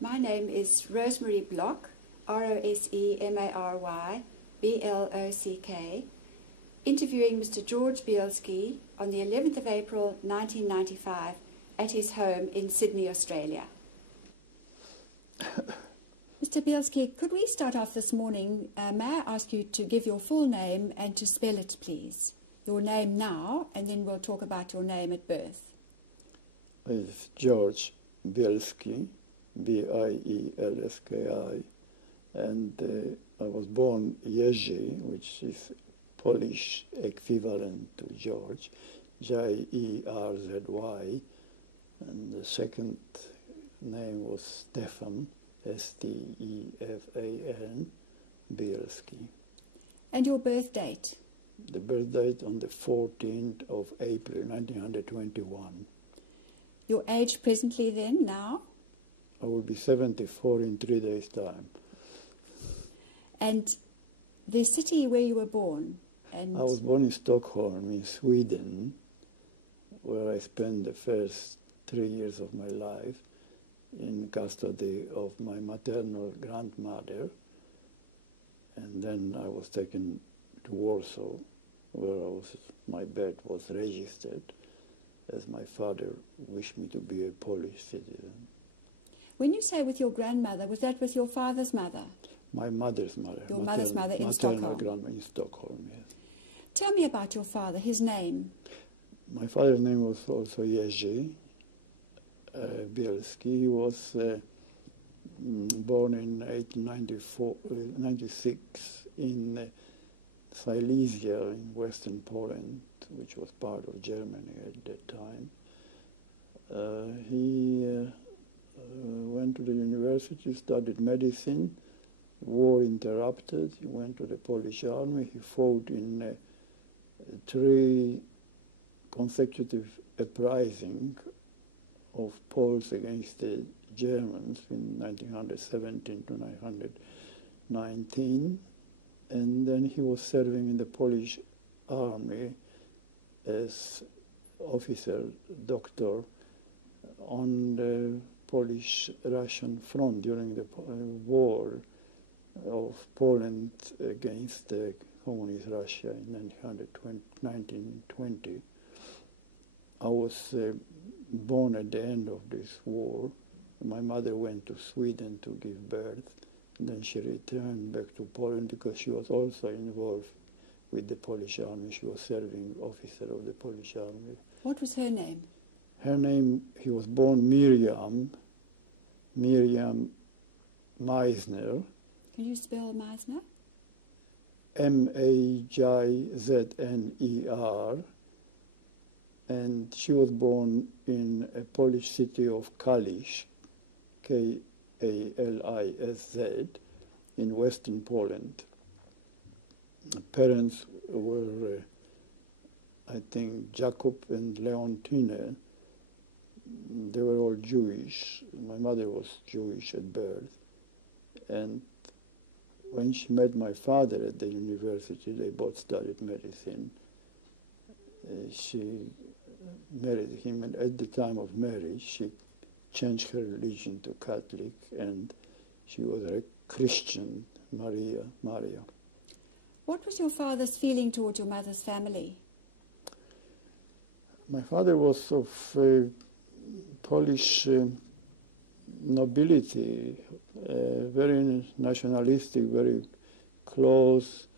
My name is Rosemary Block, Rosemary interviewing Mr. George Bielski on the 11th of April 1995 at his home in Sydney, Australia. Mr. Bielski, could we start off this morning? May I ask you to give your full name and to spell it, please? Your name now, and then we'll talk about your name at birth. It's George Bielski, Bielski, and I was born Jerzy, which is Polish equivalent to George, Jerzy, and the second name was Stefan, Stefan, Bielski. And your birth date? The birth date on the 14th of April, 1921. Your age presently then, now? I will be 74 in 3 days' time. And the city where you were born? I was born in Stockholm, in Sweden, where I spent the first 3 years of my life in custody of my maternal grandmother. And then I was taken to Warsaw, where my birth was registered, as my father wished me to be a Polish citizen. When you say with your grandmother, was that with your father's mother? My mother's mother. Your mother's mother in Stockholm? Maternal grandma in Stockholm, yes. Tell me about your father, his name. My father's name was also Jerzy Bielski. He was born in 1896 in Silesia in western Poland, which was part of Germany at that time. He went to the university, studied medicine. War interrupted. He went to the Polish army. He fought in 3 consecutive uprisings of Poles against the Germans in 1917 to 1919. And then he was serving in the Polish army as officer, doctor, on the Polish-Russian front during the war of Poland against the communist Russia in 1920. I was born at the end of this war. My mother went to Sweden to give birth, and then she returned back to Poland because she was also involved with the Polish army. She was serving officer of the Polish army. What was her name? Her name, he was born Miriam Meisner. Can you spell Meisner? Majzner, and she was born in a Polish city of Kalisz, Kalisz, in western Poland. The parents were, I think, Jacob and Leontine. They were all Jewish. My mother was Jewish at birth. And when she met my father at the university, they both studied medicine. She married him, and at the time of marriage, she changed her religion to Catholic, and she was a Christian, Maria. What was your father's feeling towards your mother's family? My father was of Polish nobility, very nationalistic, very close,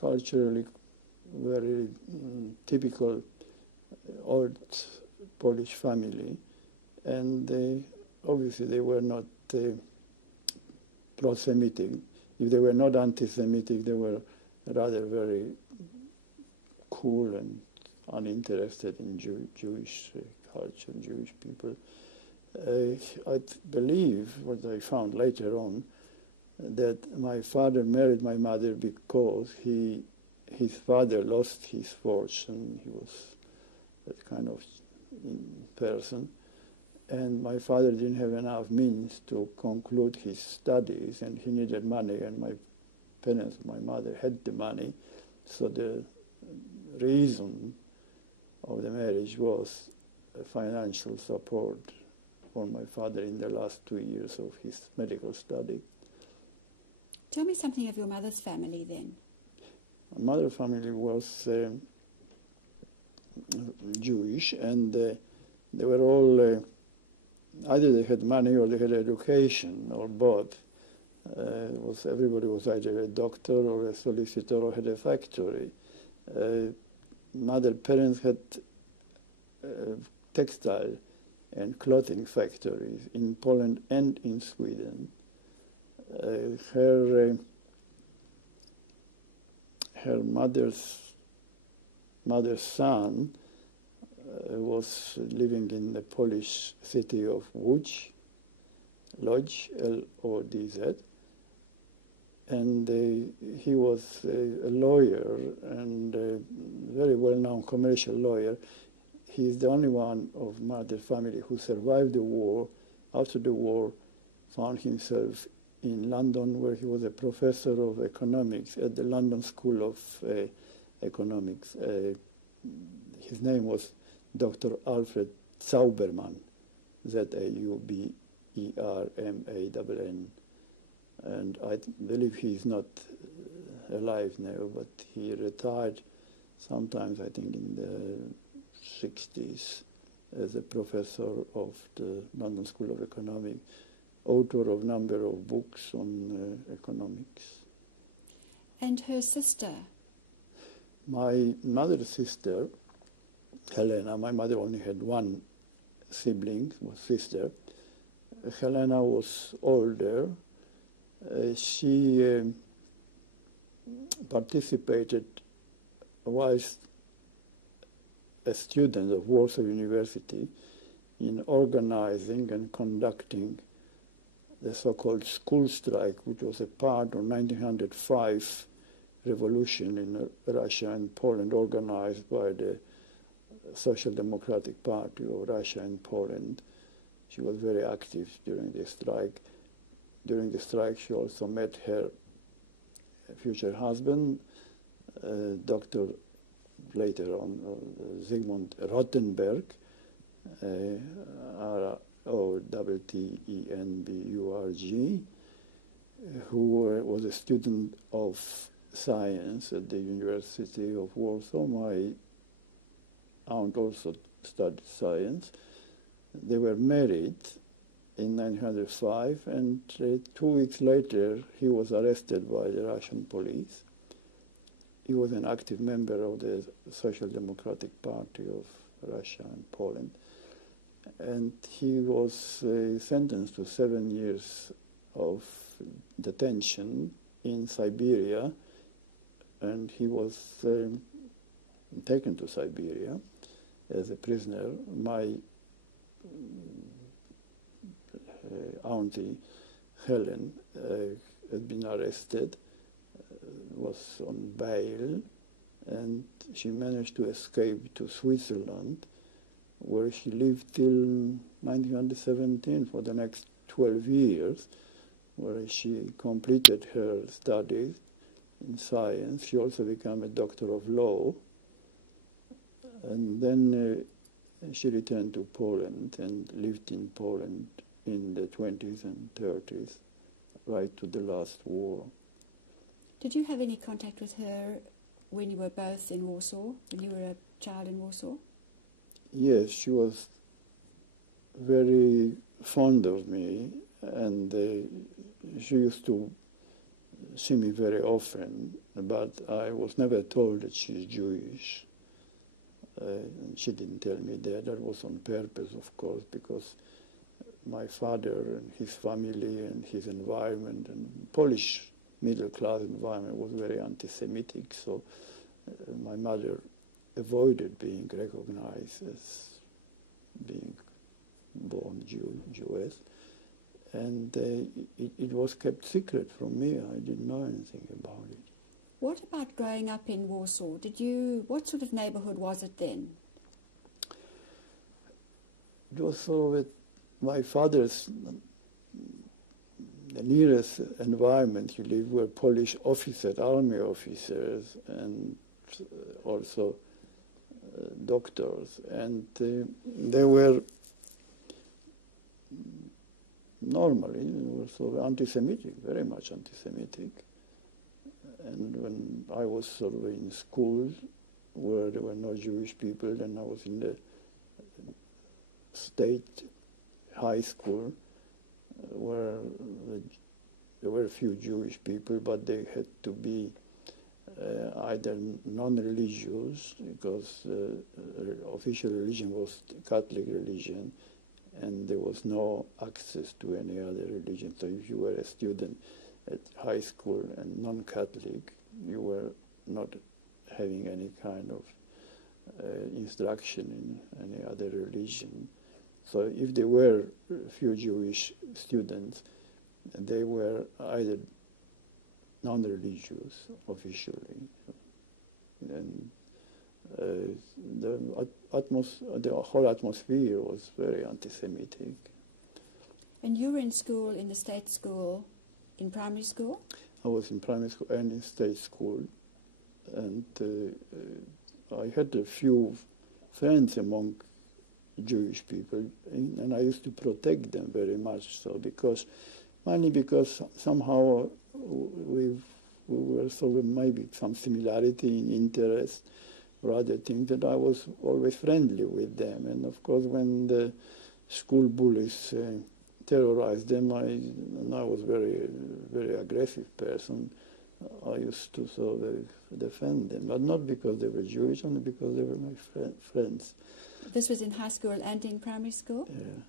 culturally very typical old Polish family, and obviously they were not pro-Semitic. If they were not anti-Semitic, they were rather very cool and uninterested in Jewish culture, Jewish people. I believe, what I found later on, that my father married my mother because his father lost his fortune. He was that kind of person. And my father didn't have enough means to conclude his studies, and he needed money, and my parents, my mother, had the money. So the reason of the marriage was financial support for my father in the last 2 years of his medical study. Tell me something of your mother's family then. My mother's family was Jewish, and they were all either they had money or they had education, or both. Everybody was either a doctor or a solicitor or had a factory. Mother parents had textile and clothing factories in Poland and in Sweden. Her mother's son was living in the Polish city of Łódź, Lodz, and he was a lawyer and a very well-known commercial lawyer. He is the only one of mother's family who survived the war. After the war, found himself in London, where he was a professor of economics at the London School of Economics. His name was Dr. Alfred Zauberman, Zaubermann. And I believe he is not alive now, but he retired sometimes, I think, in the 60s as a professor of the London School of Economics, author of a number of books on economics. And her sister? My mother's sister, Helena, my mother only had one sibling, was sister. Helena was older. She participated whilst a student of Warsaw University in organizing and conducting the so-called school strike, which was a part of 1905 revolution in Russia and Poland, organized by the Social Democratic Party of Russia and Poland. She was very active during the strike. During the strike, she also met her future husband, Dr. later on Zygmunt Rottenberg, Rottenburg, who was a student of science at the University of Warsaw. My aunt also studied science. They were married in 1905, and 2 weeks later he was arrested by the Russian police. He was an active member of the Social Democratic Party of Russia and Poland, and he was sentenced to 7 years of detention in Siberia, and he was taken to Siberia as a prisoner. My auntie Helen had been arrested, was on bail, and she managed to escape to Switzerland, where she lived till 1917 for the next 12 years, where she completed her studies in science. She also became a doctor of law, and then she returned to Poland and lived in Poland in the 20s and 30s, right to the last war. Did you have any contact with her when you were both in Warsaw, when you were a child in Warsaw? Yes, she was very fond of me, and she used to see me very often, but I was never told that she's Jewish. And she didn't tell me that. That was on purpose, of course, because my father and his family and his environment and Polish middle-class environment was very anti-Semitic, so my mother avoided being recognized as being born Jewess, and it was kept secret from me. I didn't know anything about it. What about growing up in Warsaw? What sort of neighborhood was it then? It was sort of my father's, the nearest environment he lived were Polish officers, army officers, and also doctors. And they were normally were sort of anti-Semitic, very much anti-Semitic. And when I was sort of in school where there were no Jewish people, then I was in the state high school where there were a few Jewish people, but they had to be either non-religious, because official religion was Catholic religion, and there was no access to any other religion. So if you were a student at high school and non-Catholic, you were not having any kind of instruction in any other religion. So if there were a few Jewish students, they were either non-religious officially, and the whole atmosphere was very anti-Semitic. And you were in school, in the state school, in primary school? I was in primary school and in state school, and I had a few friends among Jewish people, and I used to protect them very much so, mainly because somehow we were sort of maybe some similarity in interest or other things, that I was always friendly with them. And of course, when the school bullies terrorized them, and I was very aggressive person, I used to sort of defend them, but not because they were Jewish, only because they were my friends. This was in high school and in primary school? Yeah.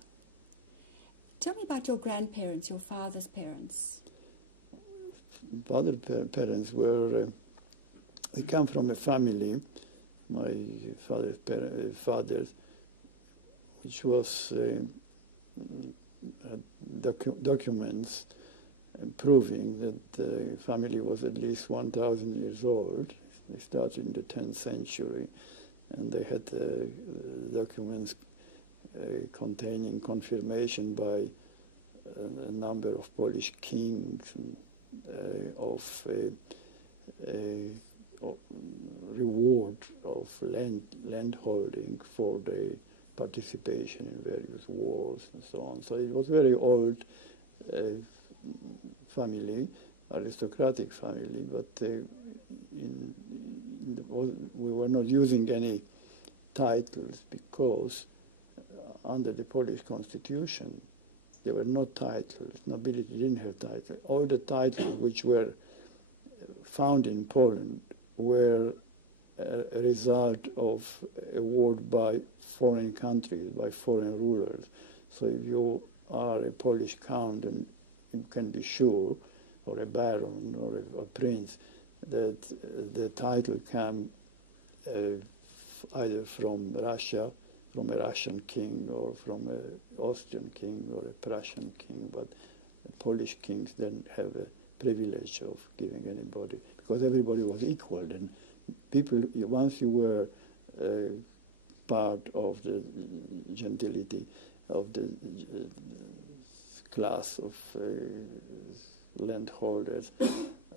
Tell me about your grandparents, your father's parents. Father parents were, they come from a family, my father's, which was documents proving that the family was at least 1,000 years old. They started in the 10th century, and they had documents containing confirmation by a number of Polish kings of reward of land holding for the participation in various wars and so on. So it was very old family, aristocratic family, but we were not using any titles because under the Polish constitution there were no titles. Nobility didn't have titles. All the titles which were found in Poland were a result of award by foreign countries, by foreign rulers. So if you are a Polish count, and you can be sure, or a baron or a prince, that the title came either from Russia, from a Russian king, or from an Austrian king or a Prussian king, but the Polish kings didn't have a privilege of giving anybody, because everybody was equal. And people, once you were part of the gentility, of the class of landholders,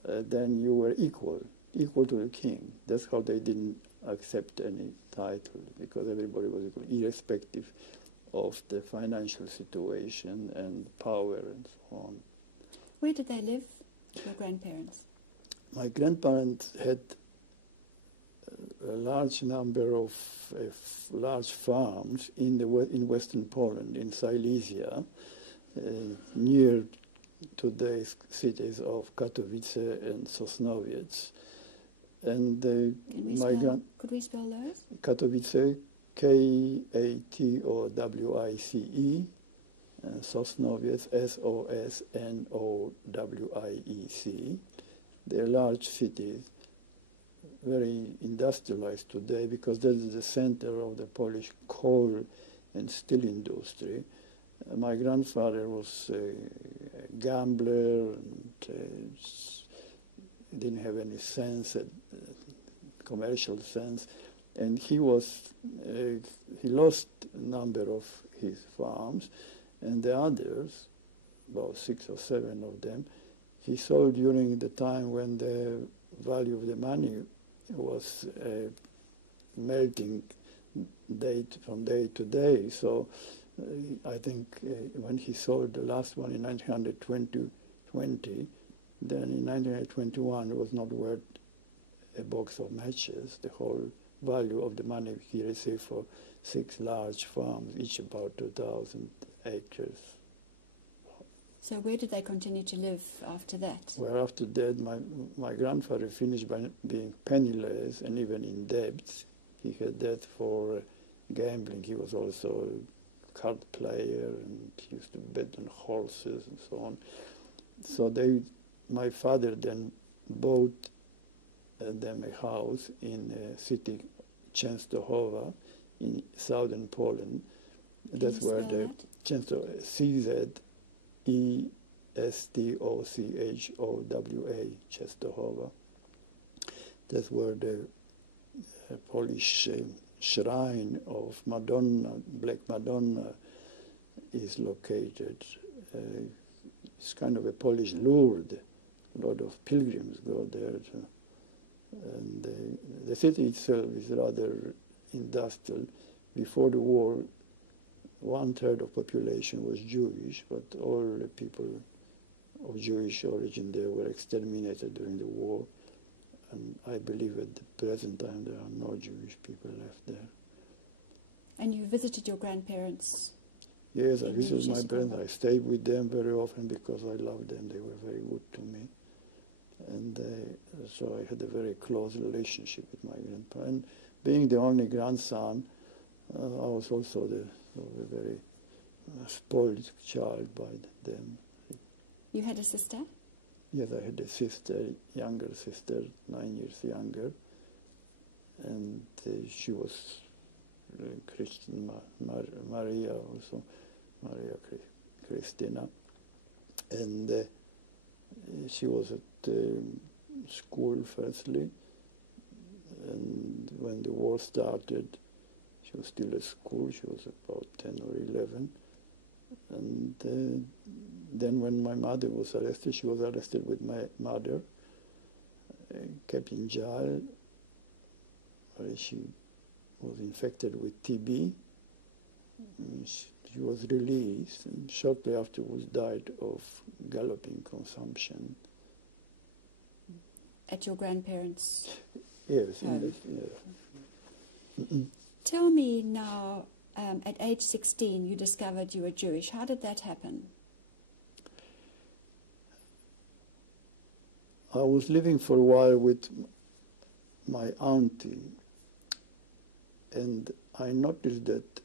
then you were equal to the king. That's how they didn't accept any title, because everybody was equal, irrespective of the financial situation and power and so on. Where did they live, your grandparents? My grandparents had a large number of large farms in western Poland, in Silesia, near today's cities of Katowice and Sosnowiec. And could we spell those? Katowice, Katowice, and Sosnowiec, Sosnowiec. They're large cities, very industrialized today, because that is the center of the Polish coal and steel industry. My grandfather was a gambler and didn't have any sense, commercial sense, and he lost a number of his farms, and the others, about 6 or 7 of them, he sold during the time when the value of the money was melting from day to day. So I think when he sold the last one in 1920, then in 1921 it was not worth a box of matches. The whole value of the money he received for 6 large farms, each about 2,000 acres. So where did they continue to live after that? Well, after that, my grandfather finished by being penniless and even in debt. He had debt for gambling. He was also a card player and he used to bet on horses and so on. So my father then bought them a house in a city, Częstochowa, in southern Poland. That's where the Częstochowa, Cestochowa, Częstochowa. That's where the Polish shrine of Madonna, Black Madonna, is located. It's kind of a Polish Lourdes. A lot of pilgrims go there. And the city itself is rather industrial. Before the war, 1/3 of population was Jewish, but all the people of Jewish origin there were exterminated during the war. And I believe at the present time there are no Jewish people left there. And you visited your grandparents? Yes, I visited my parents. I stayed with them very often because I loved them. They were very good to me. And so I had a very close relationship with my grandparents. And being the only grandson, I was also a very spoiled child by them. You had a sister? Yes, I had a sister, younger sister, 9 years younger. And she was Christian, Maria also, Maria Christina. And she was at school firstly, and when the war started, she was still at school. She was about 10 or 11. And then when my mother was arrested, she was arrested with my mother, kept in jail, where she was infected with TB. She was released, and shortly afterwards died of galloping consumption. At your grandparents' Yes. home? Yeah. Tell me now, at age 16 you discovered you were Jewish. How did that happen? I was living for a while with my auntie, and I noticed that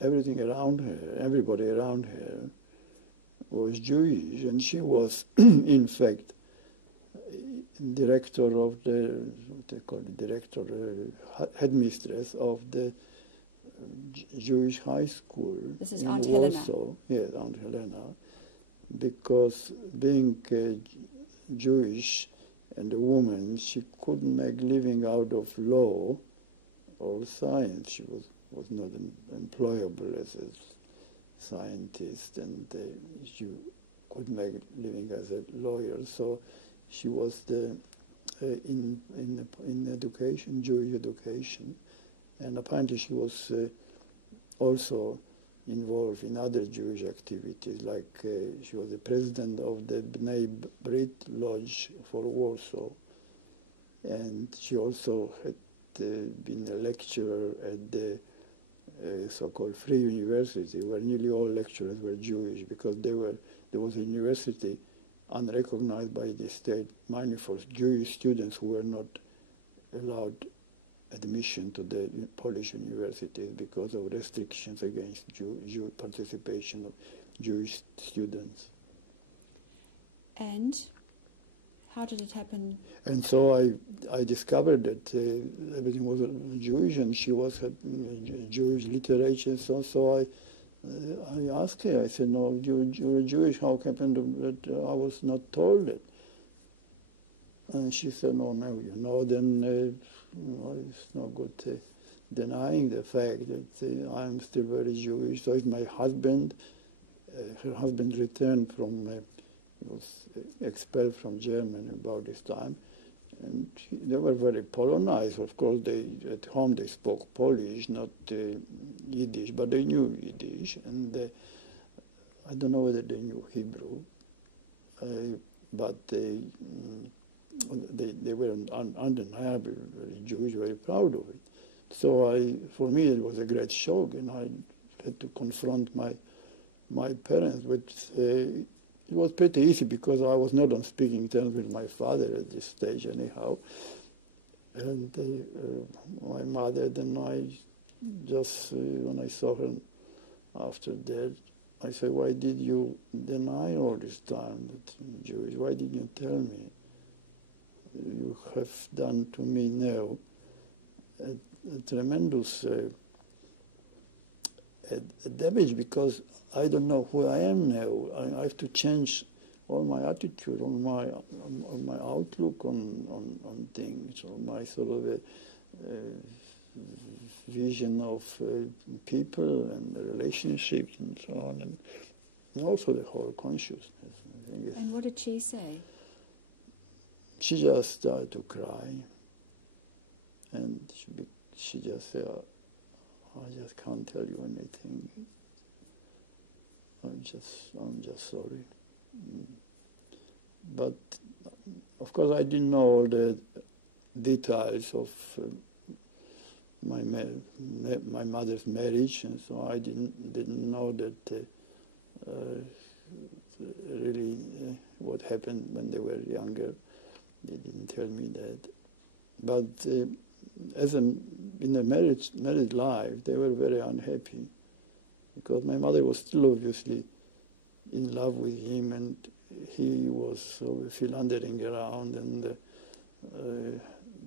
everybody around her was Jewish, and she was, in fact, director of the, what they call it, headmistress of the Jewish high school. This is in Aunt Warsaw. Helena. Yes, Aunt Helena. Because being Jewish and a woman, she couldn't make living out of law or science. She was not employable as a scientist, and she could make living as a lawyer. So she was in education, Jewish education, and apparently she was also involved in other Jewish activities, like she was the president of the Bnei Brit Lodge for Warsaw, and she also had been a lecturer at the so-called Free University, where nearly all lecturers were Jewish, because there was a university unrecognized by the state, mainly for Jewish students who were not allowed admission to the Polish universities because of restrictions against participation of Jewish students. And how did it happen? And so I discovered that everything was Jewish, and she was Jewish literature. So I asked her, I said, no, you're Jewish, how happened that I was not told it? And she said, no, then it's no good denying the fact that I'm still very Jewish. So if my husband, her husband returned from, was expelled from Germany about this time, And they were very Polonized. Of course, at home they spoke Polish, not Yiddish, but they knew Yiddish. And I don't know whether they knew Hebrew, but they were undeniably very Jewish, very proud of it. So for me, it was a great shock, and I had to confront my parents. But it was pretty easy because I was not on speaking terms with my father at this stage, anyhow. And my mother, then I just, when I saw her after that, I said, "Why did you deny all this time that I'm Jewish? Why didn't you tell me? You have done to me now a tremendous damage, because I don't know who I am now. I have to change all my attitude, on my outlook on things, on my sort of vision of people and the relationships and so on, and also the whole consciousness. And what did she say? She just started to cry, and she just said, "I just can't tell you anything. I'm just sorry." But of course, I didn't know all the details of my mother's marriage, and so I didn't know that really what happened when they were younger. They didn't tell me that. But in a married life, they were very unhappy, because my mother was still obviously in love with him, and he was always philandering around, and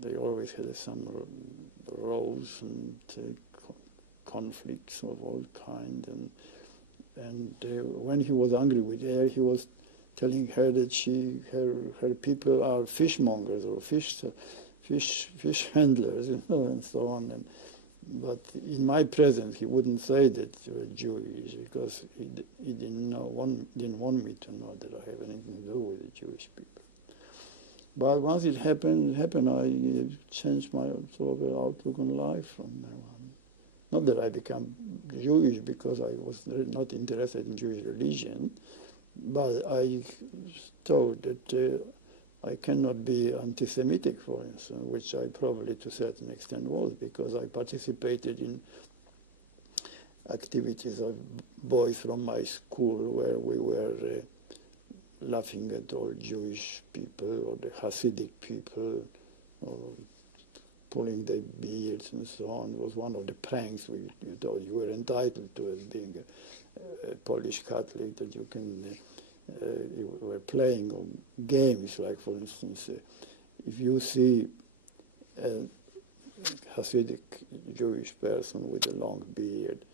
they always had some rows and conflicts of all kind. And when he was angry with her, he was telling her that her people are fishmongers or fish handlers, and so on. But in my presence, he wouldn't say that you were Jewish, because he didn't want me to know that I have anything to do with the Jewish people. But once it happened. I changed my sort of outlook on life from now on. Not that I became Jewish because I was not interested in Jewish religion, but I thought that I cannot be anti-Semitic, for instance, which I probably to a certain extent was, because I participated in activities of boys from my school where we were laughing at all Jewish people or the Hasidic people, or pulling their beards and so on. It was one of the pranks you thought you were entitled to as being a Polish Catholic, that you can... you were playing on games, like, for instance, if you see a Hasidic Jewish person with a long beard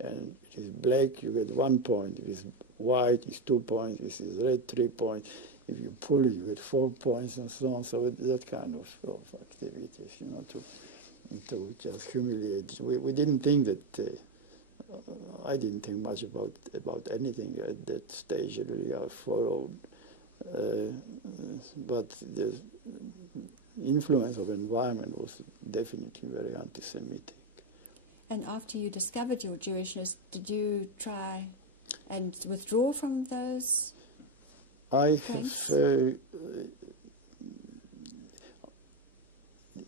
and it is black, you get 1 point. If it's white, it's 2 points. If it's red, 3 points. If you pull it, you get 4 points, and so on. So that kind of activities, to just humiliate. We didn't think that... I didn't think much about anything at that stage. Really, I followed, but the influence of environment was definitely very anti-Semitic. And after you discovered your Jewishness, did you try and withdraw from those pranks?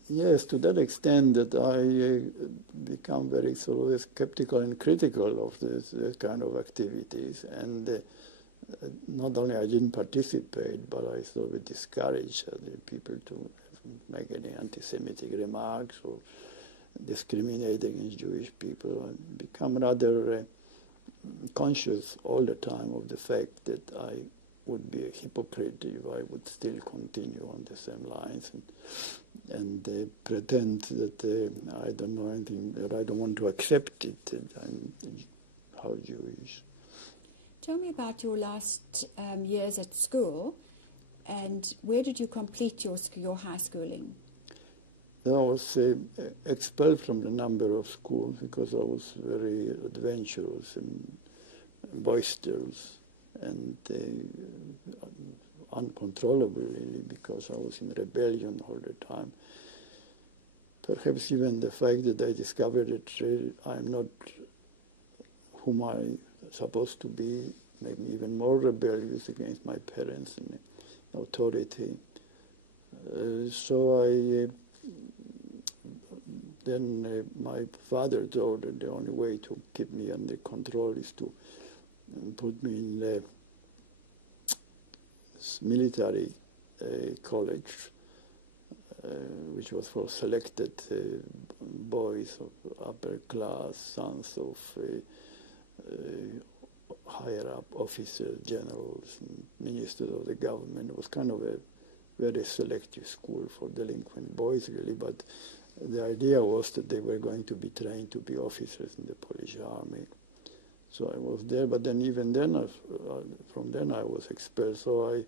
Yes, to that extent that I become very sort of skeptical and critical of this kind of activities. And not only I didn't participate, but I sort of discouraged the people to make any anti-Semitic remarks or discriminate against Jewish people. I become rather conscious all the time of the fact that I would be a hypocrite if I would still continue on the same lines and pretend that I don't know anything, that I don't want to accept it, that I'm how Jewish. Tell me about your last years at school, and where did you complete your high schooling? I was expelled from the number of schools because I was very adventurous and boisterous, and uncontrollable, really, because I was in rebellion all the time. Perhaps even the fact that I discovered that I'm not whom I'm supposed to be, made me even more rebellious against my parents and authority. Then my father thought that the only way to keep me under control is to put me in the military college, which was for selected boys of upper class, sons of higher up officers, generals, and ministers of the government. It was kind of a very selective school for delinquent boys, really, but the idea was that they were going to be trained to be officers in the Polish army. So I was there, but then even then, from then I was expelled. So I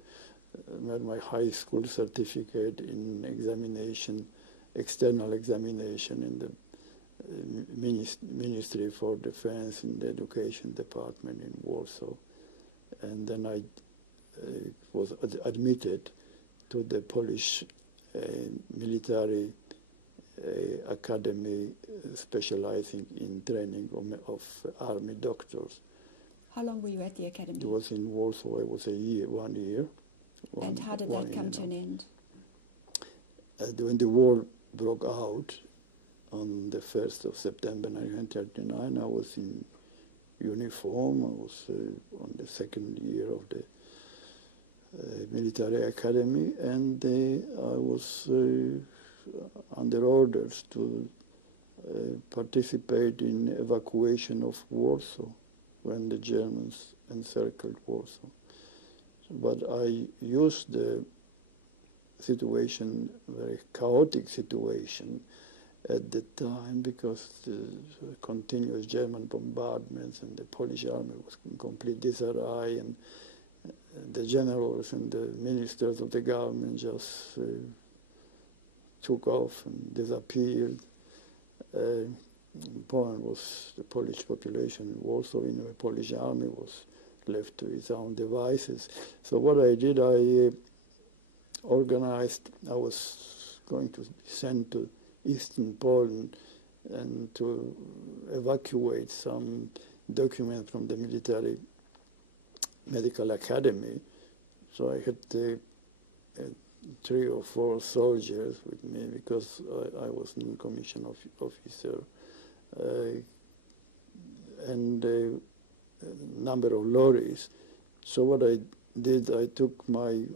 made my high school certificate in examination, external examination in the Ministry for Defense in the Education Department in Warsaw. And then I was admitted to the Polish military academy specializing in training of army doctors. How long were you at the academy? It was in Warsaw. It was 1 year. And how did that come to an end? When the war broke out on the 1st of September 1939, I was in uniform. I was on the second year of the military academy, and I was under orders to participate in evacuation of Warsaw when the Germans encircled Warsaw. But I used the situation, very chaotic situation at the time, because the continuous German bombardments and the Polish army was in complete disarray, and the generals and the ministers of the government just took off and disappeared. Poland was, the Polish population in Warsaw, the Polish army was left to its own devices. So what I did, I organized, I was going to be sent to Eastern Poland and to evacuate some documents from the military medical academy. So I had 3 or 4 soldiers with me, because I was non-commissioned officer, and a number of lorries. So what I did, I took my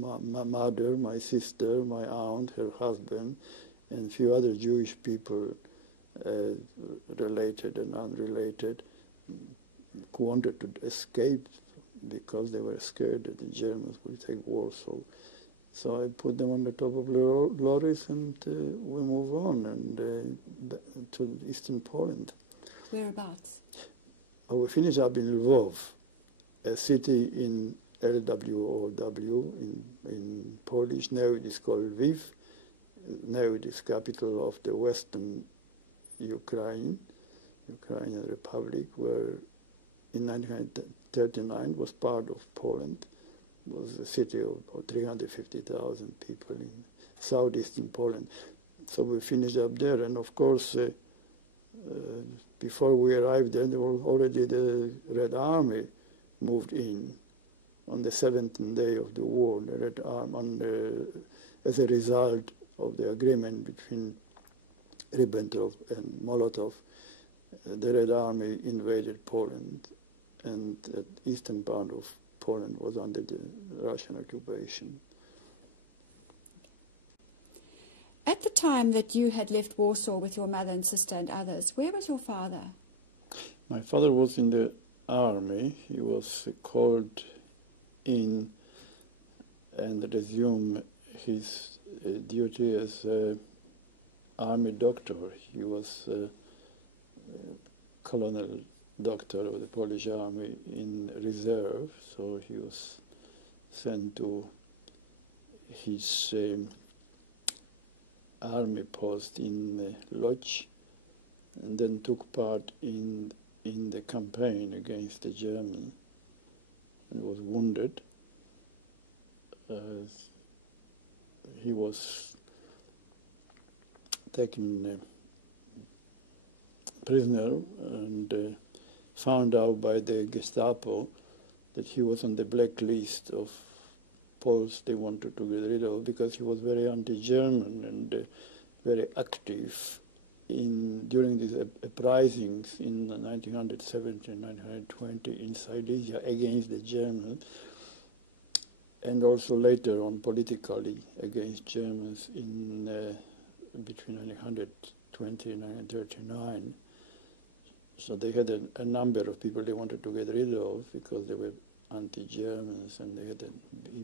mother, my sister, my aunt, her husband, and a few other Jewish people, related and unrelated, who wanted to escape because they were scared that the Germans would take Warsaw. So I put them on the top of the lorries, and we move on and to Eastern Poland. Whereabouts? We finished up in Lvov, a city in LWOW in Polish. Now it is called Lviv. Now it is capital of the Western Ukrainian Republic, where in 1939 was part of Poland. It was a city of about 350,000 people in southeastern Poland. So we finished up there, and of course, before we arrived there, already the Red Army moved in on the 17th day of the war. The Red Army, as a result of the agreement between Ribbentrop and Molotov, the Red Army invaded Poland, and the eastern part of Poland was under the Russian occupation. At the time that you had left Warsaw with your mother and sister and others, where was your father? My father was in the army. He was called in and resumed his duty as an army doctor. He was a colonel doctor of the Polish army in reserve, so he was sent to his army post in Lodz, and then took part in the campaign against the Germans, and was wounded. he was taken prisoner and found out by the Gestapo that he was on the blacklist of Poles they wanted to get rid of because he was very anti-German and very active during these uprisings in 1970 and 1920 in Silesia against the Germans, and also later on politically against Germans in between 1920 and 1939. So they had a number of people they wanted to get rid of because they were anti-Germans, and they had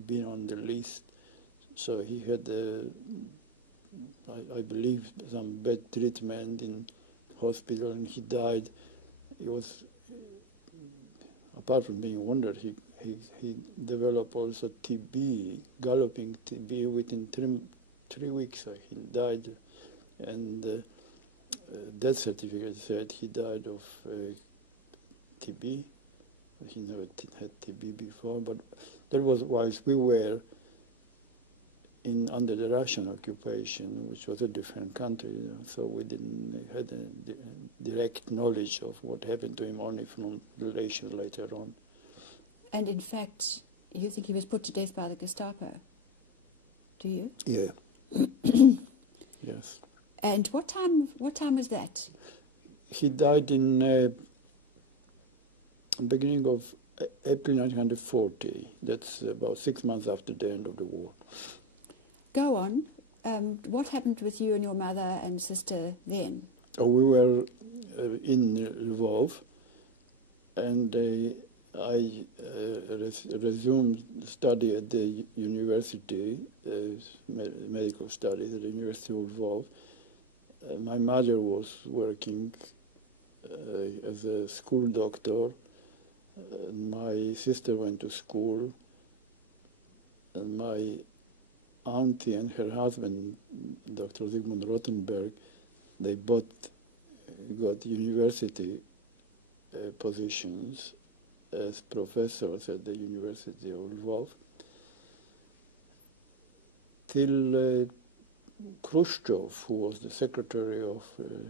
been on the list. So he had, I believe, some bad treatment in hospital, and he died. He was, apart from being wounded, he developed also TB, galloping TB. Within 3 weeks he died, and death certificate said he died of TB. He never had TB before, but that was whilst we were under the Russian occupation, which was a different country, so we didn't have a direct knowledge of what happened to him, only from relations later on. And in fact, you think he was put to death by the Gestapo? Do you? Yeah. Yes. And what time was that? He died in beginning of April 1940. That's about 6 months after the end of the war. Go on. What happened with you and your mother and sister then? We were in Lvov, and I resumed study at the university, medical studies at the University of Lvov. My mother was working as a school doctor. My sister went to school, and my auntie and her husband, Dr. Zygmunt Rothenberg, they both got university positions as professors at the University of Lvov, till Khrushchev, who was the secretary of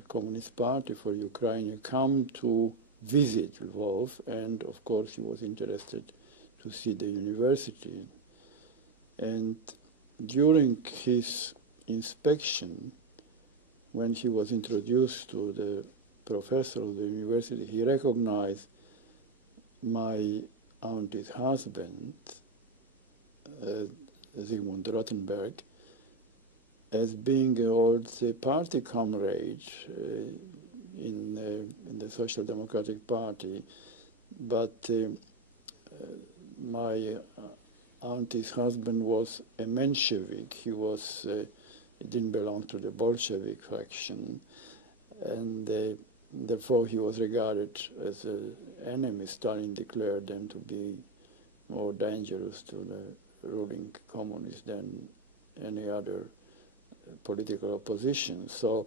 Communist Party for Ukraine, came to visit Lvov, and of course he was interested to see the university. And during his inspection, when he was introduced to the professor of the university, he recognized my auntie's husband, Zygmunt Rothenberg, as being an old party comrade in the Social Democratic Party. But my auntie's husband was a Menshevik. He didn't belong to the Bolshevik faction, and therefore he was regarded as an enemy. Stalin declared them to be more dangerous to the ruling communists than any other political opposition. So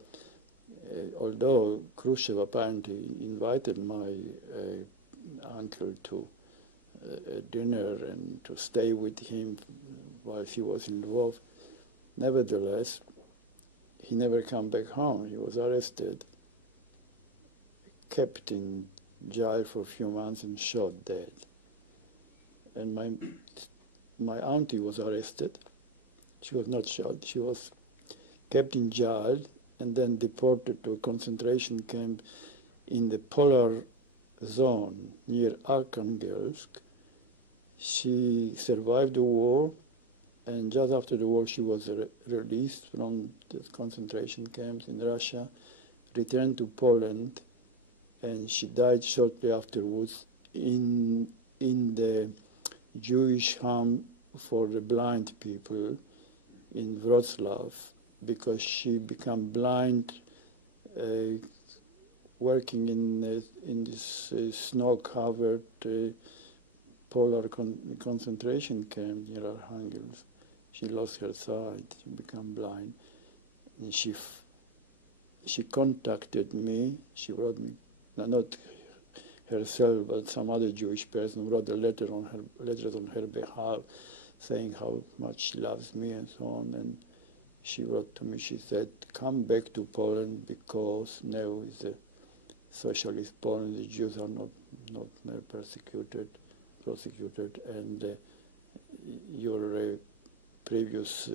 although Khrushchev apparently invited my uncle to a dinner and to stay with him while he was in Lvov, nevertheless, he never came back home. He was arrested, kept in jail for a few months, and shot dead. And my auntie was arrested. She was not shot. She was kept in jail and then deported to a concentration camp in the polar zone near Arkhangelsk. She survived the war, and just after the war she was released from the concentration camps in Russia, returned to Poland, and she died shortly afterwards in the Jewish home for the blind people in Wrocław, because she became blind working in this snow-covered polar concentration camp near Arkhangelsk. She lost her sight, she became blind, and she contacted me. She wrote me, not herself, but some other Jewish person wrote letters on her behalf, saying how much she loves me and so on. And she wrote to me, she said, come back to Poland because now is a socialist Poland, the Jews are not prosecuted, and your previous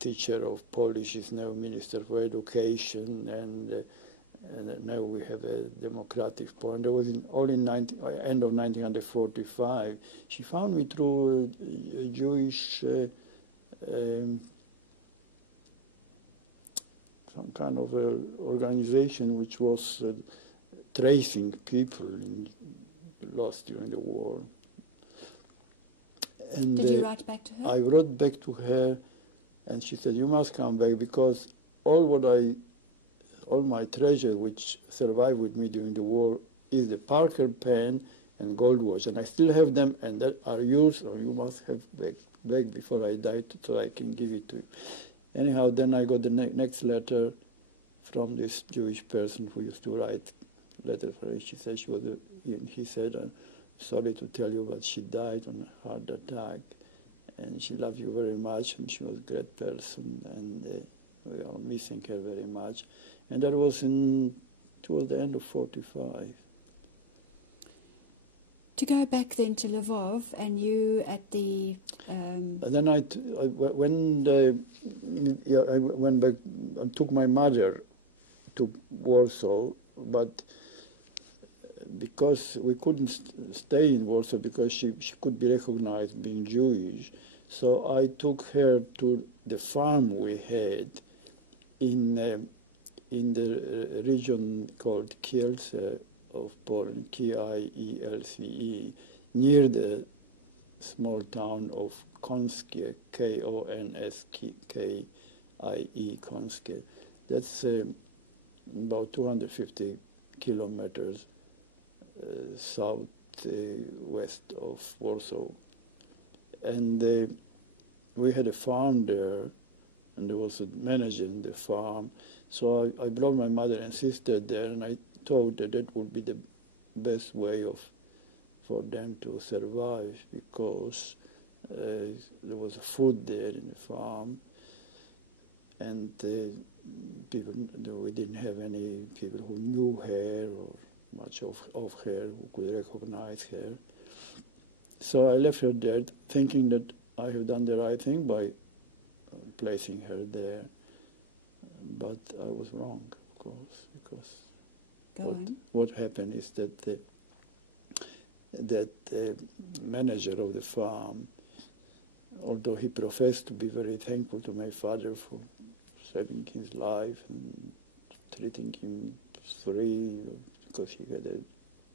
teacher of Polish is now Minister for Education, and now we have a democratic Poland. That was end of 1945. She found me through a Jewish some kind of organization which was tracing people lost during the war. And did you write back to her? I wrote back to her, and she said, you must come back because all my treasure which survived with me during the war is the Parker pen and gold watch, and I still have them, and that are yours, or you must have back before I die so I can give it to you. Anyhow, then I got the next letter from this Jewish person who used to write letters for her. She said he said, sorry to tell you, but she died on a heart attack, and she loved you very much, and she was a great person, and we are missing her very much. And that was towards the end of 45. To go back then to Lvov, and you at the... And then I went back and took my mother to Warsaw, but because we couldn't stay in Warsaw because she could be recognized being Jewish, so I took her to the farm we had in the region called Kielce of Poland, Kielce, near the small town of Konskie, Konskie, Konskie. That's about 250 kilometers southwest of Warsaw. And we had a farm there, and there was a manager in the farm. So I brought my mother and sister there, and I thought that would be the best way for them to survive, because there was food there in the farm, and we didn't have any people who knew her or much of her who could recognize her. So I left her there, thinking that I have done the right thing by placing her there. But I was wrong, of course, because what happened is that the manager of the farm, although he professed to be very thankful to my father for saving his life and treating him free because he had a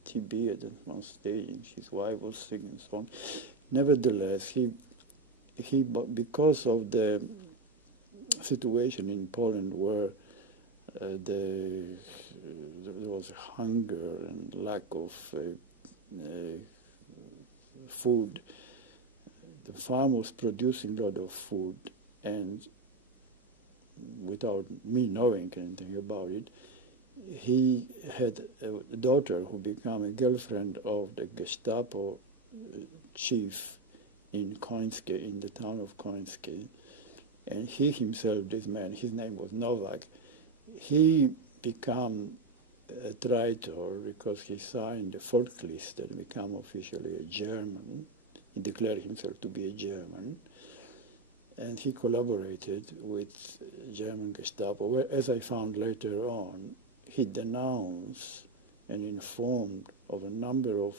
TB at one stage and his wife was sick and so on, nevertheless, he because of the situation in Poland where there was hunger and lack of food, the farm was producing a lot of food, and without me knowing anything about it, he had a daughter who became a girlfriend of the Gestapo chief in Końskie, in the town of Końskie. And he himself, this man, his name was Novak, he became a traitor because he signed the Volkslist and became officially a German. He declared himself to be a German. And he collaborated with German Gestapo, where, as I found later on, he denounced and informed of a number of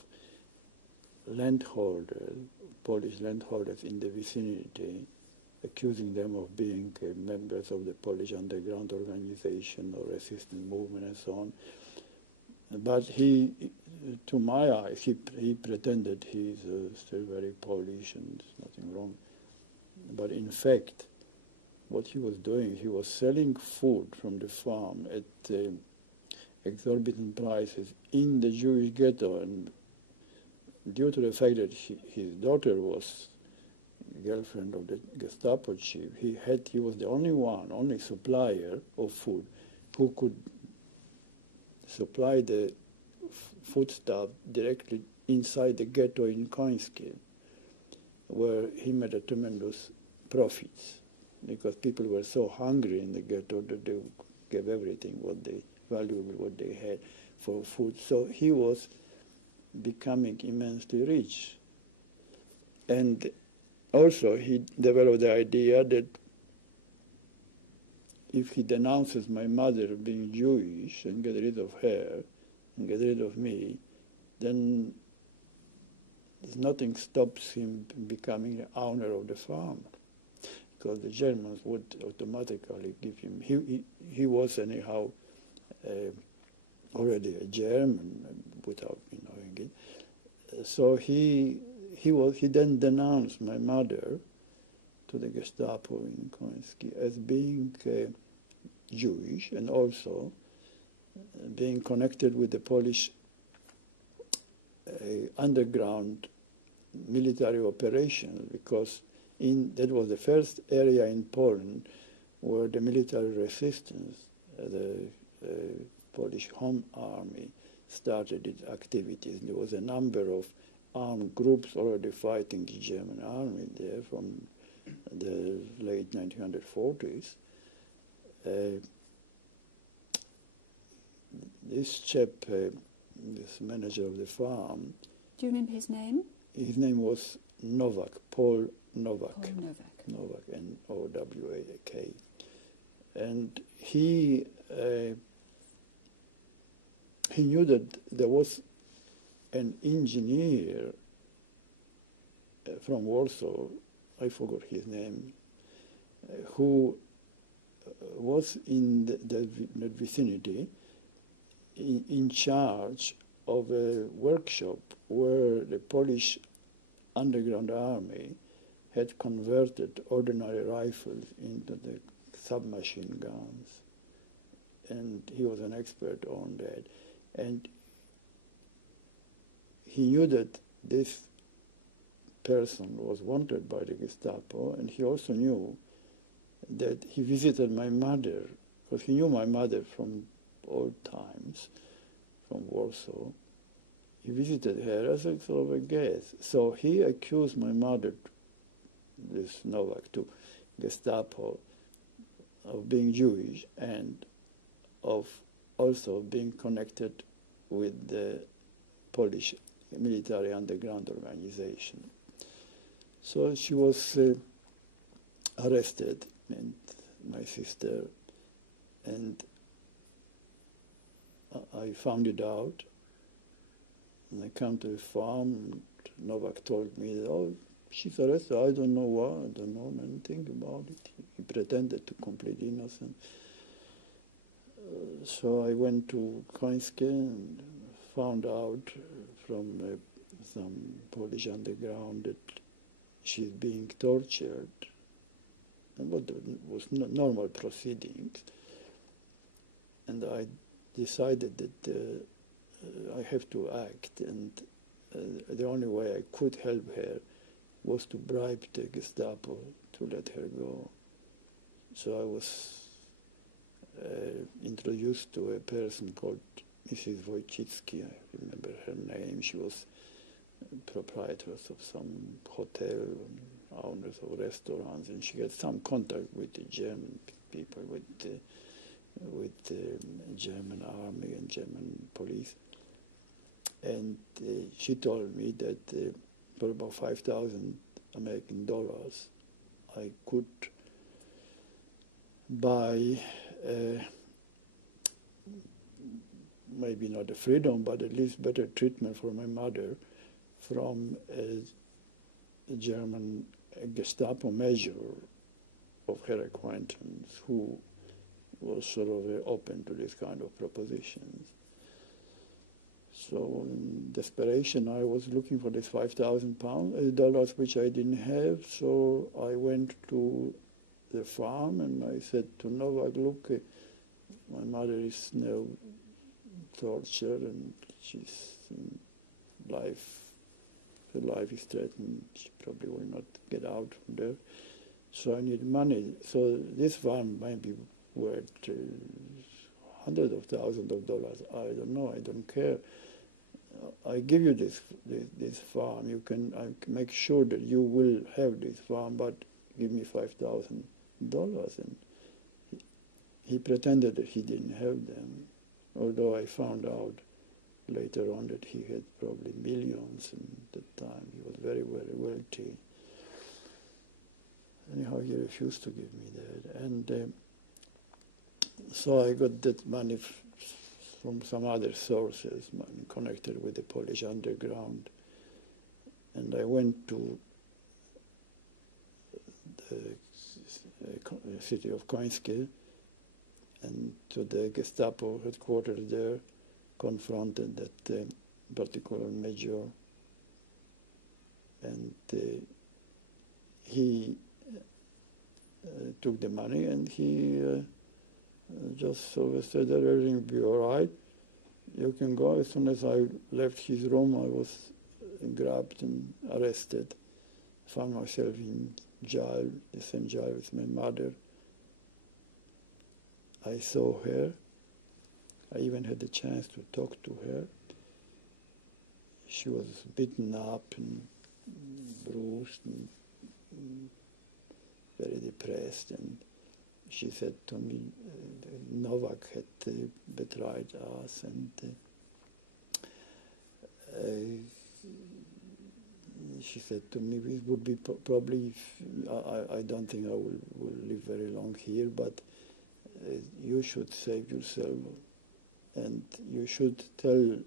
landholders, Polish landholders in the vicinity, accusing them of being members of the Polish underground organization or resistance movement and so on. But he, to my eyes, he pretended he's still very Polish and there's nothing wrong. But in fact, what he was doing, he was selling food from the farm at exorbitant prices in the Jewish ghetto, and due to the fact that his daughter was girlfriend of the Gestapo chief, he was the only supplier of food who could supply the foodstuff directly inside the ghetto in Końskie. where he made a tremendous profits because people were so hungry in the ghetto that they gave everything valuable what they had for food. So he was becoming immensely rich. And also he developed the idea that if he denounces my mother being Jewish and get rid of her and get rid of me, then nothing stops him becoming the owner of the farm, because the Germans would automatically give him. He was anyhow already a German without me knowing it. So he then denounced my mother to the Gestapo in Koński as being Jewish and also being connected with the Polish underground military operations, because that was the first area in Poland where the military resistance, the Polish Home Army, started its activities. There was a number of armed groups already fighting the German army there from the late 1940s. This chap, this manager of the farm... Do you remember his name? His name was Novak, Paul Novak. Paul Novak. Novak, N-O-W-A-K. And he knew that there was an engineer from Warsaw, I forgot his name, who was in the vicinity in charge of a workshop where the Polish underground army had converted ordinary rifles into the submachine guns. And he was an expert on that. And he knew that this person was wanted by the Gestapo, and he also knew that he visited my mother, because he knew my mother from old times, from Warsaw. He visited her as a sort of a guest. So he accused my mother, this Novak, to Gestapo, of being Jewish and of also being connected with the Polish military underground organization. So she was arrested, and my sister, and I found it out. And I came to the farm, and Novak told me, oh, she's arrested, I don't know why, I don't know anything about it. He pretended to complete innocence. So I went to Końskie and found out from some Polish underground that she's being tortured, and what was normal proceedings. And I decided that I have to act, and the only way I could help her was to bribe the Gestapo to let her go. So I was introduced to a person called Mrs. Wojcicki. I remember her name. She was proprietress of some hotel, owners of restaurants, and she had some contact with the German people, with the German army and German police. And she told me that for about 5,000 American dollars, I could buy maybe not the freedom, but at least better treatment for my mother from a German Gestapo major of her acquaintance who was sort of open to this kind of propositions. So in desperation, I was looking for this $5,000, which I didn't have. So I went to the farm and I said to Novak, look, my mother is now tortured and she's in life. Her life is threatened. She probably will not get out from there. So I need money. So this farm might be worth hundreds of thousands of dollars. I don't know. I don't care. I give you this farm. You can make sure that you will have this farm, but give me $5,000. And he pretended that he didn't have them, although I found out later on that he had probably millions, and at that time he was very, very wealthy. Anyhow, he refused to give me that. And so I got that money from some other sources connected with the Polish underground. And I went to the city of Końskie and to the Gestapo headquarters there, confronted that particular major, and he took the money, and he just sort of said that everything will be all right. You can go. As soon as I left his room, I was grabbed and arrested. Found myself in jail, the same jail with my mother. I saw her. I even had the chance to talk to her. She was beaten up and bruised and very depressed, and she said to me, Novak had betrayed us, and she said to me, it would be probably, I don't think I will live very long here, but you should save yourself, and you should tell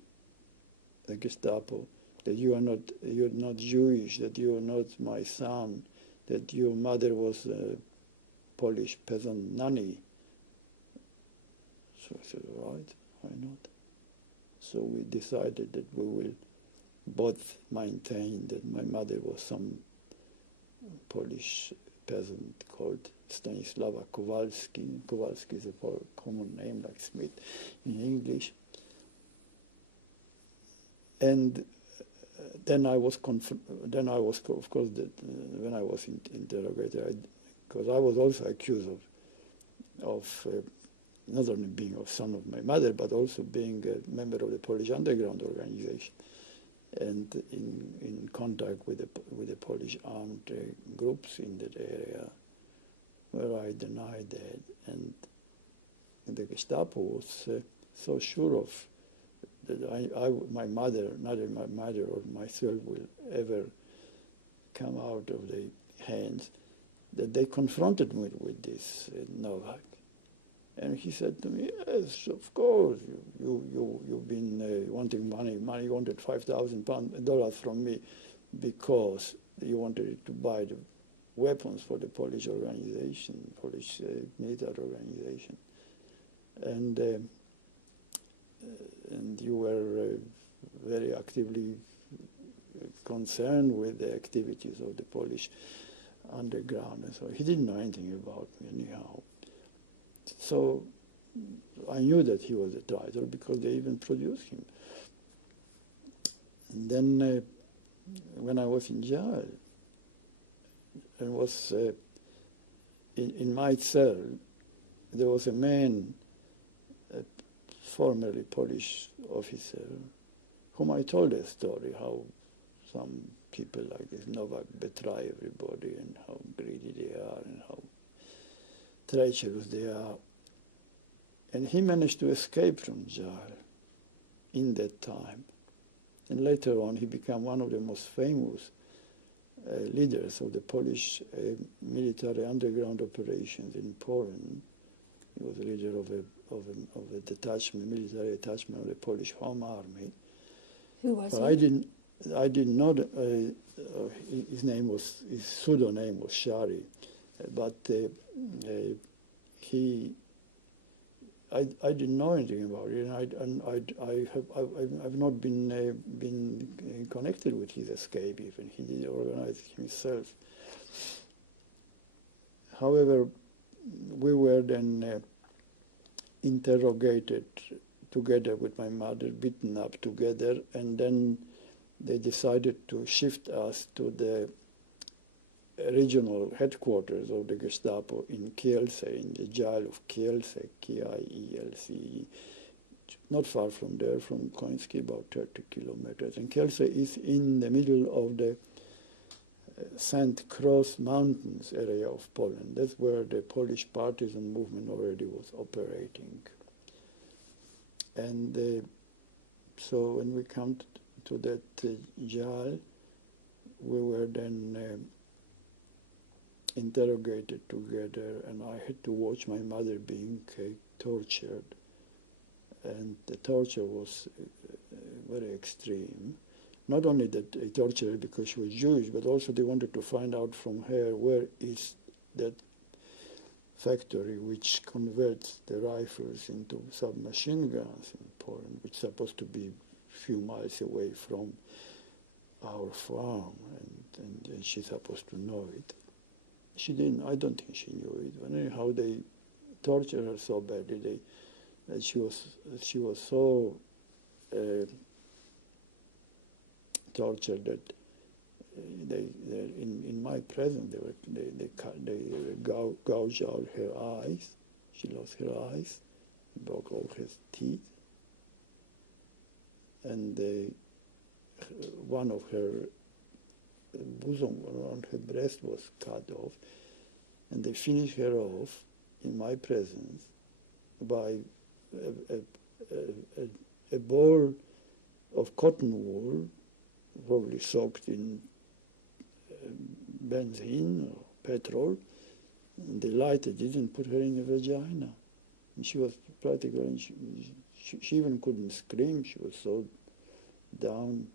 the Gestapo that you're not Jewish, that you are not my son, that your mother was a Polish peasant nanny. So I said, all right, why not? So we decided that we will both maintain that my mother was some Polish peasant called Stanisława Kowalski. Kowalski is a common name like Smith in English. And then I was, of course, when I was interrogated, because I was also accused of not only being a son of my mother, but also being a member of the Polish underground organization, and in contact with the Polish armed groups in that area, where I denied that, and the Gestapo was so sure of that my mother, neither my mother or myself will ever come out of the hands, that they confronted me with this Novak. And he said to me, yes, of course, you've been wanting money. You wanted $5,000 from me because you wanted to buy the weapons for the Polish organization, Polish military organization. And you were very actively concerned with the activities of the Polish underground. And so he didn't know anything about me anyhow. So I knew that he was a traitor because they even produced him. And then when I was in jail, and was in my cell, there was a man, a formerly Polish officer, whom I told a story, how some people like this Novak betray everybody, and how greedy they are, and how treacherous they are. And he managed to escape from jail in that time. And later on, he became one of the most famous leaders of the Polish military underground operations in Poland. He was the leader of a detachment, military detachment of the Polish Home Army. Who was but he? I didn't know his pseudonym was Jerzy, but I didn't know anything about it, and I've not been connected with his escape even. He did organize it himself. However, we were then interrogated together with my mother, beaten up together, and then they decided to shift us to the regional headquarters of the Gestapo in Kielce, in the jail of Kielce, Kielce, not far from there, from Koński, about 30 kilometers. And Kielce is in the middle of the St. Cross Mountains area of Poland. That's where the Polish partisan movement already was operating. And so when we come to that jail, we were then interrogated together, and I had to watch my mother being tortured. And the torture was very extreme. Not only that they tortured her because she was Jewish, but also they wanted to find out from her where is that factory which converts the rifles into submachine guns in Poland, which is supposed to be a few miles away from our farm, and she's supposed to know it. She didn't. I don't think she knew it. But anyhow, they tortured her so badly that she was so tortured that in my presence they gouged out her eyes. She lost her eyes, broke all her teeth, and one of her bosom around her breast was cut off, and they finished her off in my presence by a ball of cotton wool, probably soaked in benzene or petrol, and they lighted it and put her in the vagina. And she was practically, she even couldn't scream, she was so down.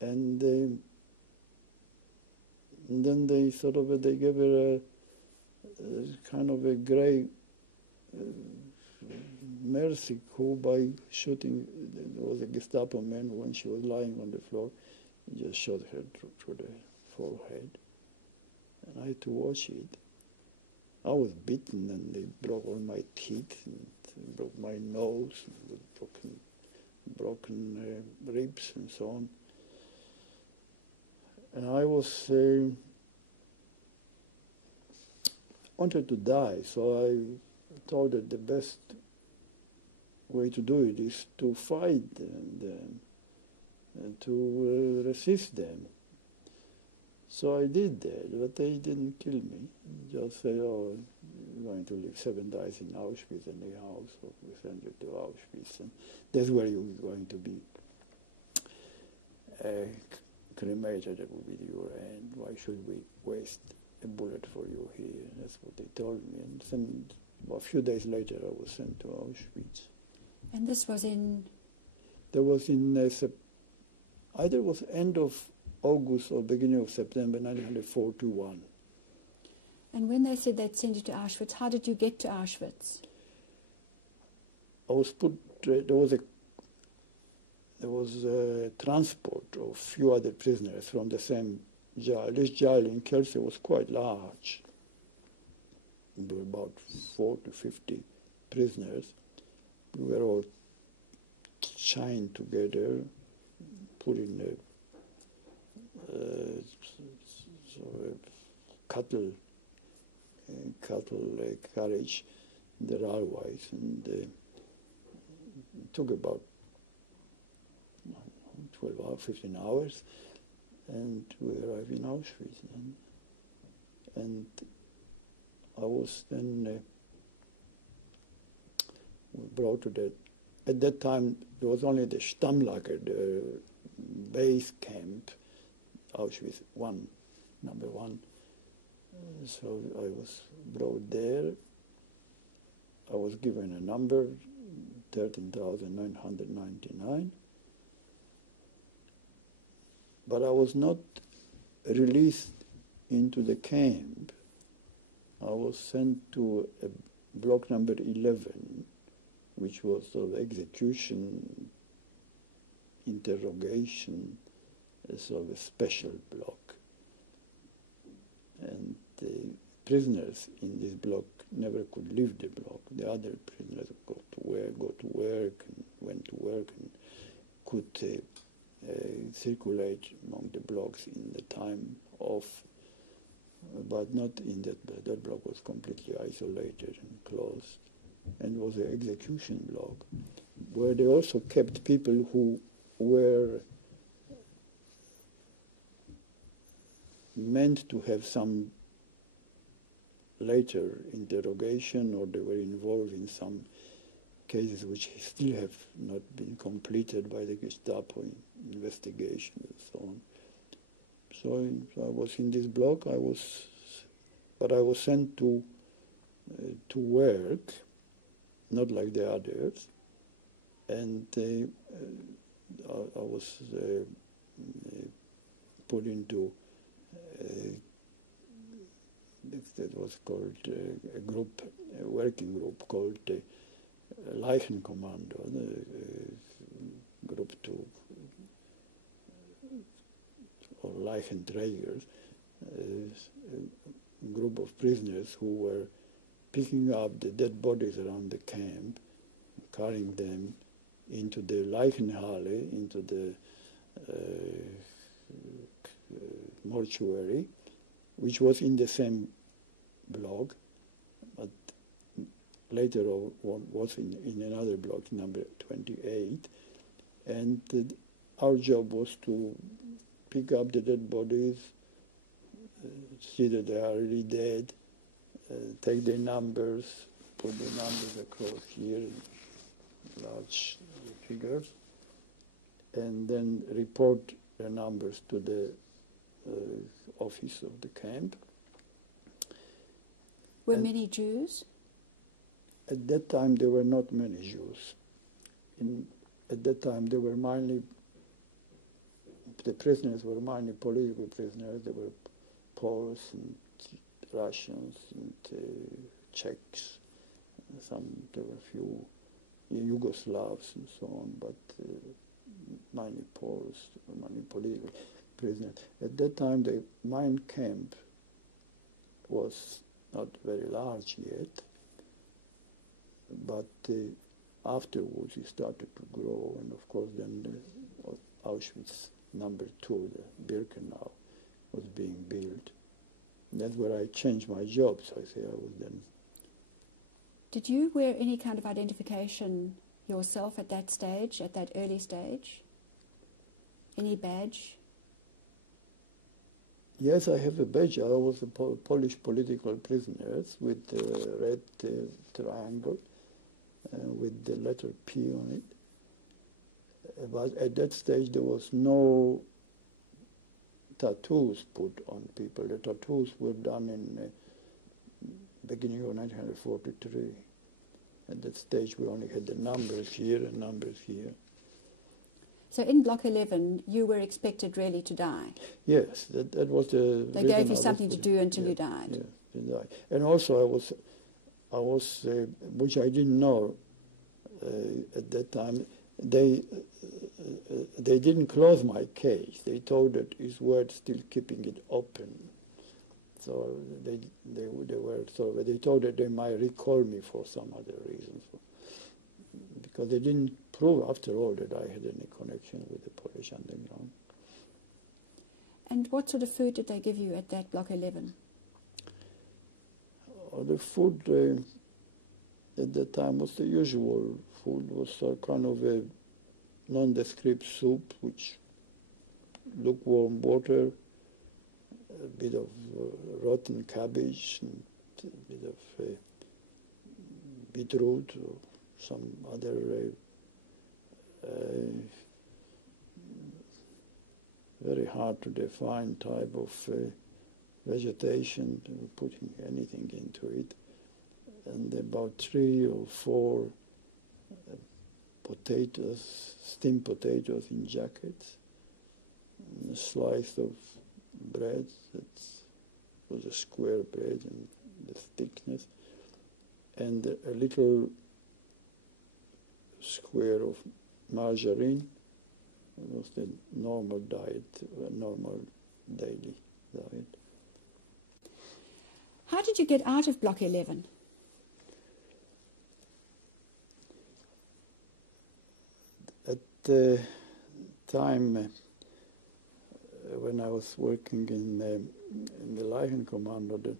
And then they they gave her a kind of a grey mercy coup by shooting. There was a Gestapo man when she was lying on the floor. He just shot her through the forehead. And I had to watch it. I was beaten, and they broke all my teeth, and broke my nose, and broken ribs, and so on. And I was wanted to die, so I thought that the best way to do it is to fight them and to resist them. So I did that, but they didn't kill me. Just say, oh, you're going to live 7 days in Auschwitz in the house, or we send you to Auschwitz, and that's where you're going to be cremated. That will be your end. Why should we waste a bullet for you here? That's what they told me. And then a few days later, I was sent to Auschwitz. And this was in? That was in either it was end of August or beginning of September 1941. And when they said they'd send you to Auschwitz, how did you get to Auschwitz? I was put. There was a transport of a few other prisoners from the same jail. This jail in Kielce was quite large. There were about 40 to 50 prisoners. We were all chained together, put in a cattle carriage in the railways, and it took about 12 hours, 15 hours, and we arrived in Auschwitz. And I was then brought to that. At that time, there was only the Stammlager, the base camp, Auschwitz number 1. So I was brought there. I was given a number, 13,999. But I was not released into the camp. I was sent to a block number 11, which was sort of execution, interrogation, sort of a special block. And the prisoners in this block never could leave the block. The other prisoners go to work, and went to work, and could circulate among the blocks in the time off, but not in that block. That block was completely isolated and closed, and was an execution block. where they also kept people who were meant to have some later interrogation, or they were involved in some cases which still have not been completed by the Gestapo investigation and so on. So I was in this block. But I was sent to work, not like the others, and I was put into that was called a working group called Leichenkommando, Group 2, or Leichenträgers, a group of prisoners who were picking up the dead bodies around the camp, carrying them into the Leichenhalle, into the mortuary, which was in the same block, but later on was in another block, number 28, and our job was to pick up the dead bodies, see that they are really dead, take their numbers, put the numbers across here, large figures, and then report the numbers to the office of the camp. Were many Jews? At that time, there were not many Jews. At that time, there were the prisoners were mainly political prisoners. There were Poles and Russians and Czechs. There were a few Yugoslavs and so on, but mainly Poles, mainly political prisoners. At that time, the mine camp was not very large yet, but afterwards it started to grow, and of course then the Auschwitz number 2, the Birkenau, was being built. And that's where I changed my job, so I say I was then. Did you wear any kind of identification yourself at that stage, at that early stage? Any badge? Yes, I have a badge. I was a Polish political prisoner with a red triangle with the letter P on it. But at that stage there was no tattoos put on people. The tattoos were done in beginning of 1943. At that stage we only had the numbers here and numbers here. So in Block 11, you were expected really to die? Yes, that was the... They gave you something to do until you died? Yes, to die. And also I was which I didn't know at that time, they didn't close my case. They told that it's worth still keeping it open. So they told that they might recall me for some other reasons. Because they didn't prove, after all, that I had any connection with the Polish underground. And what sort of food did they give you at that Block 11? The food at that time was the usual food. Was a kind of a nondescript soup, which lukewarm water, a bit of rotten cabbage, and a bit of beetroot, or some other very hard to define type of vegetation, putting anything into it, and about 3 or 4 potatoes, steamed potatoes in jackets, and a slice of bread that was a square bread and the thickness, and a little square of margarine. It was the normal diet, normal daily diet. How did you get out of Block 11? At the time when I was working in the Leichenkommando,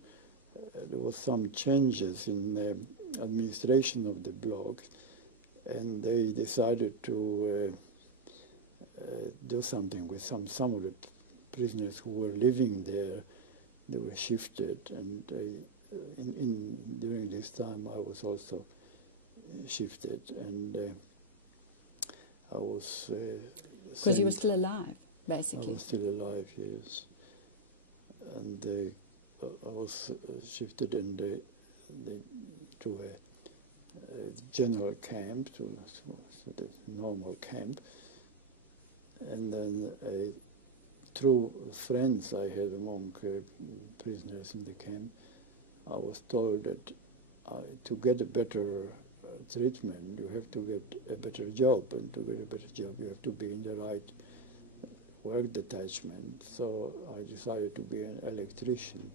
there was some changes in the administration of the block, and they decided to do something with some of the prisoners who were living there. They were shifted, and during this time I was also shifted, and I was because you were still alive, basically. I was still alive, yes, and I was shifted to a general camp, to the normal camp, and then through friends I had among prisoners in the camp, I was told that to get a better treatment, you have to get a better job, and to get a better job, you have to be in the right work detachment. So I decided to be an electrician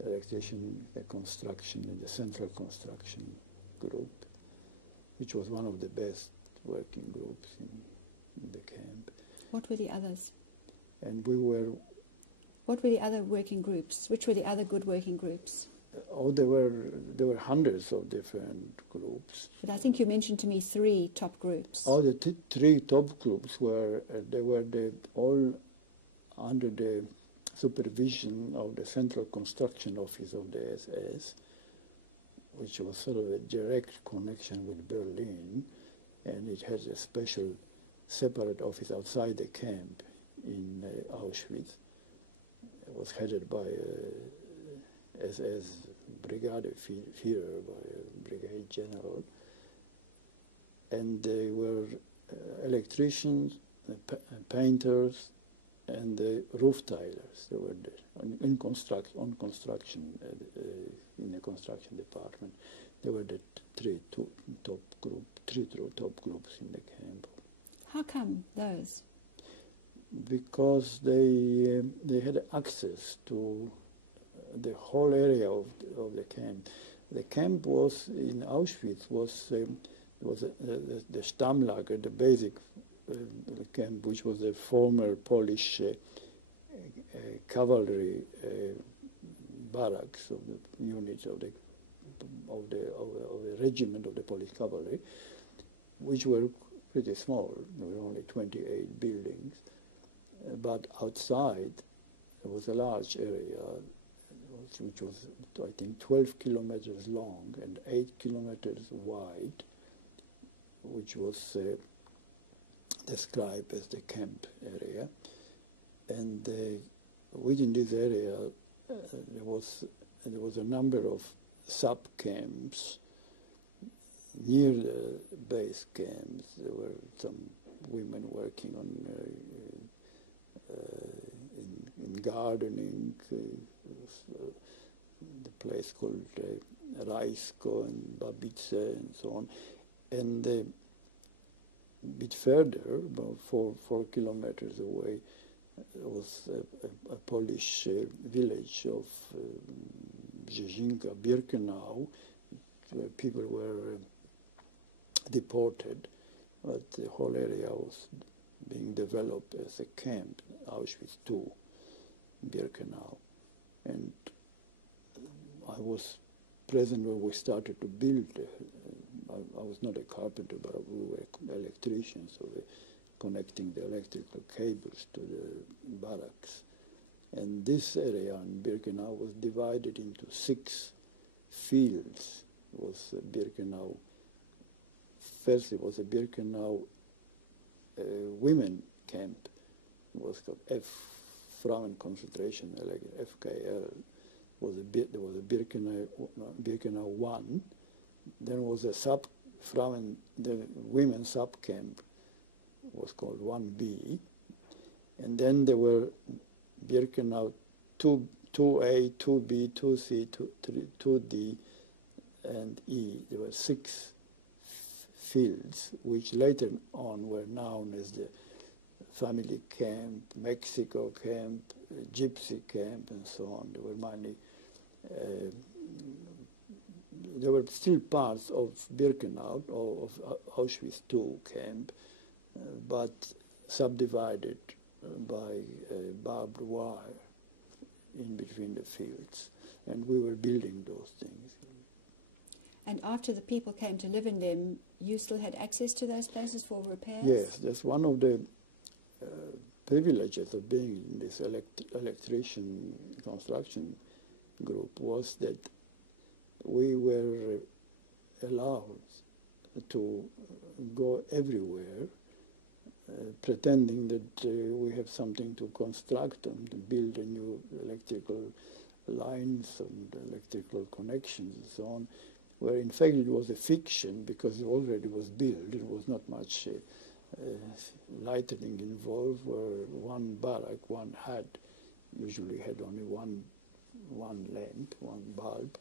in the central construction group, which was one of the best working groups in the camp. What were the others? And we were... What were the other working groups? Which were the other good working groups? Oh, there were hundreds of different groups. But I think you mentioned to me 3 top groups. Oh, the 3 top groups were all under the supervision of the Central Construction Office of the SS, which was sort of a direct connection with Berlin, and it has a special separate office outside the camp in Auschwitz. It was headed by SS Brigade Führer, by a brigade general, and they were electricians, painters, and the roof tilers. They were in construction in the construction department. They were the three top groups in the camp. How come those? Because they had access to the whole area of the camp. The camp was in Auschwitz was the Stammlager, the basic camp, which was the former Polish cavalry barracks of the units of the regiment of the Polish cavalry, which were pretty small. There were only 28 buildings, but outside there was a large area, which was, I think, 12 kilometers long and 8 kilometers wide, which was described as the camp area. And within this area, there was a number of sub-camps near the base camps. There were some women working on in gardening. The place called Rajsko and Babice and so on. And a bit further, about 4 kilometers away, there was a Polish village of Jerzy, Birkenau, where people were deported, but the whole area was being developed as a camp, Auschwitz II, Birkenau. And I was present when we started to build. I was not a carpenter, but we were electricians, so we were connecting the electrical cables to the barracks. And this area in Birkenau was divided into 6 fields. It was Birkenau. First, it was a Birkenau women camp. It was called Frauen concentration, like FKL. There was a Birkenau 1. Then was a the women's sub camp was called 1B. And then there were Birkenau 2A, 2B, 2C, 2D, and E. There were 6 fields, which later on were known as the family camp, Mexico camp, gypsy camp, and so on. There were many. There were still parts of Birkenau, or of Auschwitz II camp, but subdivided by barbed wire in between the fields. And we were building those things. And after the people came to live in them, you still had access to those places for repairs? Yes, that's one of the privileges of being in this electrician construction group, was that we were allowed to go everywhere, pretending that we have something to construct and to build a new electrical lines and electrical connections and so on, where in fact it was a fiction because it already was built. There was not much lightning involved, where one barrack, usually had only one lamp, one bulb,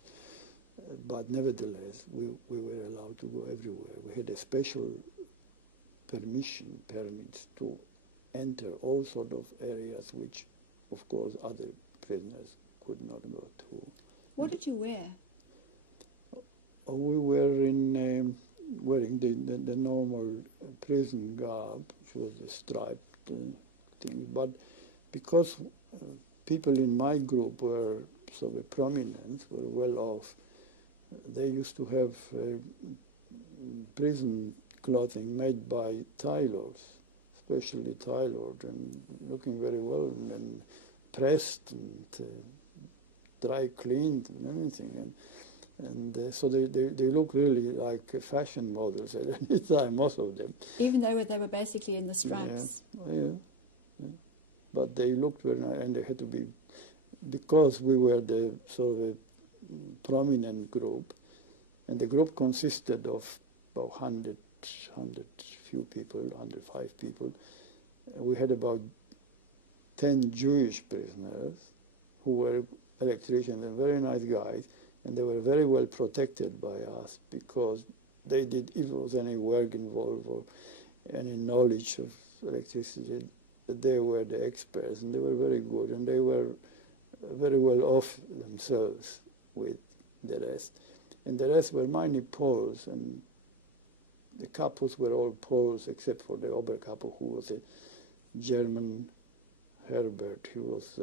but nevertheless we were allowed to go everywhere. We had a special permits to enter all sort of areas which, of course, other prisoners could not go to. What did you wear? We were wearing the normal prison garb, which was a striped thing. But because people in my group were sort of prominent, were well off, they used to have prison clothing made by tailors, especially tailored and looking very well and pressed and dry cleaned and everything. And so they look really like fashion models at any time, most of them. Even though they were basically in the stripes? Yeah. But they looked very nice, and they had to be, because we were the sort of a prominent group, and the group consisted of about 100 few people, 105 people. We had about 10 Jewish prisoners who were electricians and very nice guys, and they were very well protected by us because they did, if there was any work involved or any knowledge of electricity, they were the experts, and they were very good, and they were very well off themselves with the rest. And the rest were mainly Poles, and the couples were all Poles except for the Oberkappo, who was a German Herbert. He was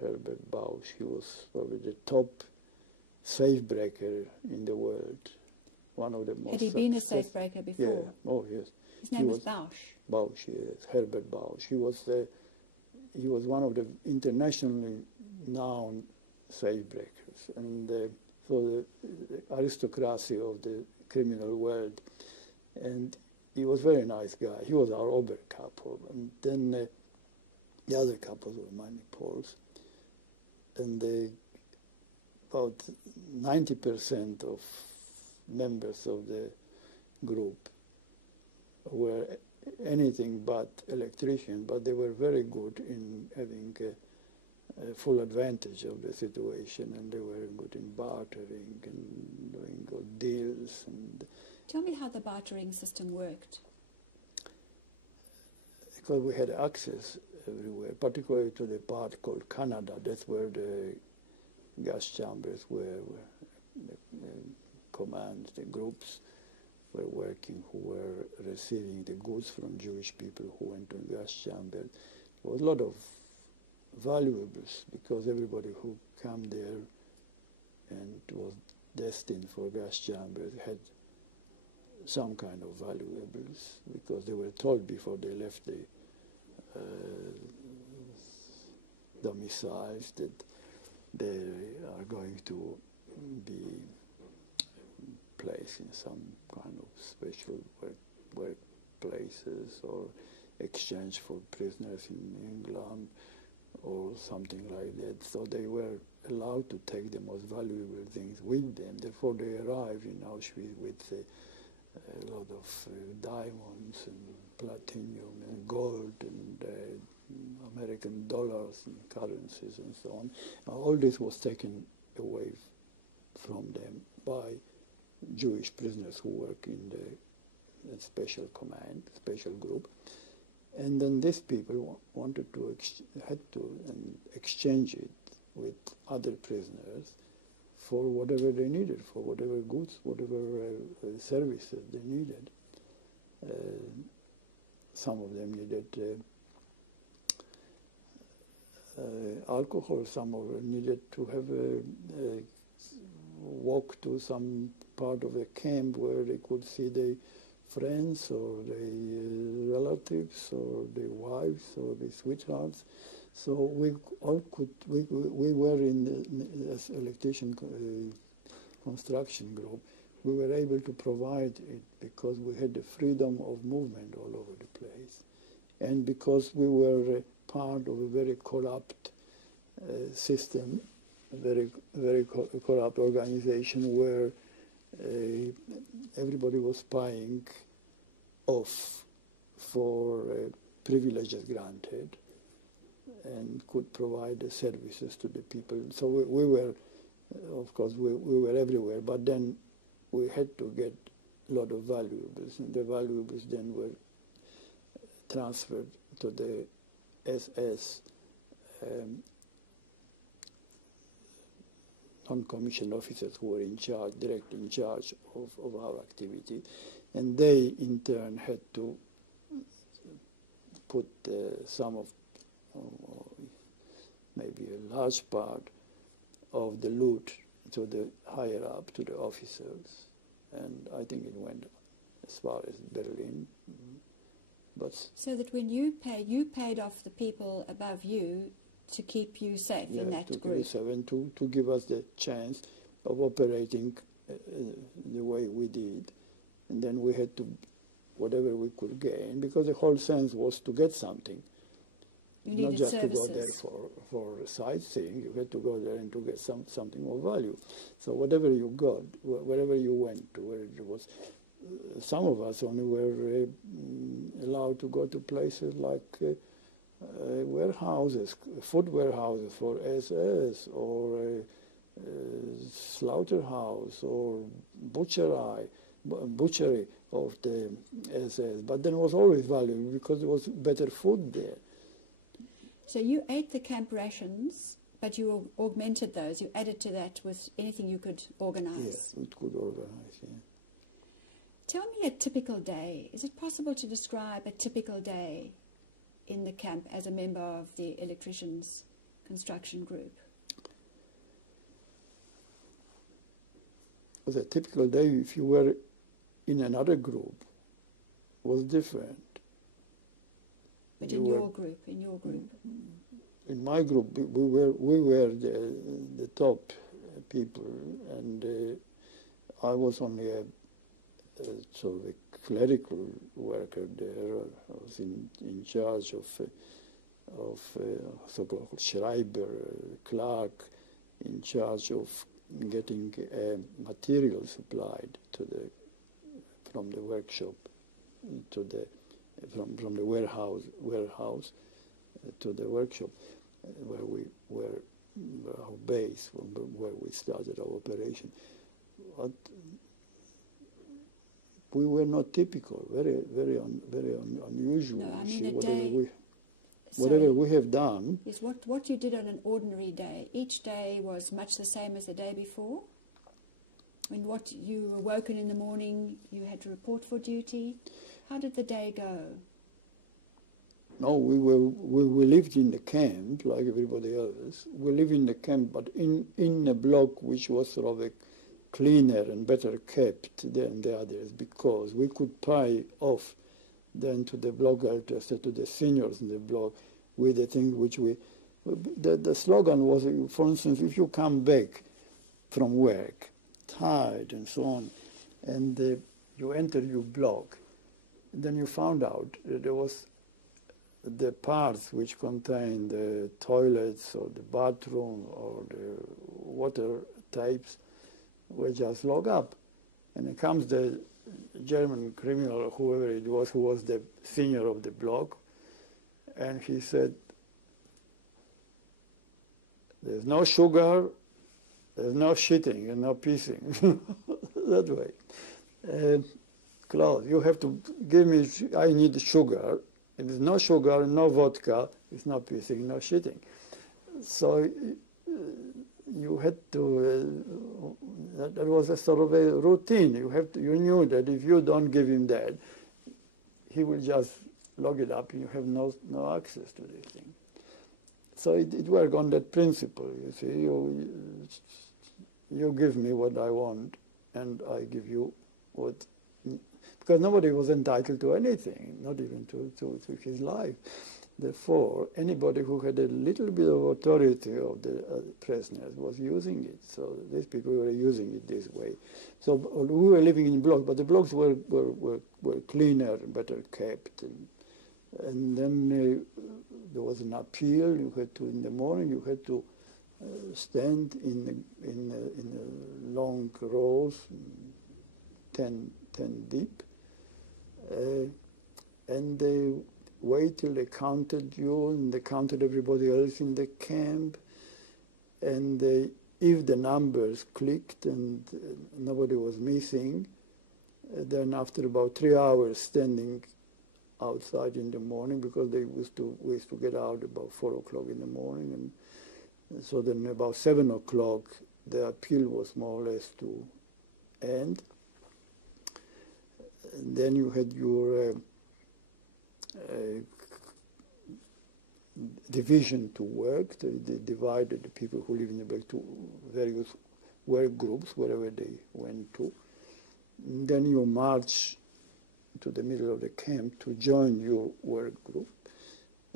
Herbert Bausch. He was probably the top safe breaker in the world. One of the most. Had he been a safe breaker before? Yeah. Oh yes. His name was Bausch. Bausch, yes, Herbert Bausch. He was one of the internationally known safe breakers, and so the aristocracy of the criminal world. And he was a very nice guy. He was our Oberkappo, and then the other couples were mainly Poles. And about 90% of members of the group were anything but electricians, but they were very good in having a full advantage of the situation, and they were good in bartering and doing good deals. And tell me how the bartering system worked. Because we had access everywhere, particularly to the part called Canada. That's where the gas chambers were the commands, the groups were working, who were receiving the goods from Jewish people who went to gas chambers. There was a lot of valuables, because everybody who came there and was destined for gas chambers had some kind of valuables, because they were told before they left the domiciles that they are going to be placed in some kind of special workplaces or exchange for prisoners in England or something like that. So they were allowed to take the most valuable things with them. Therefore they arrived in Auschwitz with a lot of diamonds and platinum and gold and American dollars and currencies and so on. All this was taken away from them by Jewish prisoners who work in the special command, special group. And then these people wanted to, had to exchange it with other prisoners for whatever they needed, for whatever goods, whatever services they needed. Some of them needed alcohol, some of them needed to have walk to some part of the camp where they could see their friends or their relatives or their wives or their sweethearts. So we all could, we were in the electrician construction group. We were able to provide it because we had the freedom of movement all over the place. And because we were part of a very corrupt system, a very corrupt organization where everybody was spying off for privileges granted and could provide the services to the people. So we were, of course, we were everywhere, but then we had to get a lot of valuables, and the valuables then were transferred to the SS non-commissioned officers who were in charge, directly in charge of our activity, and they in turn had to put some of, maybe a large part of the loot to the higher up, to the officers, and I think it went as far as Berlin. But so that when you paid off the people above you to keep you safe in that group. To keep us safe and to give us the chance of operating the way we did. And then we had to, whatever we could gain, because the whole sense was to get something. You Not needed just services. to go there for sightseeing, you had to go there and to get something of value. So whatever you got, wherever you went to, where it was, some of us only were allowed to go to places like warehouses, food warehouses for SS, or slaughterhouse, or butchery of the SS. But then it was always valuable because there was better food there. So you ate the camp rations, but you augmented those. You added to that with anything you could organize. Yes, we could organize, yeah. Tell me a typical day. Is it possible to describe a typical day in the camp as a member of the electricians construction group? It was a typical day if you were in another group was different. But in your group, in my group, we were the top people, and I was only a sort of a clerical worker there. I was in charge of so-called Schreiber, clerk, in charge of getting material supplied to from the workshop to the from the warehouse to the workshop, where our base, where we started our operation. But we were not typical, very unusual. No, I mean whatever we have done. Yes, what you did on an ordinary day. Each day was much the same as the day before. When you were woken in the morning, you had to report for duty. How did the day go? No, we lived in the camp like everybody else. We lived in the camp, but in a block which was sort of a cleaner and better kept than the others, because we could pay off then to the block elders, to the seniors in the block, with the things which the slogan was, for instance, if you come back from work, tired and so on, and you enter your block, then you found out that there was the parts which contained the toilets or the bathroom or the water tapes were just locked up. And then comes the German criminal, whoever it was, who was the senior of the block, and he said, there's no sugar, there's no shitting and no pissing. That way. Claude, you have to give me, I need sugar. If there's no sugar, no vodka, it's no pissing, no shitting. So you had to, that was a sort of a routine. You knew that if you don't give him that, he will just log it up and you have no access to this thing. So it worked on that principle, you see. you give me what I want, and I give you what... Because nobody was entitled to anything, not even to his life. Therefore, anybody who had a little bit of authority of the prisoners was using it. So these people were using it this way. So we were living in blocks, but the blocks were cleaner, better kept. And then there was an appeal. You had to, in the morning, you had to stand in long rows, 10 deep, and they wait till they counted you, and they counted everybody else in the camp, and if the numbers clicked and nobody was missing, then after about 3 hours standing outside in the morning, because we used to get out about 4 o'clock in the morning, and so then about 7 o'clock the appeal was more or less to end. And then you had your division to work. They divided the people who live in the block to various work groups wherever they went to. And then you march to the middle of the camp to join your work group.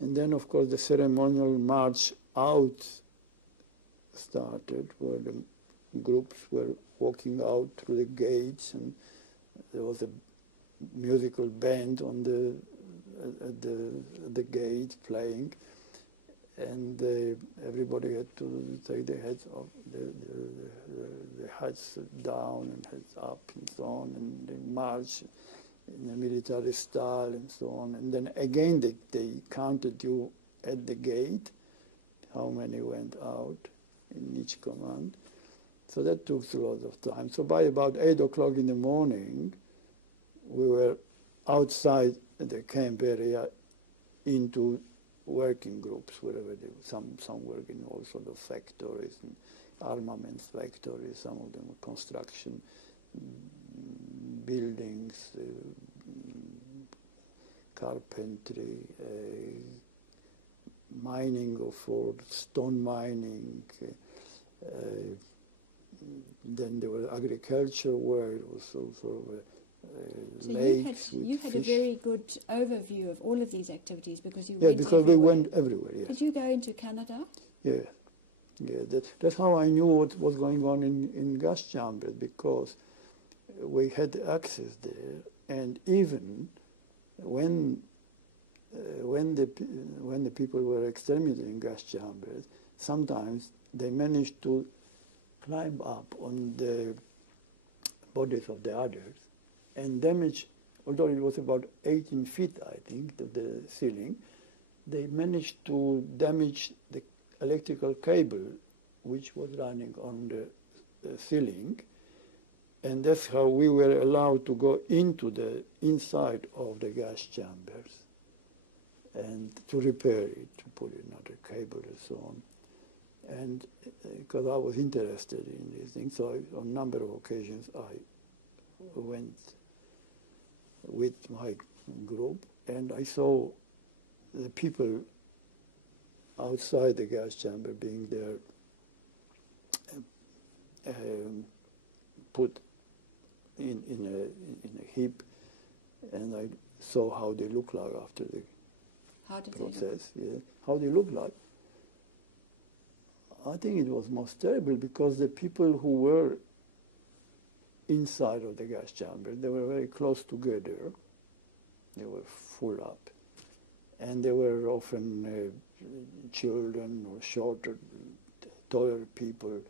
And then, of course, the ceremonial march out started, where the groups were walking out through the gates, and there was a musical band on the gate playing, and everybody had to take their heads off, the hats down and heads up and so on, and they march in a military style and so on. And then again they counted you at the gate, how many went out in each command. So that took a lot of time. So by about 8 o'clock in the morning, we were outside the camp area into working groups, wherever they were. Some work in all sorts of factories, and armaments factories, some of them were construction, buildings, carpentry, mining for stone mining. Then there was agriculture where it was also so lakes you had a fish. very good overview of all of these activities because you Yeah, went because we everywhere. went everywhere. Yes. Did you go into Canada? Yeah, that's how I knew what was going on in gas chambers, because we had access there, and even when the people were exterminated in gas chambers, sometimes they managed to climb up on the bodies of the others and damage, although it was about 18 feet, I think, to the ceiling, they managed to damage the electrical cable which was running on the ceiling, and that's how we were allowed to go into the inside of the gas chambers and to repair it, to put another cable and so on. And because I was interested in these things, so on a number of occasions I went with my group, and I saw the people outside the gas chamber being there, put in a heap, and I saw how they look like after the process. Yeah, how they look like. I think it was most terrible because the people who were inside of the gas chamber, they were very close together. They were full up. And they were often children or shorter, taller people,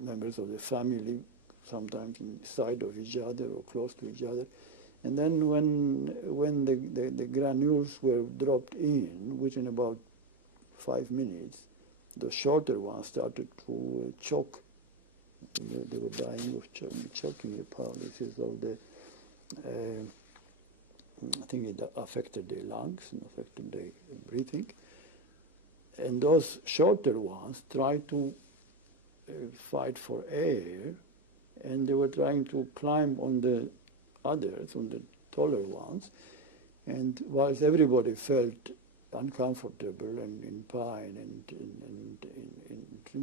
members of the family, sometimes inside of each other or close to each other. And then when the granules were dropped in, within about 5 minutes, the shorter ones started to choke. They were dying of choking the paralysis of the. I think it affected their lungs and affected their breathing. And those shorter ones tried to fight for air, and they were trying to climb on the others, on the taller ones. And whilst everybody felt uncomfortable and in pain and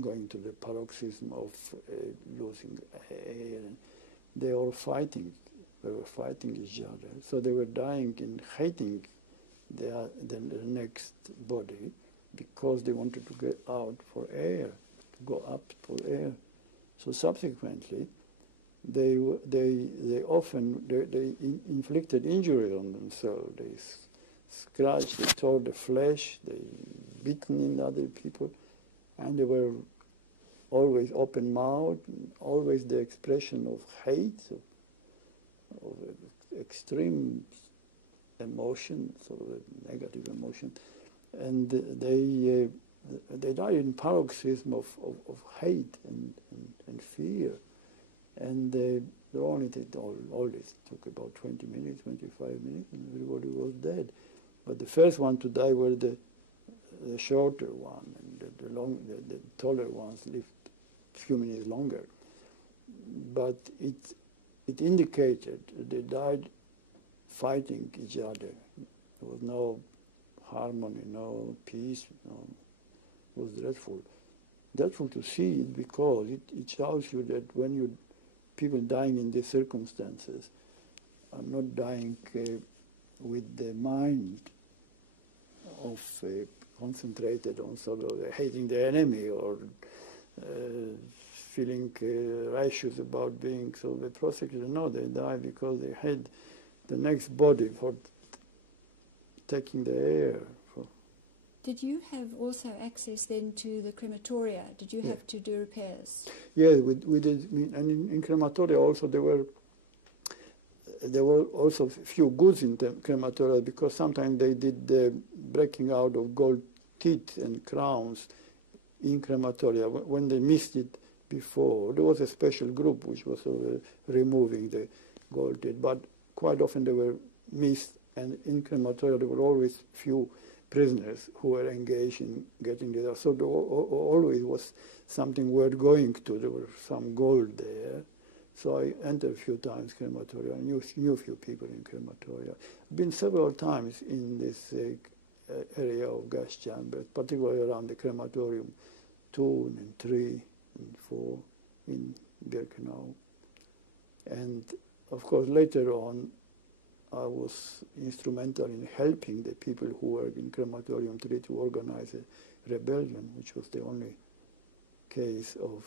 going to the paroxysm of losing air. And they were fighting. They were fighting each other. So they were dying and hating the next body because they wanted to get out for air, to go up for air. So subsequently, they often inflicted injury on themselves. They scratched, they tore the flesh, they beaten in other people, and they were always open-mouthed, always the expression of hate, of extreme emotion, sort of a negative emotion, and they died in paroxysm of hate and fear, and all this took about 20 minutes, 25 minutes, and everybody was dead. But the first one to die were the shorter one, and the taller ones lived a few minutes longer. But it indicated that they died fighting each other. There was no harmony, no peace. It was dreadful. Dreadful to see it because it shows you that when people dying in these circumstances are not dying with the mind of concentrated on sort of hating the enemy or feeling righteous about being sort of a prosecutor. No, they die because they had the next body for taking the air. Did you have also access then to the crematoria? Did you have to do repairs? Yeah, we did. And in crematoria also there were also few goods in the crematoria because sometimes they did the breaking out of gold teeth and crowns in crematoria. When they missed it before, there was a special group which was removing the gold teeth, but quite often they were missed, and in crematoria there were always few prisoners who were engaged in getting it out. So there always was something worth going to. There was some gold there. So I entered a few times crematoria. I knew a few people in crematoria. I've been several times in this area of gas chambers, particularly around the crematorium 2 and 3 and 4 in Birkenau. And of course later on I was instrumental in helping the people who were in crematorium 3 to organize a rebellion, which was the only case of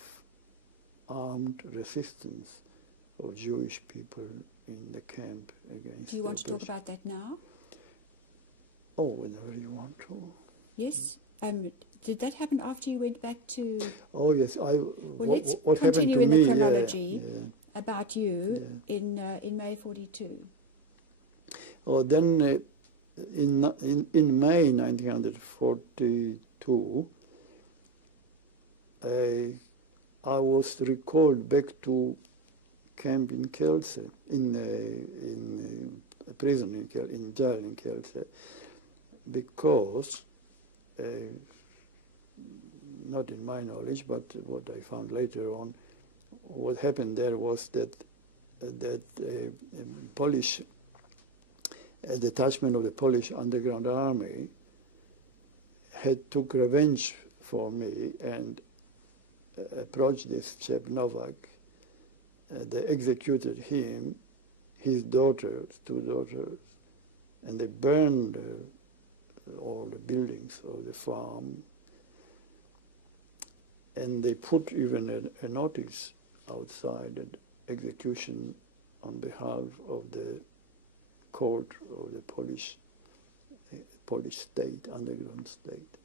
armed resistance of Jewish people in the camp against. Do you want to talk about that now? Oh, whenever you want to. Yes. Did that happen after you went back to? Oh yes. Let's what continue happened to in me, the chronology about you in May 42. Oh, then in May 1942, I was recalled back to camp in Kielce, in a prison in jail in Kielce, because, not in my knowledge, but what I found later on, what happened there was that Polish. A detachment of the Polish underground army took revenge for me and approached this chap Novak. They executed him, his daughters, 2 daughters, and they burned all the buildings of the farm. And they put even a notice outside, an execution on behalf of the court of the Polish state, underground state,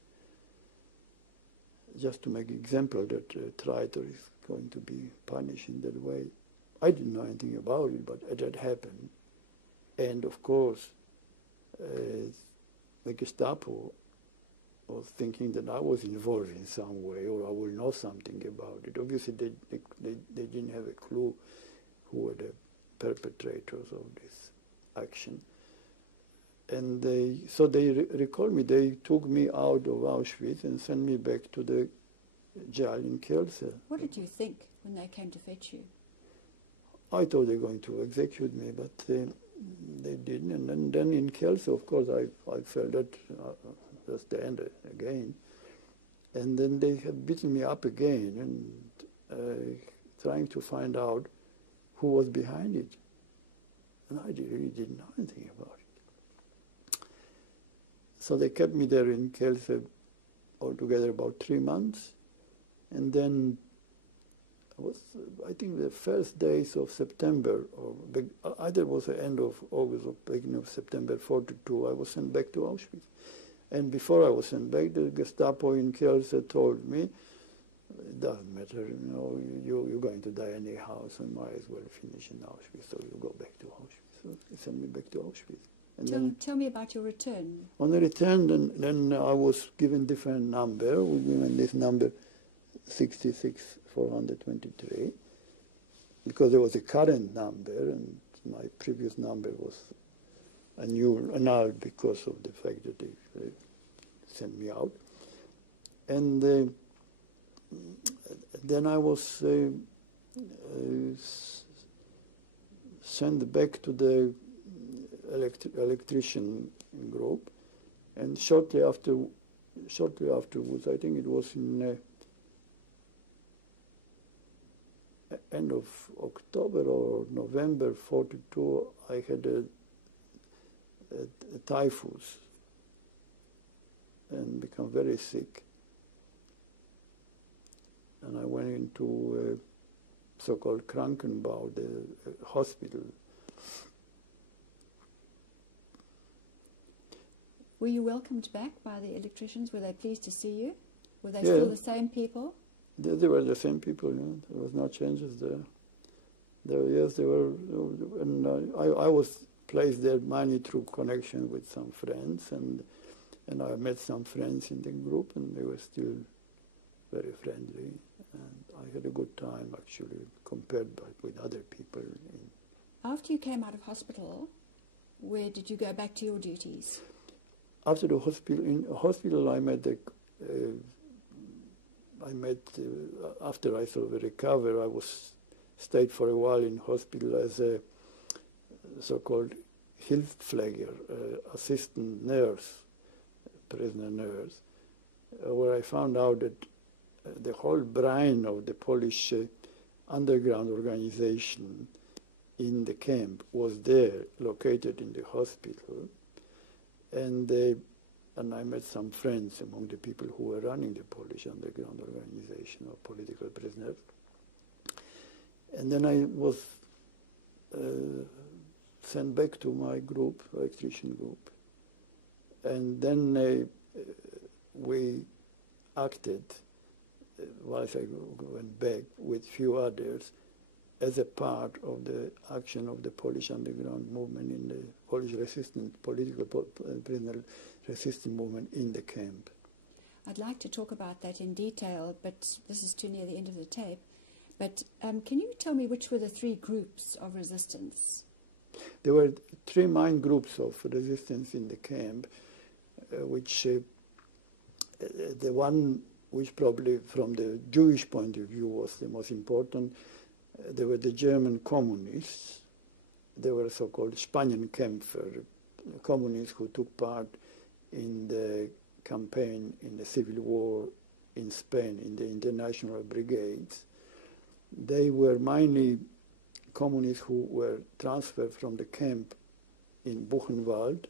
just to make example that a traitor is going to be punished in that way. I didn't know anything about it, but that happened. And of course, the Gestapo was thinking that I was involved in some way, or I will know something about it. Obviously, they didn't have a clue who were the perpetrators of this action. And they recalled me. They took me out of Auschwitz and sent me back to the jail in Kielce. What did you think when they came to fetch you? I thought they were going to execute me, but they didn't. And then in Kielce, of course, I felt that that's the end again. And then they have beaten me up again and trying to find out who was behind it. And I really didn't know anything about it. So they kept me there in Kielce altogether about 3 months. And then I think the first days of September, or either it was the end of August or beginning of September 42, I was sent back to Auschwitz. And before I was sent back, the Gestapo in Kielce told me, it doesn't matter, you're going to die anyhow, so you might as well finish in Auschwitz, so you go back to Auschwitz. So they sent me back to Auschwitz. And tell me about your return. On the return, then I was given different number. We were given this number 66,423, because there was a current number, and my previous number was annulled because of the fact that they sent me out. And then I was sent back to the electrician group, and shortly afterwards, I think it was in end of October or November 42, I had a typhus and become very sick. And I went into so-called Krankenbau, the hospital. Were you welcomed back by the electricians? Were they pleased to see you? Were they Yeah. still the same people? They were the same people. There was no changes there. Yes, they were. And I was placed there mainly through connection with some friends, and I met some friends in the group, and they were still very friendly. And I had a good time, actually, compared with other people. After you came out of hospital, where did you go back to your duties? After the hospital, I met after I sort of recovered, I stayed for a while in hospital as a so-called Hilfspfleger, assistant nurse, prisoner nurse, where I found out that the whole brain of the Polish underground organization in the camp was there, located in the hospital, and I met some friends among the people who were running the Polish underground organization of political prisoners. And then I was sent back to my group, electrician group. And then we acted, once I went back with few others, as a part of the action of the Polish underground movement in the Polish political prisoner resistance movement in the camp. I'd like to talk about that in detail, but this is too near the end of the tape. But can you tell me which were the three groups of resistance? There were three main groups of resistance in the camp, which the one which probably from the Jewish point of view was the most important. There were the German communists. They were so-called Spanienkämpfer, communists who took part in the campaign in the civil war in Spain, in the international brigades. They were mainly communists who were transferred from the camp in Buchenwald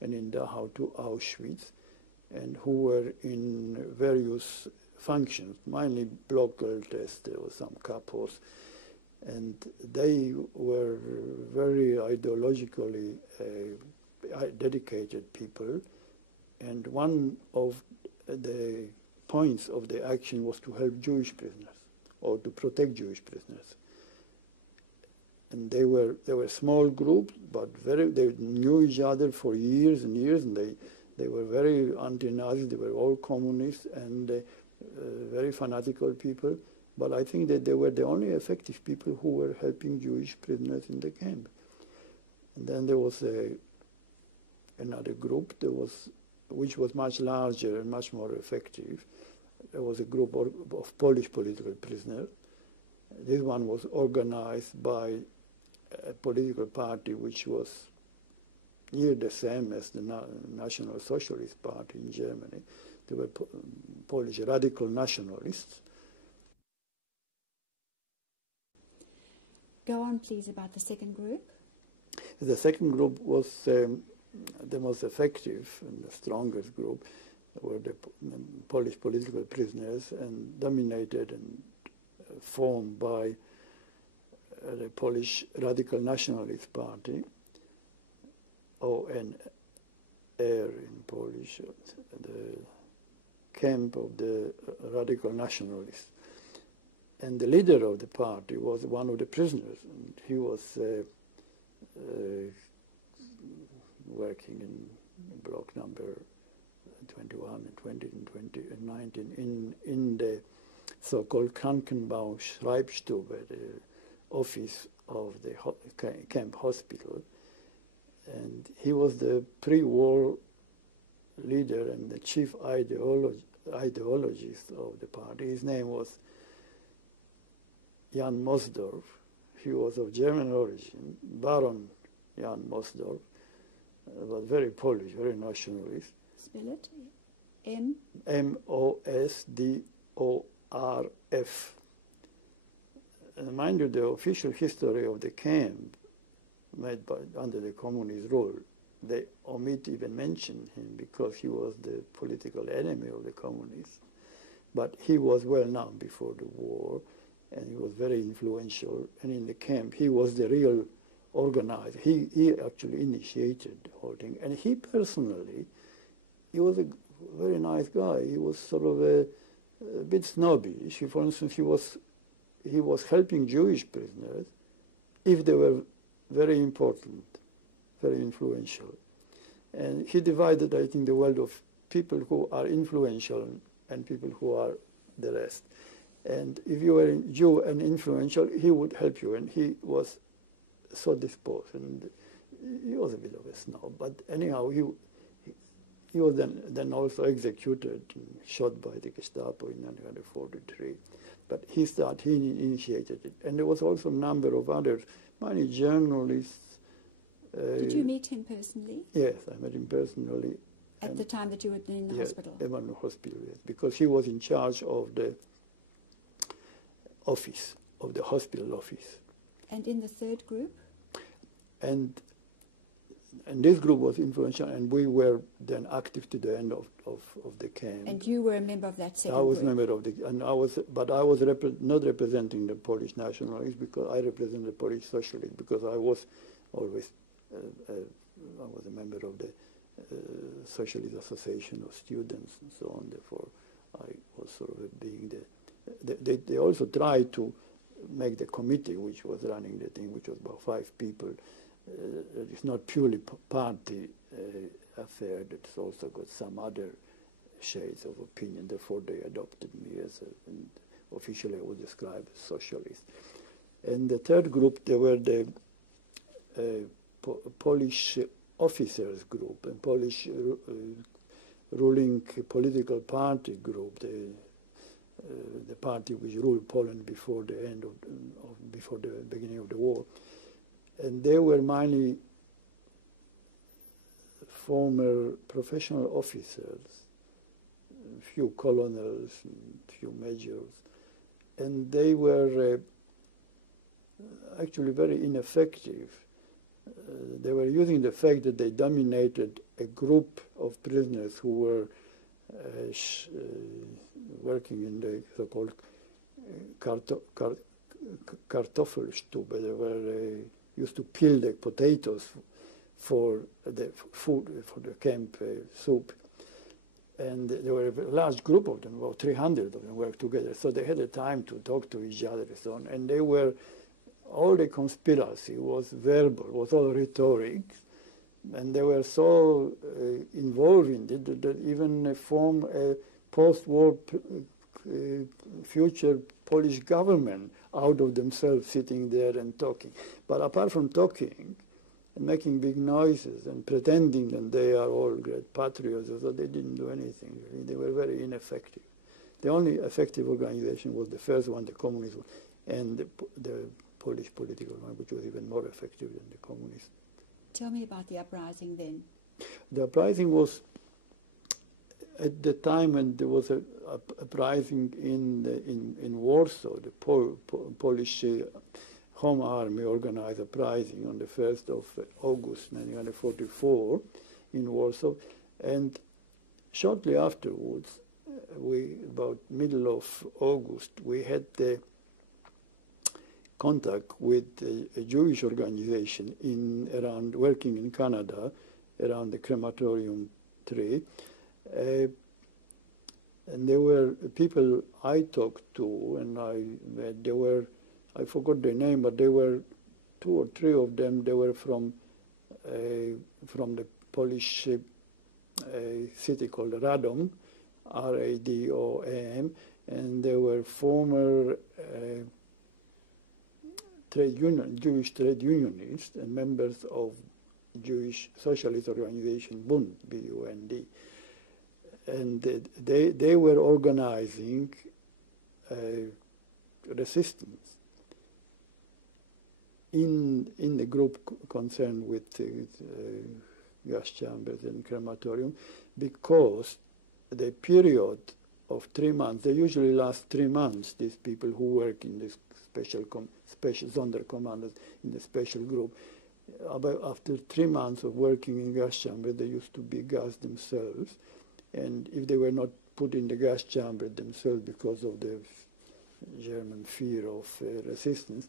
and in Dachau to Auschwitz, and who were in various functions, mainly block tests, there were some capos, and they were very ideologically dedicated people, and one of the points of the action was to help Jewish prisoners, or to protect Jewish prisoners. And they were small groups, but they knew each other for years and years, and they were very anti-Nazi. They were all communists and very fanatical people. But I think that they were the only effective people who were helping Jewish prisoners in the camp. And then there was another group which was much larger and much more effective. There was a group of Polish political prisoners. This one was organized by a political party which was near the same as the National Socialist Party in Germany. They were Polish radical nationalists. Go on, please, about the second group. The second group was the most effective and the strongest group, were the Polish political prisoners, and dominated and formed by the Polish Radical Nationalist Party, ONR in Polish, the camp of the Radical Nationalists. And the leader of the party was one of the prisoners, and he was working in block number 21 and 20 and 20 and 19 in the so-called Krankenbau-Schreibstube, the office of the camp hospital. And he was the pre-war leader and the chief ideologist of the party. His name was Jan Mosdorf. He was of German origin, Baron Jan Mosdorf, but very Polish, very nationalist. Spell it. M? M-O-S-D-O-R-F. And mind you, the official history of the camp made under the communist rule, they omit even mention him because he was the political enemy of the communists. But he was well known before the war, and he was very influential. And in the camp, he was the real organizer. He actually initiated the whole thing. And he personally, he was a very nice guy. He was sort of a bit snobbish. For instance, he was helping Jewish prisoners if they were very important, very influential. And he divided, I think, the world of people who are influential and people who are the rest. And if you were a Jew and influential, he would help you, and he was so disposed. And he was a bit of a snob, but anyhow, he was then also executed and shot by the Gestapo in 1943. But he initiated it. And there was also a number of others, many journalists. Did you meet him personally? Yes, I met him personally. At the time that you were in the hospital? Yes, in the hospital, yes, because he was in charge of the office, of the hospital office. And in the third group? And this group was influential, and we were then active to the end of the camp. And you were a member of that second group? I was a member of but I was not representing the Polish nationalists, because I represented the Polish socialists, because I was always I was a member of the Socialist Association of Students and so on. Therefore, I was sort of being they also tried to make the committee which was running the thing, which was about 5 people. It's not purely party affair. It's also got some other shades of opinion. Therefore, they adopted me as and officially I was described as socialist. And the third group, they were the Polish officers group and Polish ruling political party group. The party which ruled Poland before the end before the beginning of the war. And they were mainly former professional officers, a few colonels, a few majors, and they were actually very ineffective. They were using the fact that they dominated a group of prisoners who were working in the so-called Kartoffelstube. They were used to peel the potatoes for the food, for the camp soup. And there were a large group of them, about 300 of them worked together. So they had a time to talk to each other and so on. And they were, all the conspiracy was verbal, was all rhetoric. And they were so involved in it that even formed a post-war future Polish government out of themselves, sitting there and talking. But apart from talking and making big noises and pretending that they are all great patriots, so they didn't do anything. Really. They were very ineffective. The only effective organization was the first one, the communist one, and the Polish political one, which was even more effective than the communist Tell me about the uprising then. The uprising was at the time when there was a uprising in Warsaw. The Polish Home Army organized a uprising on the 1st of August 1944 in Warsaw, and shortly afterwards, about middle of August, we had the contact with a Jewish organization working in Canada around the crematorium tree. And there were people I talked to, and I forgot their name, but there were 2 or 3 of them. They were from the Polish city called Radom, R-A-D-O-M, and they were former Jewish trade unionists and members of Jewish socialist organization Bund, B-U-N-D. And they were organizing resistance in the group concerned with gas chambers and crematorium, because the period of 3 months, they usually last 3 months, these people who work in this special Sonderkommanders in the special group. After 3 months of working in gas chamber, they used to be gassed themselves, and if they were not put in the gas chamber themselves because of the German fear of resistance,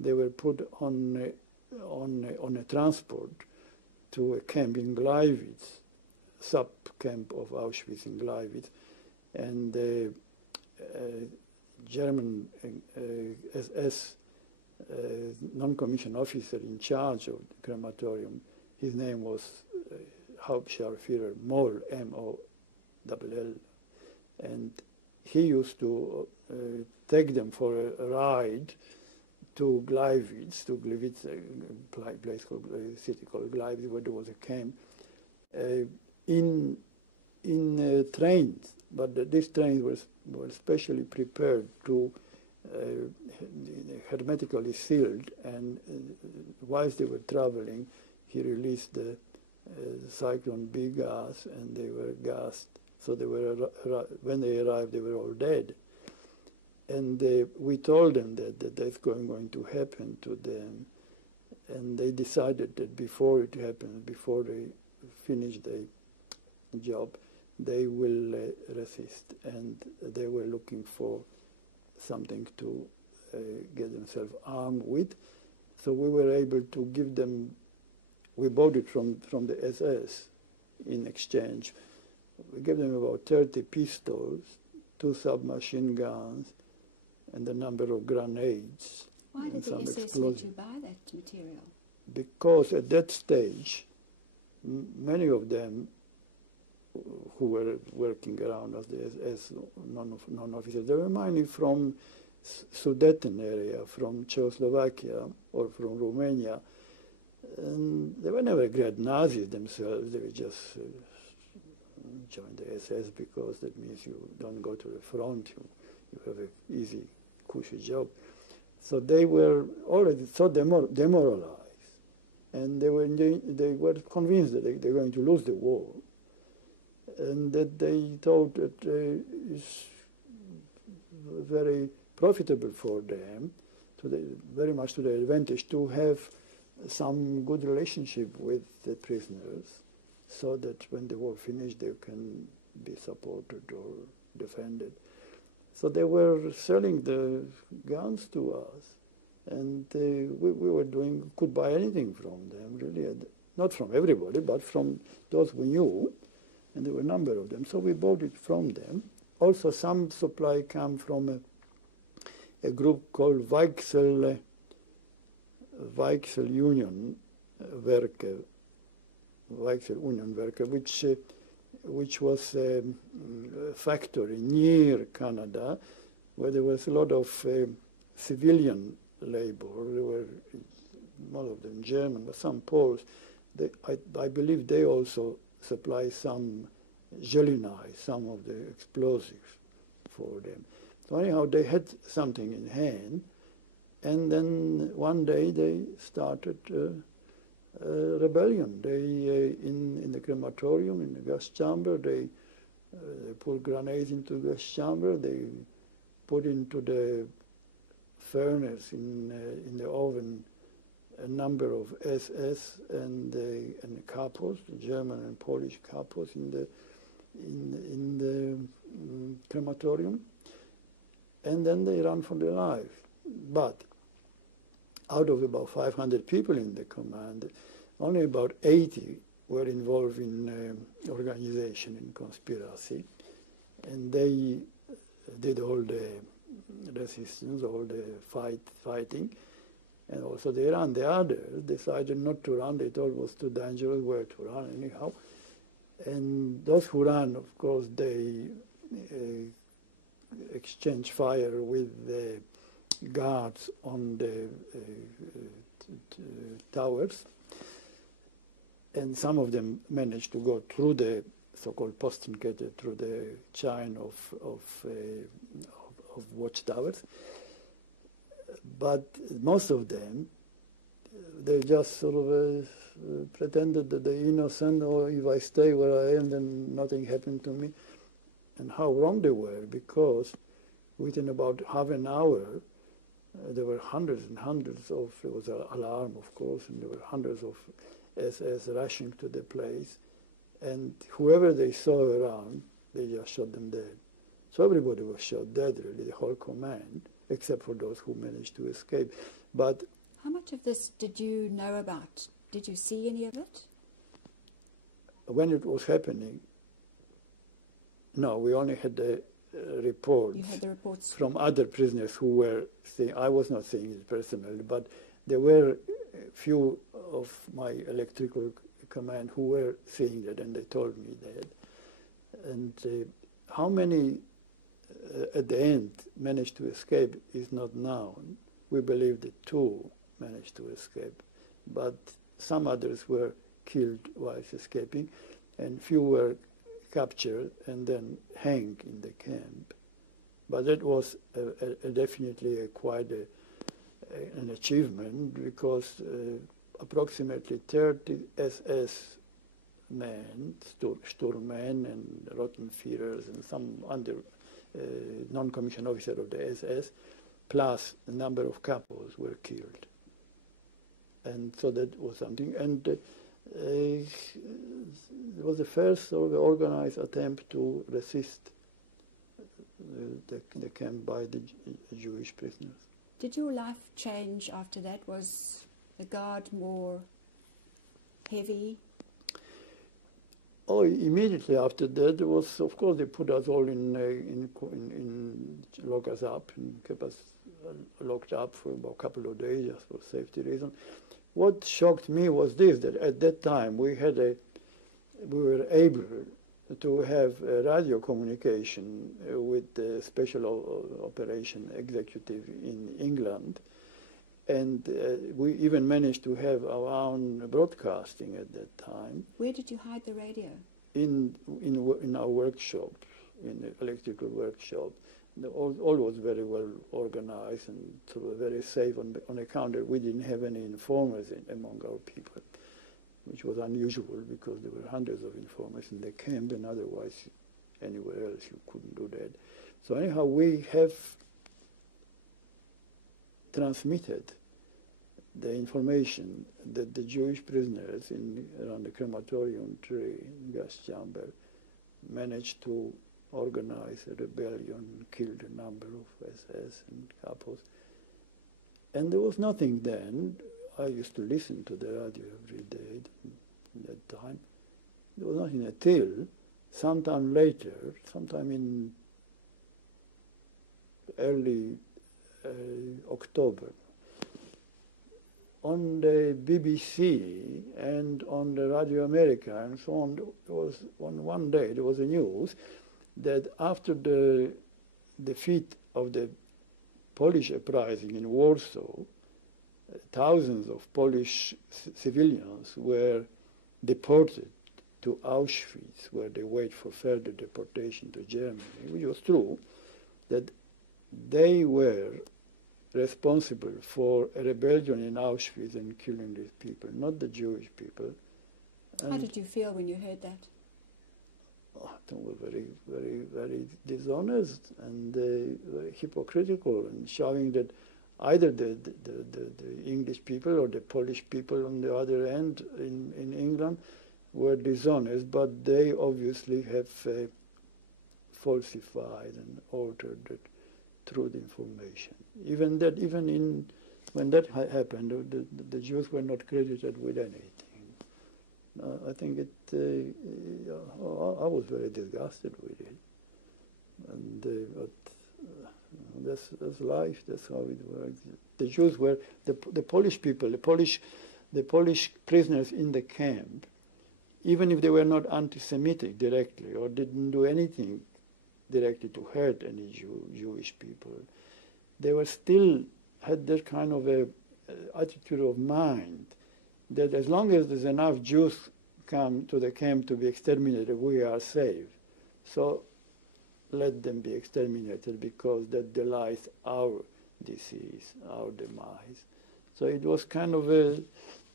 they were put on a transport to a camp in Gleiwitz, sub-camp of Auschwitz in Gleiwitz, and the German SS non-commissioned officer in charge of the crematorium, his name was Hauptscharführer Moll, M-O-L-L, and he used to take them for a ride to Gleiwitz, a place called city called Gleiwitz, where there was a camp, in trains. But these trains were specially prepared to hermetically sealed, and whilst they were traveling, he released the cyclone B gas, and they were gassed. So they were, when they arrived, they were all dead. And we told them that that's going to happen to them, and they decided that before it happens, before they finish the job, they will resist, and they were looking for something to get themselves armed with. So we were able to give them, we bought it from the SS in exchange. We gave them about 30 pistols, 2 submachine guns, and a number of grenades. Why did the SS let you buy that material? Because at that stage, many of them who were working around as the SS non-officers, they were mainly from Sudeten area, from Czechoslovakia or from Romania. And they were never great Nazis themselves. They were just joined the SS because that means you don't go to the front, you have an easy, cushy job. So they were already so demoralized, and they were convinced that they're going to lose the war, and that they thought that it's very profitable for them, very much to their advantage, to have some good relationship with the prisoners, so that when the war finished, they can be supported or defended. So they were selling the guns to us, and we could buy anything from them, really. Not from everybody, but from those we knew, and there were a number of them. So we bought it from them. Also, some supply came from a group called Weichsel Union Werke, which was a factory near Canada, where there was a lot of civilian labor. There were, most of them German, but some Poles. I believe they also supply some gelini, some of the explosives for them. So anyhow, they had something in hand, and then one day they started rebellion. They in the crematorium, in the gas chamber, they put grenades into the gas chamber. They put into the furnace in the oven a number of SS and the capos, the German and Polish capos in the crematorium, and then they ran for their life. But out of about 500 people in the command, only about 80 were involved in organization, in conspiracy, and they did all the resistance, all the fighting, and also they ran. The others decided not to run. They thought it was too dangerous where to run anyhow. And those who ran, of course, they exchanged fire with the guards on the towers, and some of them managed to go through the so-called Postenkette, through the chain of watchtowers. But most of them, they just sort of pretended that they're innocent, or if I stay where I am, then nothing happened to me. And how wrong they were, because within about half an hour, there were hundreds and hundreds of, there was an alarm, of course, and there were hundreds of SS rushing to the place. And whoever they saw around, they just shot them dead. So everybody was shot dead, really, the whole command, except for those who managed to escape. But how much of this did you know about? Did you see any of it? when it was happening, no, we only had the reports. You had the reports from other prisoners who were seeing. I was not seeing it personally, but there were a few of my electrical command who were seeing that, and they told me that. And how many at the end managed to escape is not known. We believe that 2 managed to escape, but some others were killed whilst escaping, and few were captured and then hanged in the camp. But that was definitely quite an achievement, because approximately 30 SS men, Sturmmen and Rottenführers and some under non-commissioned officer of the SS, plus a number of capos were killed. And so that was something. And it was the first sort of organized attempt to resist the camp by the Jewish prisoners. Did your life change after that? Was the guard more heavy? Oh, immediately after that, there was, of course, they put us all lock us up and kept us locked up for about a couple of days, just for safety reasons. What shocked me was this: that at that time we were able to have radio communication with the special operation executive in England, and we even managed to have our own broadcasting at that time. Where did you hide the radio? In our workshop, in the electrical workshop. All was very well organized and very safe on account that we didn't have any informers among our people, which was unusual because there were hundreds of informers in the camp, and otherwise anywhere else you couldn't do that. So anyhow, we have transmitted the information that the Jewish prisoners around the crematorium tree, gas chamber, managed to organize a rebellion, killed a number of SS and capos. And there was nothing then. I used to listen to the radio every day at that time. There was nothing until sometime later, sometime in early October, on the BBC and on the Radio America and so on, there was one day there was a news that after the defeat of the Polish uprising in Warsaw, thousands of Polish civilians were deported to Auschwitz, where they wait for further deportation to Germany, which was true, that they were responsible for a rebellion in Auschwitz and killing these people, not the Jewish people. And How did you feel when you heard that? they were very, very, very dishonest and very hypocritical, and showing that either the English people or the Polish people on the other end in England were dishonest, but they obviously have falsified and altered the truth information. Even when that happened, the Jews were not credited with anything. I think I was very disgusted with it, and but that's life. That's how it works. The Jews were the Polish people, the Polish prisoners in the camp. Even if they were not anti-Semitic directly or didn't do anything directly to hurt any Jewish people, they were still had that kind of a attitude of mind that as long as there's enough Jews come to the camp to be exterminated, we are safe. So let them be exterminated, because that delays our disease, our demise. So it was kind of a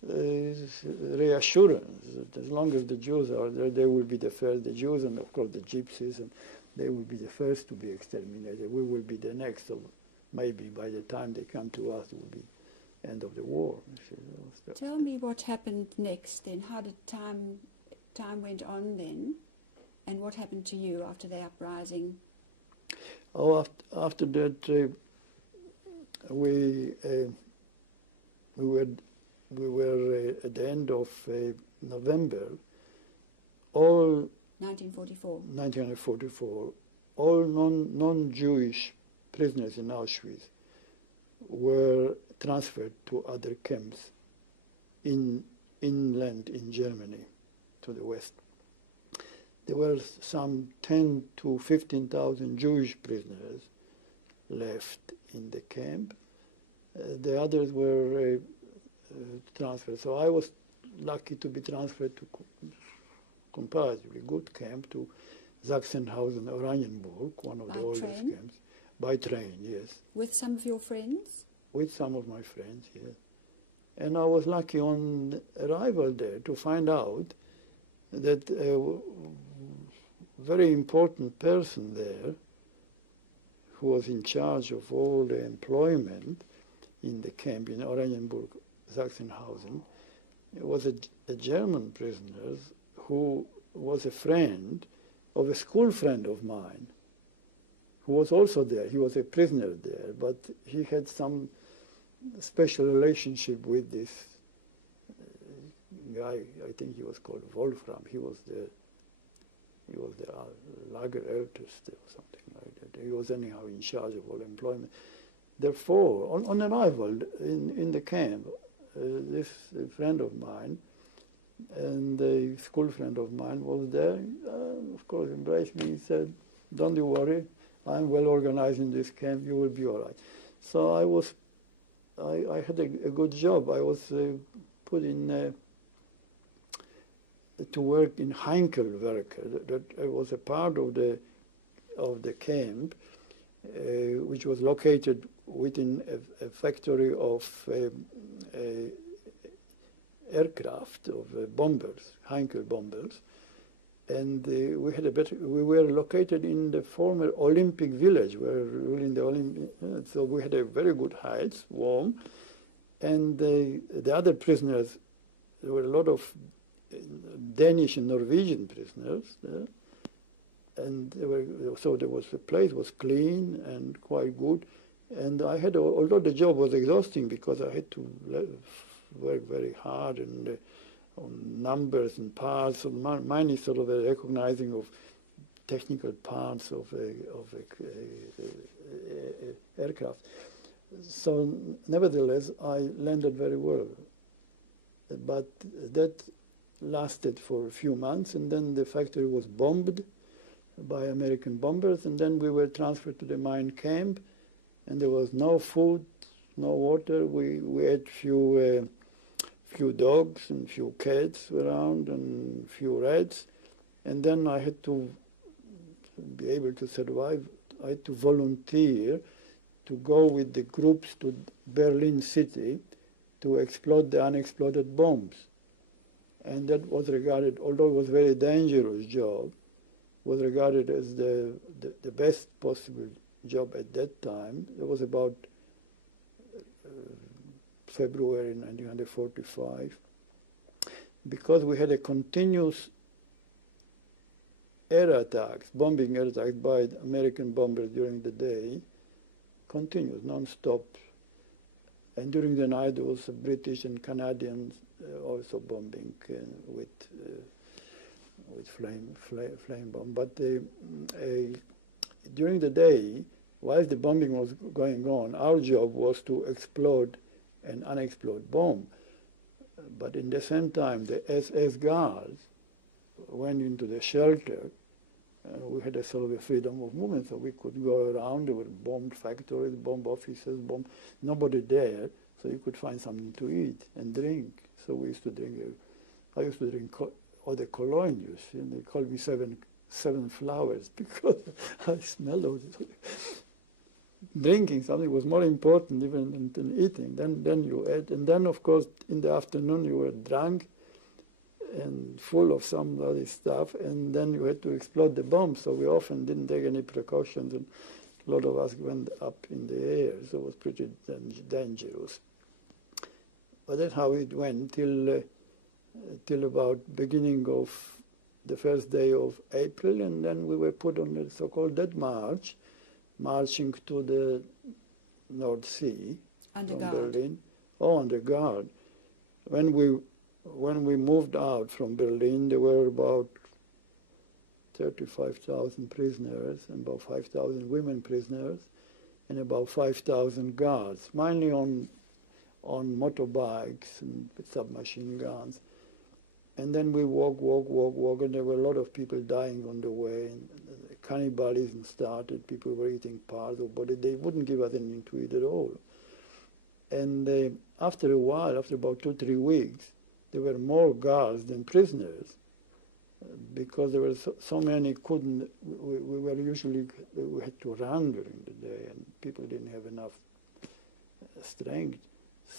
reassurance that as long as the Jews are there, they will be the first, the Jews and of course the Gypsies, and they will be the first to be exterminated. We will be the next, so maybe by the time they come to us, it will be end of the war. Tell me what happened next then. How did time went on then, and what happened to you after the uprising? Oh, after that, we were at the end of November. All 1944. All non-Jewish prisoners in Auschwitz were transferred to other camps inland in Germany, to the west. There were some 10 to 15,000 Jewish prisoners left in the camp. The others were transferred. So I was lucky to be transferred to comparatively good camp, to Sachsenhausen, Oranienburg, one of the oldest camps. By train, yes. With some of your friends? With some of my friends, yes. And I was lucky on arrival there to find out that a very important person there, who was in charge of all the employment in the camp in Oranienburg, Sachsenhausen, was a German prisoner who was a friend of a school friend of mine, who was also there. He was a prisoner there, but he had some special relationship with this guy. I think he was called Wolfram. He was the Lagerälteste or something like that. He was anyhow in charge of all employment. Therefore, on arrival in the camp, this friend of mine and a school friend of mine was there. Of course, embraced me. He said, "Don't you worry. I'm well organized in this camp. You will be all right." So I had a good job. I was put in to work in Heinkelwerke. That was a part of the camp, which was located within a factory of aircraft, of bombers, Heinkel bombers. And we were located in the former Olympic village, where in the Olympic, so we had a very good heights, warm. And the other prisoners, there were a lot of Danish and Norwegian prisoners there. And the place was clean and quite good. And I had, although the job was exhausting because I had to work very hard and on numbers and parts. So mine is sort of a recognizing of technical parts of aircraft. So nevertheless, I landed very well. But that lasted for a few months, and then the factory was bombed by American bombers, and then we were transferred to the mine camp, and there was no food, no water. We ate few dogs and few cats around and few rats, and then I had to be able to survive. I had to volunteer to go with the groups to Berlin city to explode the unexploded bombs. And that was regarded, although it was a very dangerous job, was regarded as the best possible job at that time. It was about February 1945, because we had a continuous air attacks, bombing air attacks by American bombers during the day, continuous, non-stop. And during the night there was British and Canadians also bombing with flame bomb. But during the day, while the bombing was going on, our job was to explode an unexploded bomb. But in the same time, the SS guards went into the shelter. We had a sort of a freedom of movement, so we could go around. There were bombed factories, bomb offices, nobody there, so you could find something to eat and drink. So we used to drink. I used to drink all the cologne juice, and they called me seven flowers because I smelled of it. Drinking something was more important even than eating. Then you ate, and then of course in the afternoon you were drunk and full of some other stuff, and then you had to explode the bomb. So we often didn't take any precautions, and a lot of us went up in the air. So it was pretty dangerous. But that's how it went till about beginning of the first day of April, and then we were put on the so-called Dead March, marching to the North Sea from Berlin. Oh, under guard. When we moved out from Berlin, there were about 35,000 prisoners, and about 5,000 women prisoners, and about 5,000 guards, mainly on motorbikes and with submachine guns. And then we walk, and there were a lot of people dying on the way. And cannibalism started. People were eating parts of body. They wouldn't give us anything to eat at all. And after a while, after about 2-3 weeks, there were more guards than prisoners, because there were so many couldn't. We had to run during the day, and people didn't have enough strength.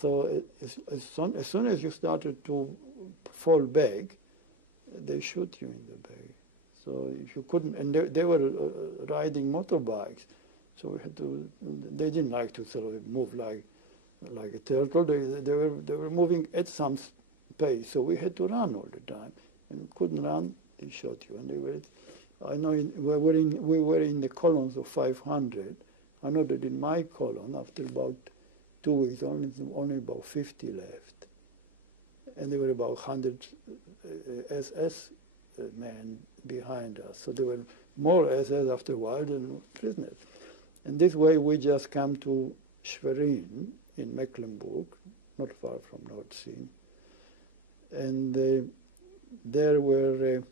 So as soon as you started to fall back, they shoot you in the back. So if you couldn't, and they were riding motorbikes, so we had to. They didn't like to sort of move like a turtle. They were moving at some pace, so we had to run all the time. And couldn't run, they shot you. And they were. I know we were in the columns of 500. I know that in my column, after about 2 weeks, only about 50 left. And there were about 100 SS men behind us. So there were more SS after a while than prisoners. And this way we just come to Schwerin in Mecklenburg, not far from North Sea. And there were,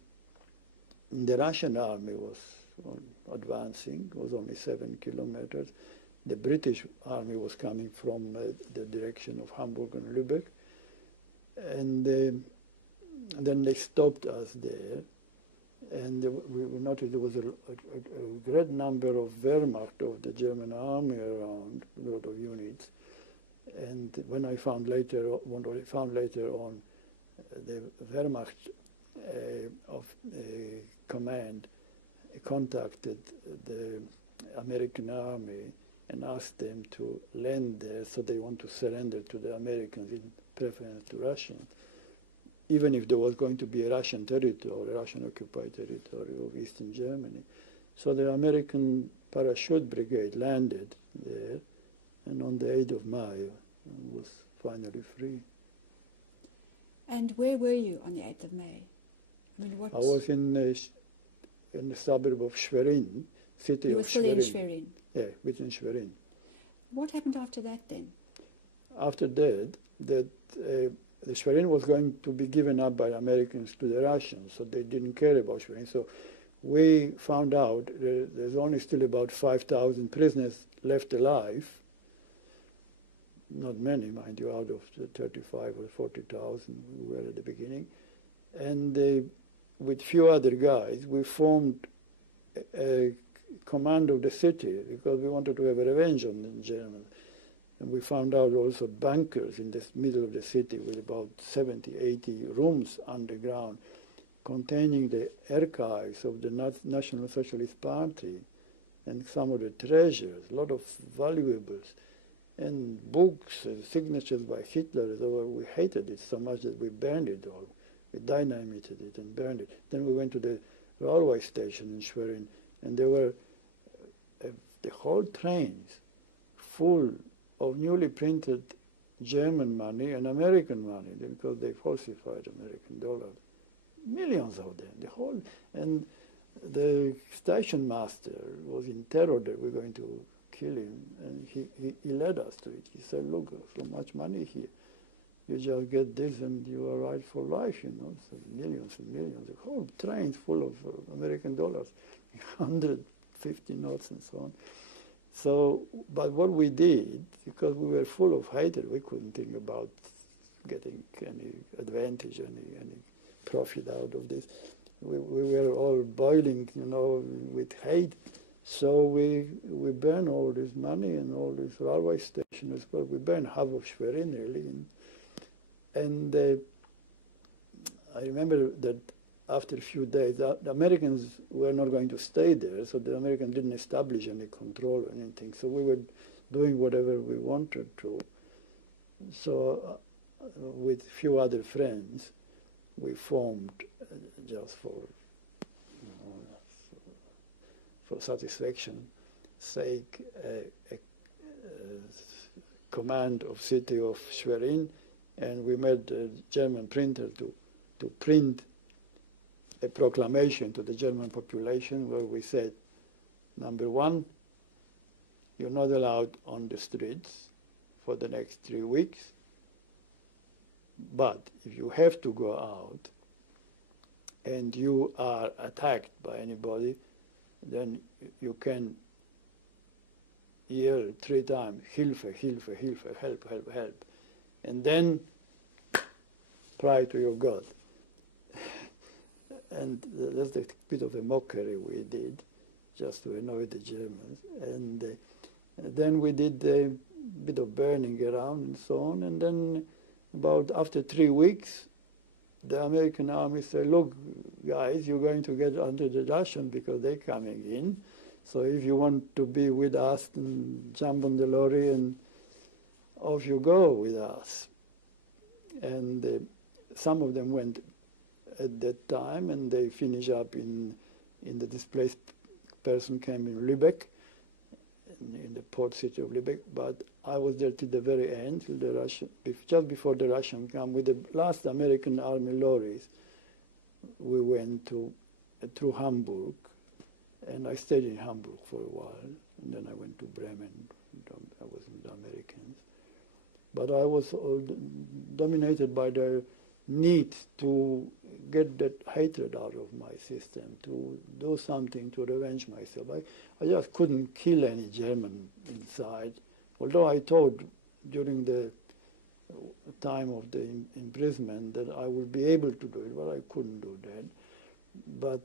the Russian army was advancing, it was only 7 kilometers. The British army was coming from the direction of Hamburg and Lübeck. And then they stopped us there. And we noticed there was a great number of Wehrmacht of the German army around, a lot of units. And when I found later on, the Wehrmacht of command contacted the American army and asked them to land there, so they want to surrender to the Americans in preference to Russians, even if there was going to be a Russian territory, a Russian occupied territory of Eastern Germany. So the American parachute brigade landed there, and on the 8th of May was finally free. And where were you on the 8th of May? I mean, what? I was in the suburb of Schwerin, city of Schwerin. You were still in Schwerin? Yeah, within Schwerin. What happened after that then? After that, the Schwerin was going to be given up by Americans to the Russians, so they didn't care about Schwerin. So we found out there's only still about 5,000 prisoners left alive. Not many, mind you, out of the 35 or 40,000 we were at the beginning. And with few other guys, we formed a command of the city because we wanted to have a revenge on the Germans. And we found out also bunkers in the middle of the city with about 70, 80 rooms underground containing the archives of the National Socialist Party and some of the treasures, a lot of valuables, and books and signatures by Hitler. So we hated it so much that we burned it all. We dynamited it and burned it. Then we went to the railway station in Schwerin, and there were the whole trains full of newly printed German money and American money because they falsified American dollars. Millions of them, the whole. And the station master was in terror that we're going to kill him, and he led us to it. He said, look, so much money here. You just get this and you are right for life, you know. So millions and millions. The whole train full of American dollars, 150 notes and so on. So, but what we did, because we were full of hatred, we couldn't think about getting any advantage, any profit out of this. We were all boiling, you know, with hate. So we burned all this money and all this railway station as well. We burned half of Schwerin really. And I remember that after a few days, the Americans were not going to stay there, so the Americans didn't establish any control or anything. So we were doing whatever we wanted to. So with a few other friends, we formed just for, you know, for satisfaction sake a command of city of Schwerin, and we made a German printer to print a proclamation to the German population where we said, number one, you're not allowed on the streets for the next 3 weeks, but if you have to go out and you are attacked by anybody, then you can yell 3 times, Hilfe, Hilfe, Hilfe, help, help, help, and then pray to your God. And that's a bit of a mockery we did, just to annoy the Germans. And then we did a bit of burning around and so on. And then after 3 weeks, the American army said, look, guys, you're going to get under the Russian because they're coming in. So if you want to be with us, then jump on the lorry and off you go with us. And some of them went at that time, and they finished up in the displaced person camp in Lübeck, in the port city of Lübeck. But I was there till the very end, till the Russian, just before the Russian come with the last American army lorries. We went through Hamburg, and I stayed in Hamburg for a while, and then I went to Bremen. I was with the Americans, but I was dominated by the need to get that hatred out of my system, to do something to revenge myself. I just couldn't kill any German inside, although I thought during the time of the imprisonment that I would be able to do it, but I couldn't do that. But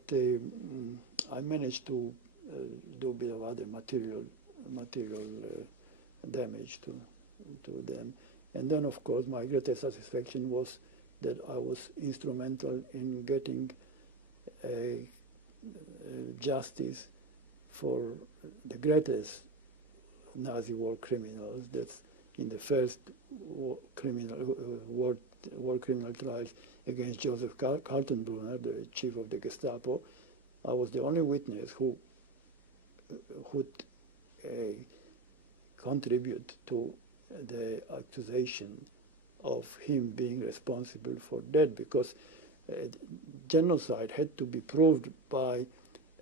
I managed to do a bit of other material damage to them. And then, of course, my greatest satisfaction was that I was instrumental in getting justice for the greatest Nazi war criminals. That's in the first war criminal trials against Joseph Kaltenbrunner, the chief of the Gestapo. I was the only witness who would contribute to the accusation of him being responsible for that, because genocide had to be proved by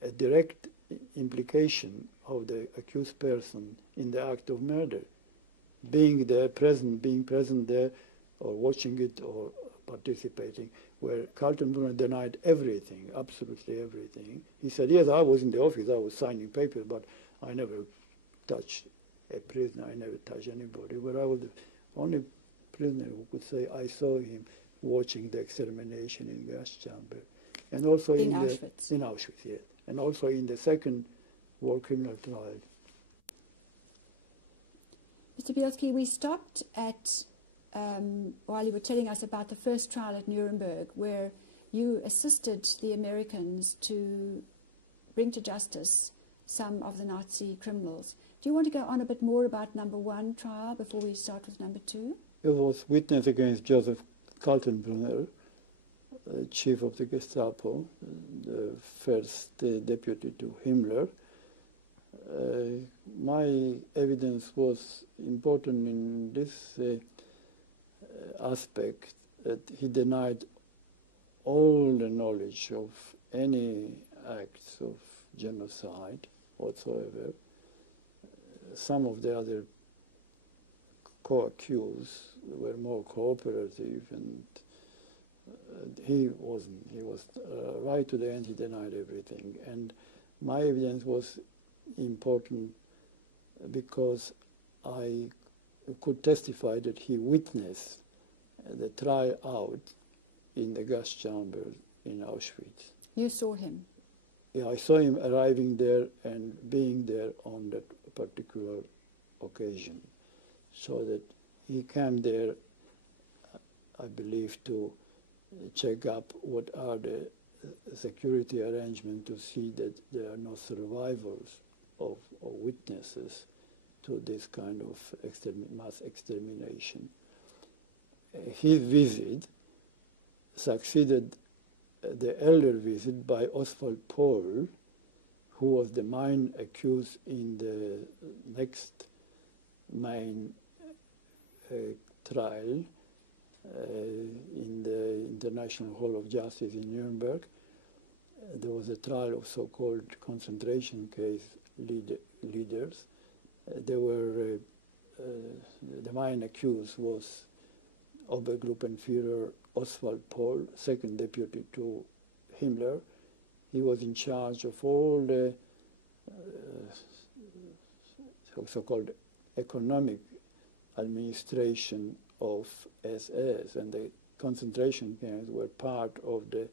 a direct implication of the accused person in the act of murder, being present there, or watching it, or participating, where Kaltenbrunner denied everything, absolutely everything. He said, yes, I was in the office, I was signing papers, but I never touched a prisoner, I never touched anybody, but I was the only prisoner who could say, I saw him watching the extermination in gas chamber. And also in Auschwitz. In Auschwitz, yes. And also in the second war criminal trial. Mr. Bielski, we stopped at, while you were telling us about the first trial at Nuremberg, where you assisted the Americans to bring to justice some of the Nazi criminals. Do you want to go on a bit more about number 1 trial before we start with number 2? It was witness against Joseph Kaltenbrunner, chief of the Gestapo, the first deputy to Himmler. My evidence was important in this aspect, that he denied all the knowledge of any acts of genocide whatsoever. Some of the other co-accused were more cooperative, and he wasn't. He was right to the end. He denied everything, and my evidence was important because I could testify that he witnessed the tryout in the gas chamber in Auschwitz. You saw him? Yeah, I saw him arriving there and being there on that particular occasion, so that he came there, I believe, to check up what are the security arrangements to see that there are no survivors of witnesses to this kind of mass extermination. His visit succeeded the earlier visit by Oswald Pohl, who was the main accused in the next main trial in the International Hall of Justice in Nuremberg. There was a trial of so-called concentration case leaders. They were the main accused was Obergruppenführer Oswald Pohl, second deputy to Himmler. He was in charge of all the so-called economic administration of SS, and the concentration camps were part of the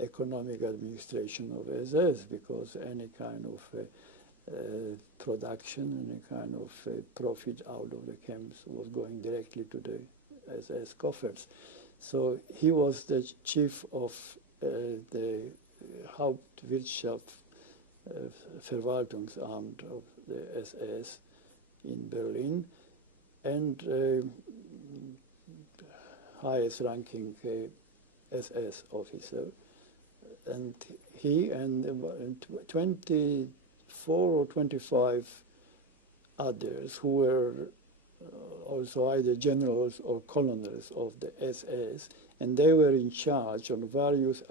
economic administration of SS, because any kind of production, any kind of profit out of the camps was going directly to the SS coffers. So he was the chief of the Hauptwirtschaft Verwaltungsamt of the SS in Berlin, and highest ranking SS officer. And he and 24 or 25 others who were also either generals or colonels of the SS, and they were in charge on various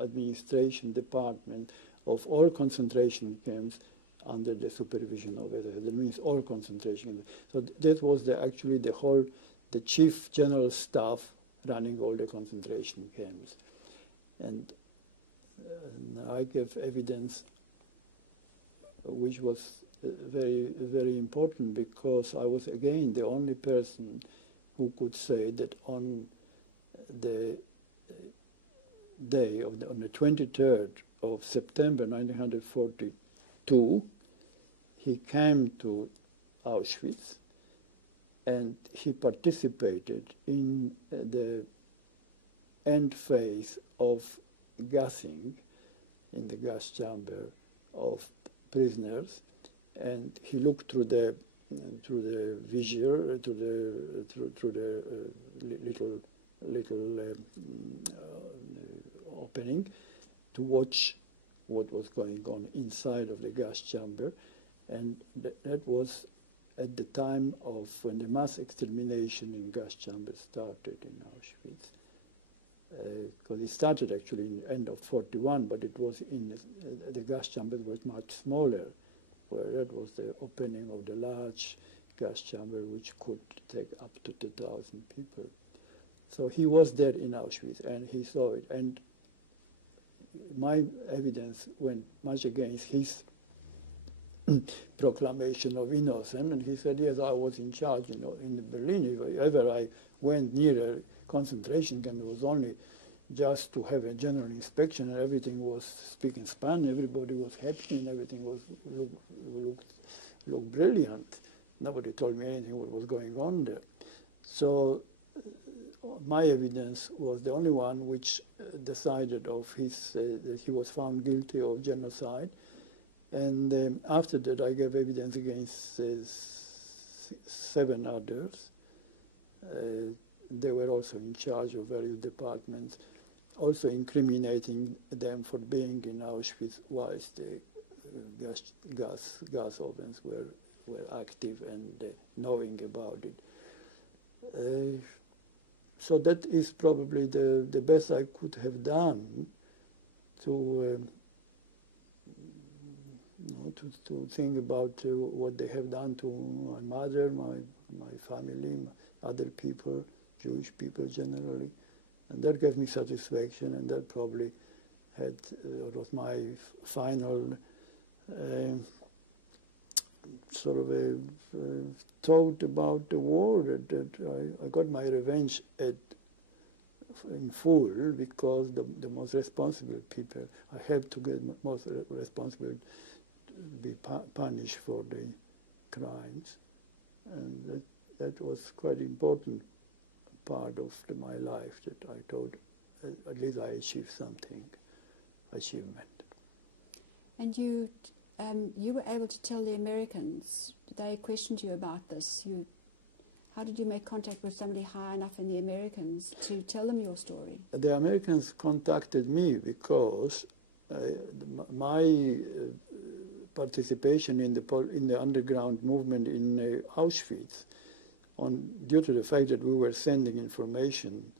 administration departments of all concentration camps under the supervision of SS. That means all concentration camps. So that was actually the chief general staff running all the concentration camps. And I gave evidence which was very, very important, because I was again the only person who could say that on the day on the 23rd of September 1942, he came to Auschwitz and he participated in the end phase of gassing in the gas chamber of prisoners, and he looked through the visor, through the little opening to watch what was going on inside of the gas chamber, and that was at the time of when the mass extermination in gas chambers started in Auschwitz. Because it started actually in the end of 41, but it was in the gas chambers was much smaller, where that was the opening of the large gas chamber which could take up to 2,000 people. So he was there in Auschwitz and he saw it, and my evidence went much against his proclamation of innocence, and he said, yes, I was in charge, in Berlin. If ever I went near a concentration camp, there was only just to have a general inspection, and everything was speaking Spanish. Everybody was happy, and everything was looked brilliant. Nobody told me anything what was going on there. So my evidence was the only one which decided of that he was found guilty of genocide. And after that, I gave evidence against 7 others. They were also in charge of various departments, also incriminating them for being in Auschwitz whilst the gas ovens were active and knowing about it. So that is probably the best I could have done to think about what they have done to my mother, my family, other people, Jewish people generally. And that gave me satisfaction, and that probably was my final sort of a thought about the war, that I got my revenge in full, because the most responsible people, I have to get most responsible to be punished for the crimes. And that was quite important part of my life, that I thought at least I achieved something, achievement. And you were able to tell the Americans, they questioned you about this. How did you make contact with somebody high enough in the Americans to tell them your story? The Americans contacted me because my participation in the underground movement in Auschwitz, due to the fact that we were sending information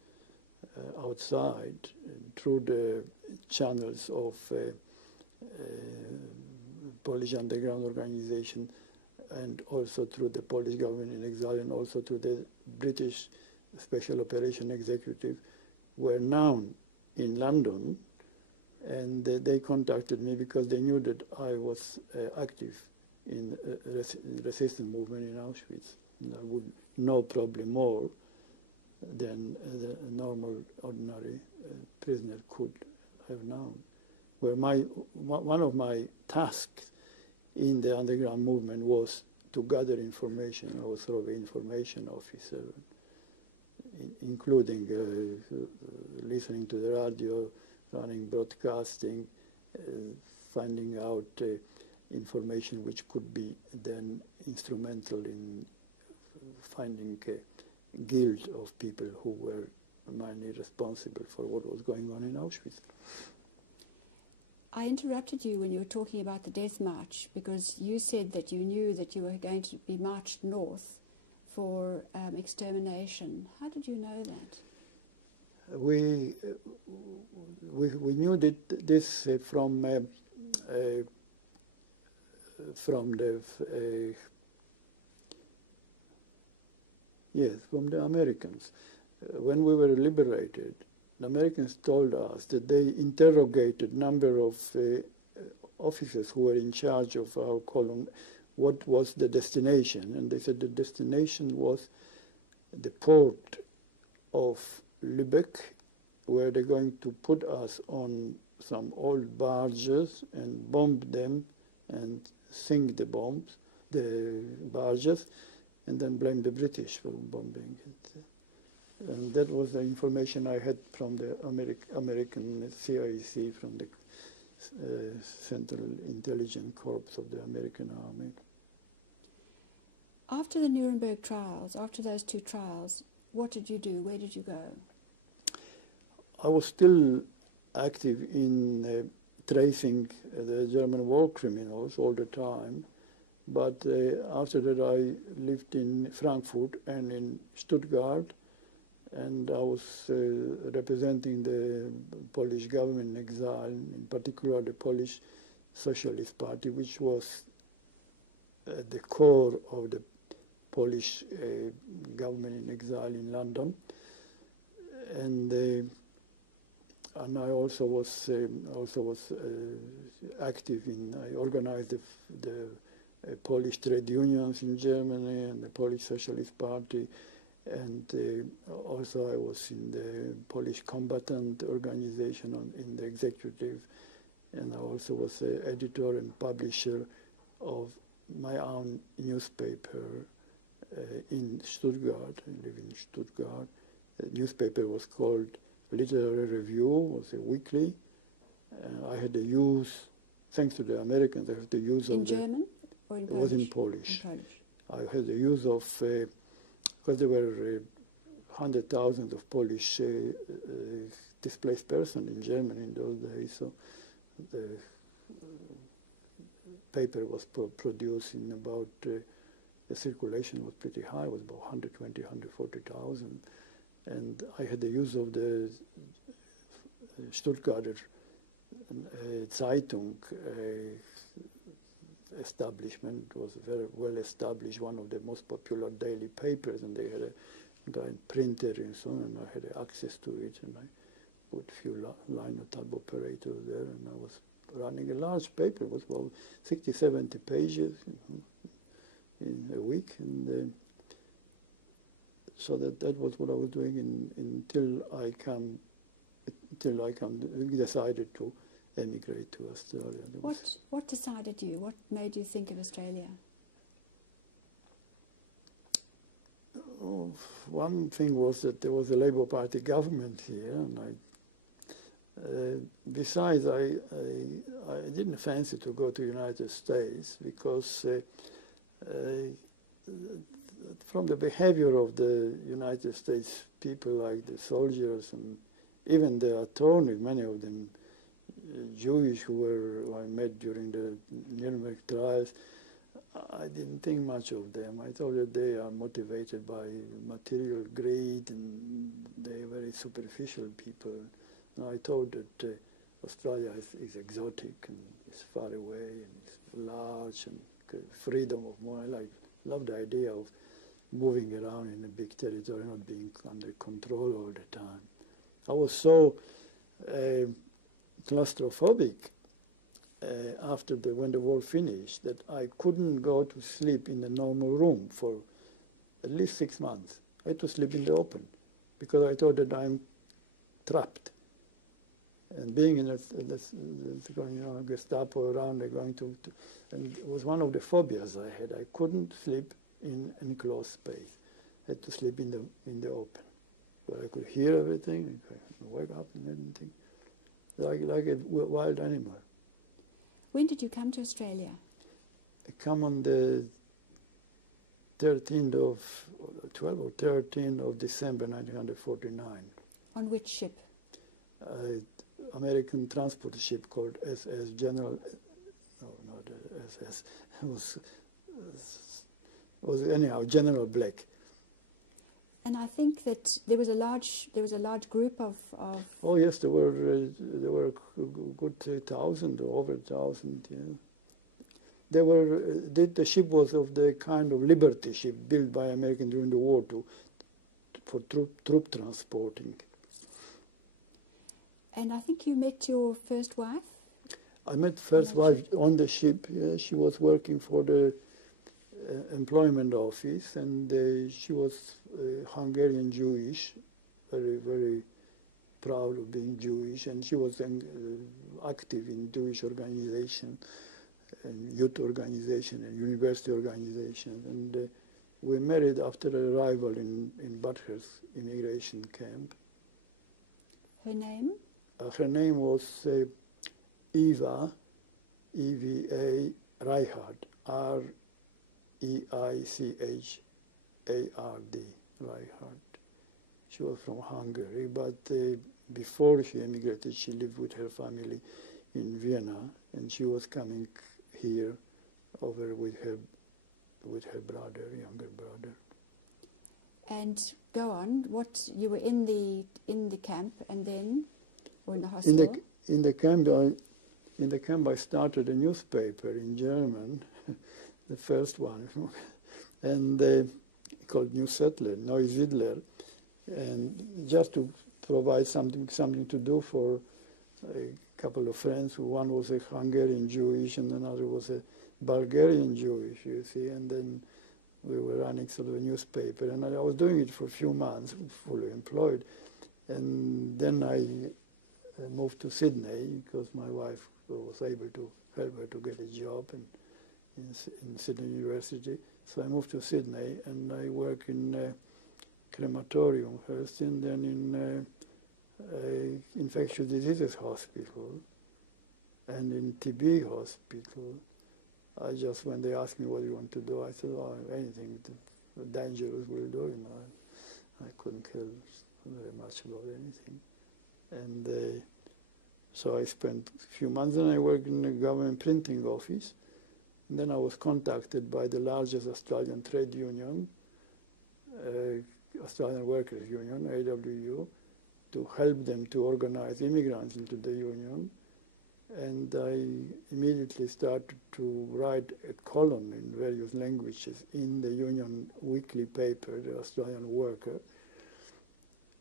outside through the channels of Polish underground organization, and also through the Polish government in exile, and also through the British Special Operation Executive, were known in London, and they contacted me because they knew that I was active in resistance movement in Auschwitz. And I would know probably more than the normal, ordinary prisoner could have known. Where one of my tasks in the underground movement was to gather information. I was sort of an information officer, including listening to the radio, running broadcasting, finding out information which could be then instrumental in finding guilt of people who were mainly responsible for what was going on in Auschwitz. I interrupted you when you were talking about the death march, because you said that you knew that you were going to be marched north for extermination. How did you know that? We knew that this from the Americans. When we were liberated, the Americans told us that they interrogated a number of officers who were in charge of our column, what was the destination. And they said the destination was the port of Lübeck, where they're going to put us on some old barges and bomb them and sink the barges, and then blame the British for bombing it. And that was the information I had from the American CIC, from the Central Intelligence Corps of the American Army. After the Nuremberg trials, after those 2 trials, what did you do? Where did you go? I was still active in tracing the German war criminals all the time, but after that I lived in Frankfurt and in Stuttgart, and I was representing the Polish government in exile, in particular the Polish Socialist Party, which was at the core of the Polish government in exile in London. And I also was active I organized the Polish trade unions in Germany and the Polish Socialist Party, And also I was in the Polish combatant organization in the executive, and I also was the editor and publisher of my own newspaper in Stuttgart. I live in Stuttgart. The newspaper was called Literary Review, was a weekly. I had the use, thanks to the Americans, I had the use of in German or in Polish? It was in Polish. In Polish. I had the use of, because there were hundreds of thousands of Polish displaced persons in Germany in those days, so the paper was produced in about, the circulation was pretty high, it was about 120, 140,000. And I had the use of the Stuttgarter Zeitung establishment. It was very well established, one of the most popular daily papers, and they had a guy printer and so on, and I had access to it, and I put a few linotype operators there, and I was running a large paper. It was about 60, 70 pages in a week, and so that was what I was doing until I decided to emigrate to Australia. What decided you? What made you think of Australia? Oh, one thing was that there was a Labour Party government here, and besides, I didn't fancy to go to the United States because from the behavior of the United States people, like the soldiers and even the attorneys, many of them Jewish who I met during the Nuremberg trials, I didn't think much of them. I thought that they are motivated by material greed and they're very superficial people. And I thought that Australia is exotic and it's far away and it's large and freedom of more. I love the idea of moving around in a big territory, not being under control all the time. I was so claustrophobic after when the war finished that I couldn't go to sleep in a normal room for at least 6 months. I had to sleep in the open because I thought that I'm trapped. And being in a Gestapo around, they're going to, and it was one of the phobias I had. I couldn't sleep in enclosed space. I had to sleep in the open, where I could hear everything, I could wake up and everything, like a wild animal. When did you come to Australia? I come on the 12th or 13th of December 1949. On which ship? American transport ship called SS General. No, not SS. It was anyhow General Black. And I think that there was a large group of. Oh yes, there were good 1,000 or over 1,000. Yeah. They were the ship was of the kind of Liberty ship built by Americans during the war for troop transporting. And I think you met your first wife? I met first wife on the ship. Yeah, she was working for the employment office, and she was Hungarian Jewish, very, very proud of being Jewish, and she was active in Jewish organization, and youth organization, and university organization. And we married after arrival in Bathurst immigration camp. Her name? Her name was Eva, E-V-A, Reichard, R-E-I-C-H-A-R-D, Reichard. She was from Hungary, but before she emigrated, she lived with her family in Vienna, and she was coming here over with her brother, younger brother. And go on. What you were in the camp, and then, or in the hospital? In the camp, I started a newspaper in German, the first one, and called New Settler, Neusiedler, and just to provide something to do for a couple of friends. One was a Hungarian Jewish, and another was a Bulgarian Jewish. You see, and then we were running sort of a newspaper, and I was doing it for a few months, fully employed. And then I moved to Sydney because my wife was able to help her to get a job in Sydney University. So I moved to Sydney, and I work in a crematorium first, and then in infectious diseases hospital, and in TB hospital. I just, when they asked me what you want to do, I said, oh, anything dangerous will do. You know, I couldn't care very much about anything. And so I spent a few months, and I worked in a government printing office. And then I was contacted by the largest Australian trade union, Australian Workers Union, AWU, to help them to organize immigrants into the union. And I immediately started to write a column in various languages in the union weekly paper, the Australian Worker.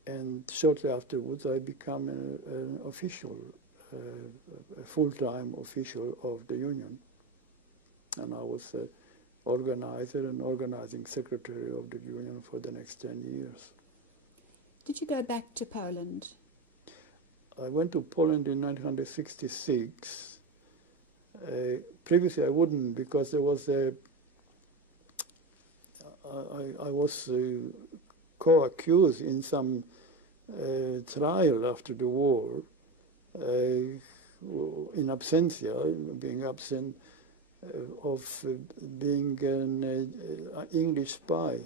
And shortly afterwards, I became an official, a full-time official of the union. And I was an organizer and organizing secretary of the union for the next 10 years. Did you go back to Poland? I went to Poland in 1966. Previously I wouldn't, because there was I was co-accused in some trial after the war, in absentia, being absent, of being an English spy.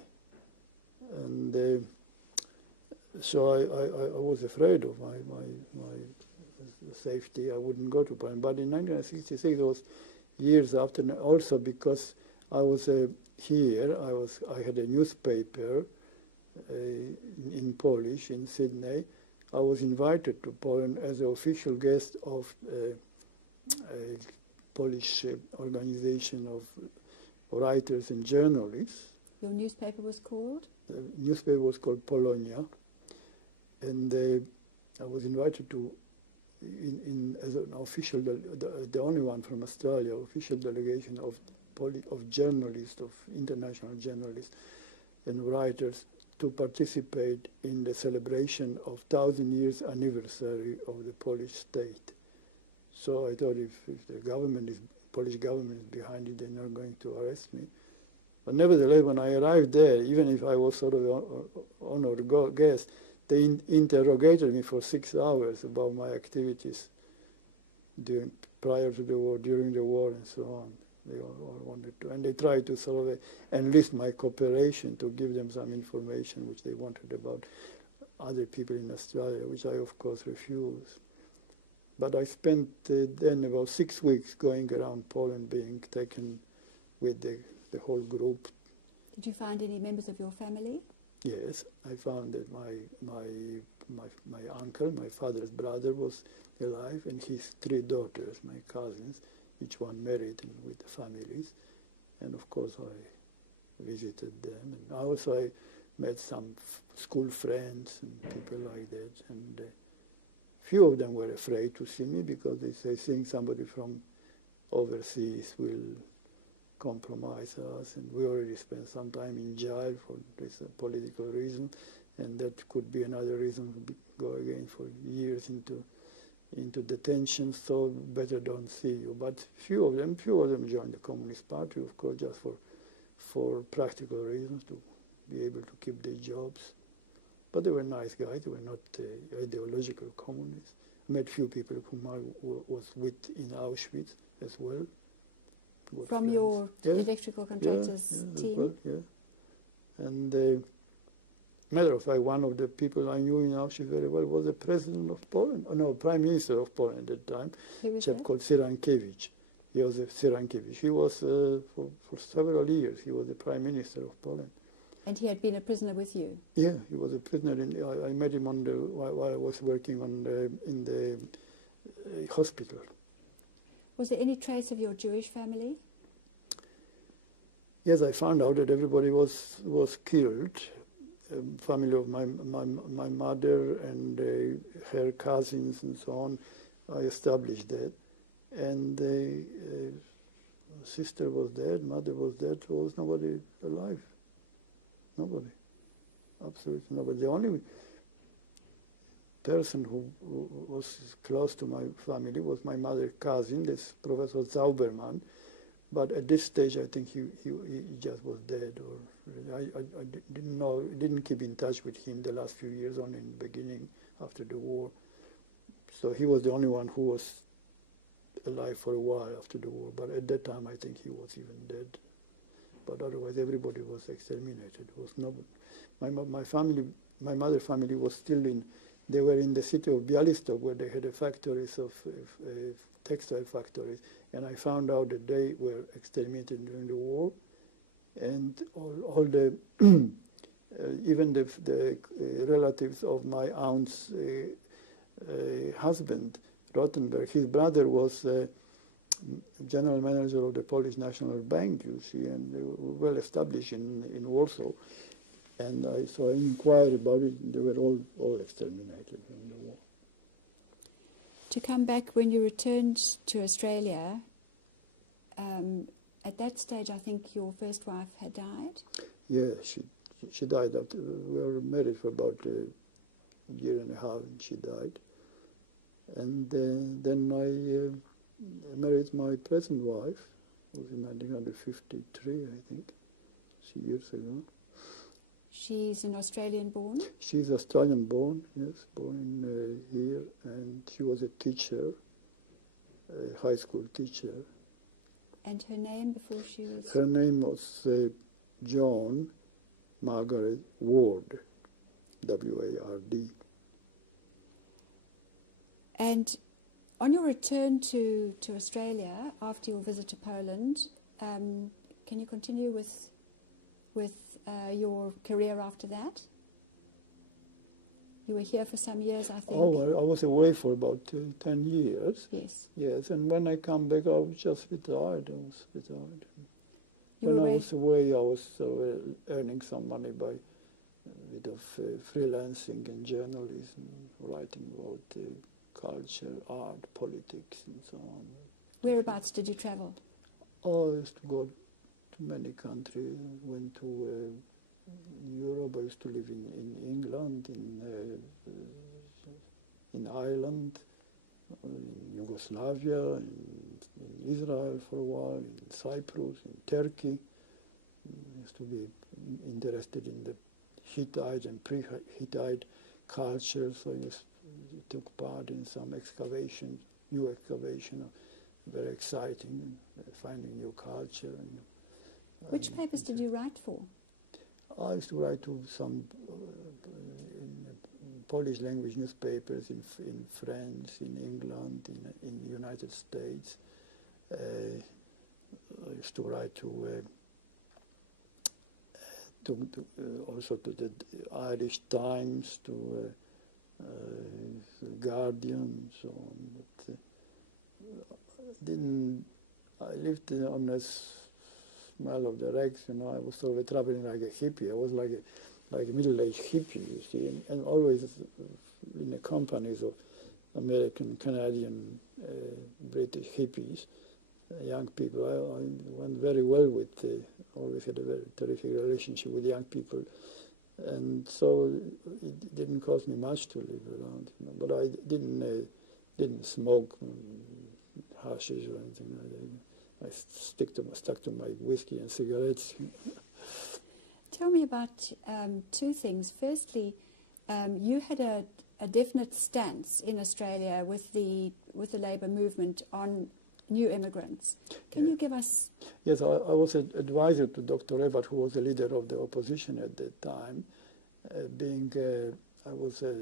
And so I was afraid of my safety. I wouldn't go to Poland. But in 1966, it was years after, also because I was here. I had a newspaper in Polish in Sydney. I was invited to Poland as an official guest of a Polish organization of writers and journalists. Your newspaper was called? The newspaper was called Polonia. And I was invited to, as an official, the only one from Australia, official delegation of journalists, of international journalists and writers, to participate in the celebration of 1,000 years anniversary of the Polish state. So I thought if the Polish government is behind it, they're not going to arrest me. But nevertheless, when I arrived there, even if I was sort of an honored guest, they interrogated me for 6 hours about my activities prior to the war, during the war, and so on. They all wanted to, and they tried to sort of enlist my cooperation to give them some information which they wanted about other people in Australia, which I, of course, refused. But I spent then about 6 weeks going around Poland, being taken with the whole group. Did you find any members of your family? Yes, I found that my uncle, my father's brother, was alive, and his 3 daughters, my cousins, each one married and with the families. And of course I visited them. And also I met some school friends and people like that. And few of them were afraid to see me, because they say seeing somebody from overseas will compromise us, and we already spent some time in jail for this political reason, and that could be another reason to go again for years into detention, so better don't see you. But few of them joined the Communist Party, of course, just for practical reasons, to be able to keep their jobs. But they were nice guys, they were not ideological communists. I met few people whom I was with in Auschwitz as well. From your electrical contractors team? Well, yeah. And matter of fact, one of the people I knew in Auschwitz very well was the president of Poland, Prime Minister of Poland at the time, a chap called Cyrankiewicz. He was, for several years, he was the Prime Minister of Poland. And he had been a prisoner with you? Yeah, he was a prisoner. I met him while I was working in the hospital. Was there any trace of your Jewish family? Yes, I found out that everybody was killed. Family of my mother and her cousins and so on. I established that, and sister was dead, mother was dead, there was nobody alive. Nobody. Absolutely nobody. The only person who was close to my family was my mother's cousin, this Professor Zauberman. But at this stage, I think he just was dead. Or I didn't know, didn't keep in touch with him the last few years, only in the beginning after the war. So he was the only one who was alive for a while after the war. But at that time, I think he was even dead. But otherwise, everybody was exterminated. It was nobody. My family, my mother's family was still in. They were in the city of Bialystok, where they had factories of textile factories. And I found out that they were exterminated during the war, and all the even the relatives of my aunt's husband, Rottenberg. His brother was general manager of the Polish National Bank, you see, and they were well established in Warsaw. And so I inquired about it. They were all exterminated during the war. To come back, when you returned to Australia, at that stage, I think your first wife had died? Yeah, she died after, we were married for about a year and a half, and she died. And then I married my present wife. It was in 1953, I think, 6 years ago. She's an Australian born? She's Australian born, yes, born here, and she was a teacher, a high school teacher. And her name before she was? Her name was Joan Margaret Ward, W-A-R-D. And on your return to Australia after your visit to Poland, can you continue with your career after that? You were here for some years, I think. Oh, I was away for about 10 years. Yes. Yes, and when I come back, I was just retired. I was retired. When I was away, I was earning some money by a bit of freelancing and journalism, writing about culture, art, politics, and so on. Whereabouts did you travel? Oh, I used to go to many countries. Went to Europe. I used to live in England, in Ireland, in Yugoslavia, in Israel for a while, in Cyprus, in Turkey. I used to be interested in the Hittite and pre-Hittite culture, so I took part in some excavation, new excavation, very exciting, finding new culture. Which papers did you write for? I used to write to some Polish language newspapers in France, in England, in the United States. I used to write also to the Irish Times, to the Guardian, so on. But I lived on a smell of the wrecks, you know. I was always traveling like a hippie. I was like a middle-aged hippie, you see, and always in the companies of American, Canadian, British hippies, young people. I went very well with, always had a very terrific relationship with young people, and so it didn't cost me much to live around, you know. But I didn't smoke hashish or anything like that. I stuck to my whiskey and cigarettes. Tell me about two things. Firstly, you had a definite stance in Australia with the labour movement on new immigrants. Can you give us... Yes, I was an advisor to Dr. Evert, who was the leader of the opposition at that time. I was a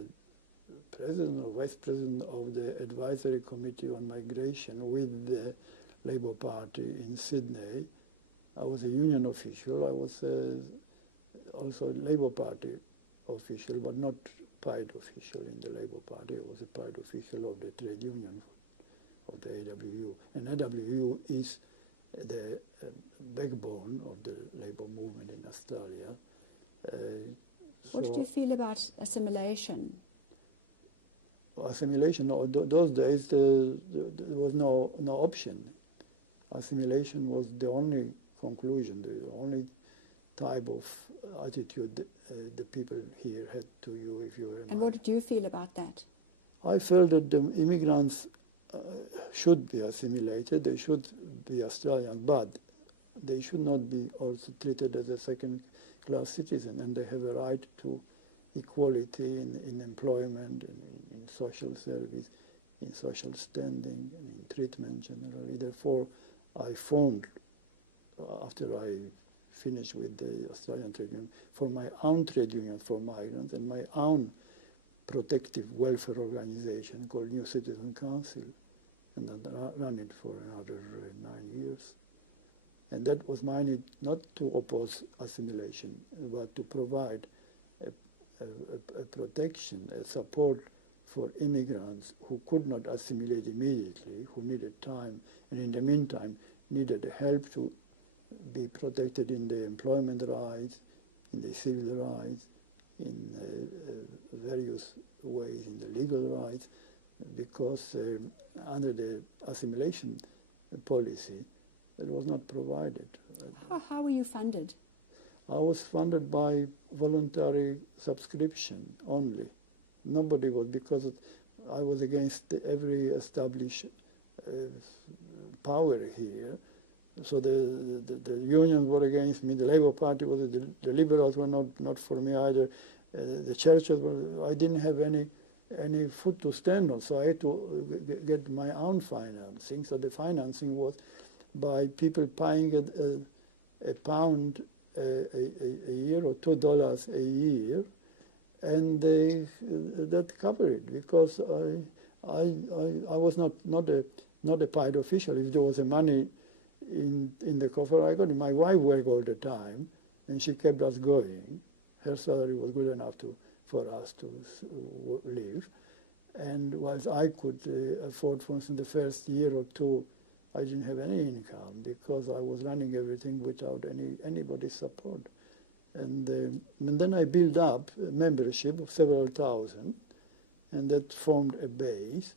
president or vice president of the advisory committee on migration with the Labour Party in Sydney. I was a union official. I was also a Labour Party official, but not paid official in the Labour Party. I was a paid official of the trade union of the AWU. And AWU is the backbone of the labour movement in Australia. What did you feel about assimilation? Assimilation, no, those days there was no option. assimilation was the only conclusion, the only type of attitude the people here had to you if you were. And what did you feel about that? I felt that the immigrants should be assimilated, they should be Australian, but they should not be also treated as a second-class citizen, and they have a right to equality in employment, in social service, in social standing, and in treatment generally. Therefore, I formed, after I finished with the Australian trade union, for my own trade union for migrants and my own protective welfare organization called New Citizen Council, and I ran it for another 9 years. And that was mine not to oppose assimilation, but to provide a protection, a support for immigrants who could not assimilate immediately, who needed time, and in the meantime needed help to be protected in their employment rights, in their civil rights, in various ways in the legal rights, because under the assimilation policy, it was not provided. How were you funded? I was funded by voluntary subscription only. Nobody was, because I was against every established power here. So the unions were against me, the Labour Party was, the Liberals were not for me either. The churches were, I didn't have any foot to stand on, so I had to get my own financing. So the financing was by people paying a pound a year or $2 a year, and that covered it, because I was not a paid official. If there was a money in the coffer, I got it. My wife worked all the time, and she kept us going. Her salary was good enough for us to live. And whilst I could afford, for instance, the first year or two, I didn't have any income because I was running everything without anybody's support. And then I built up a membership of several thousand, and that formed a base.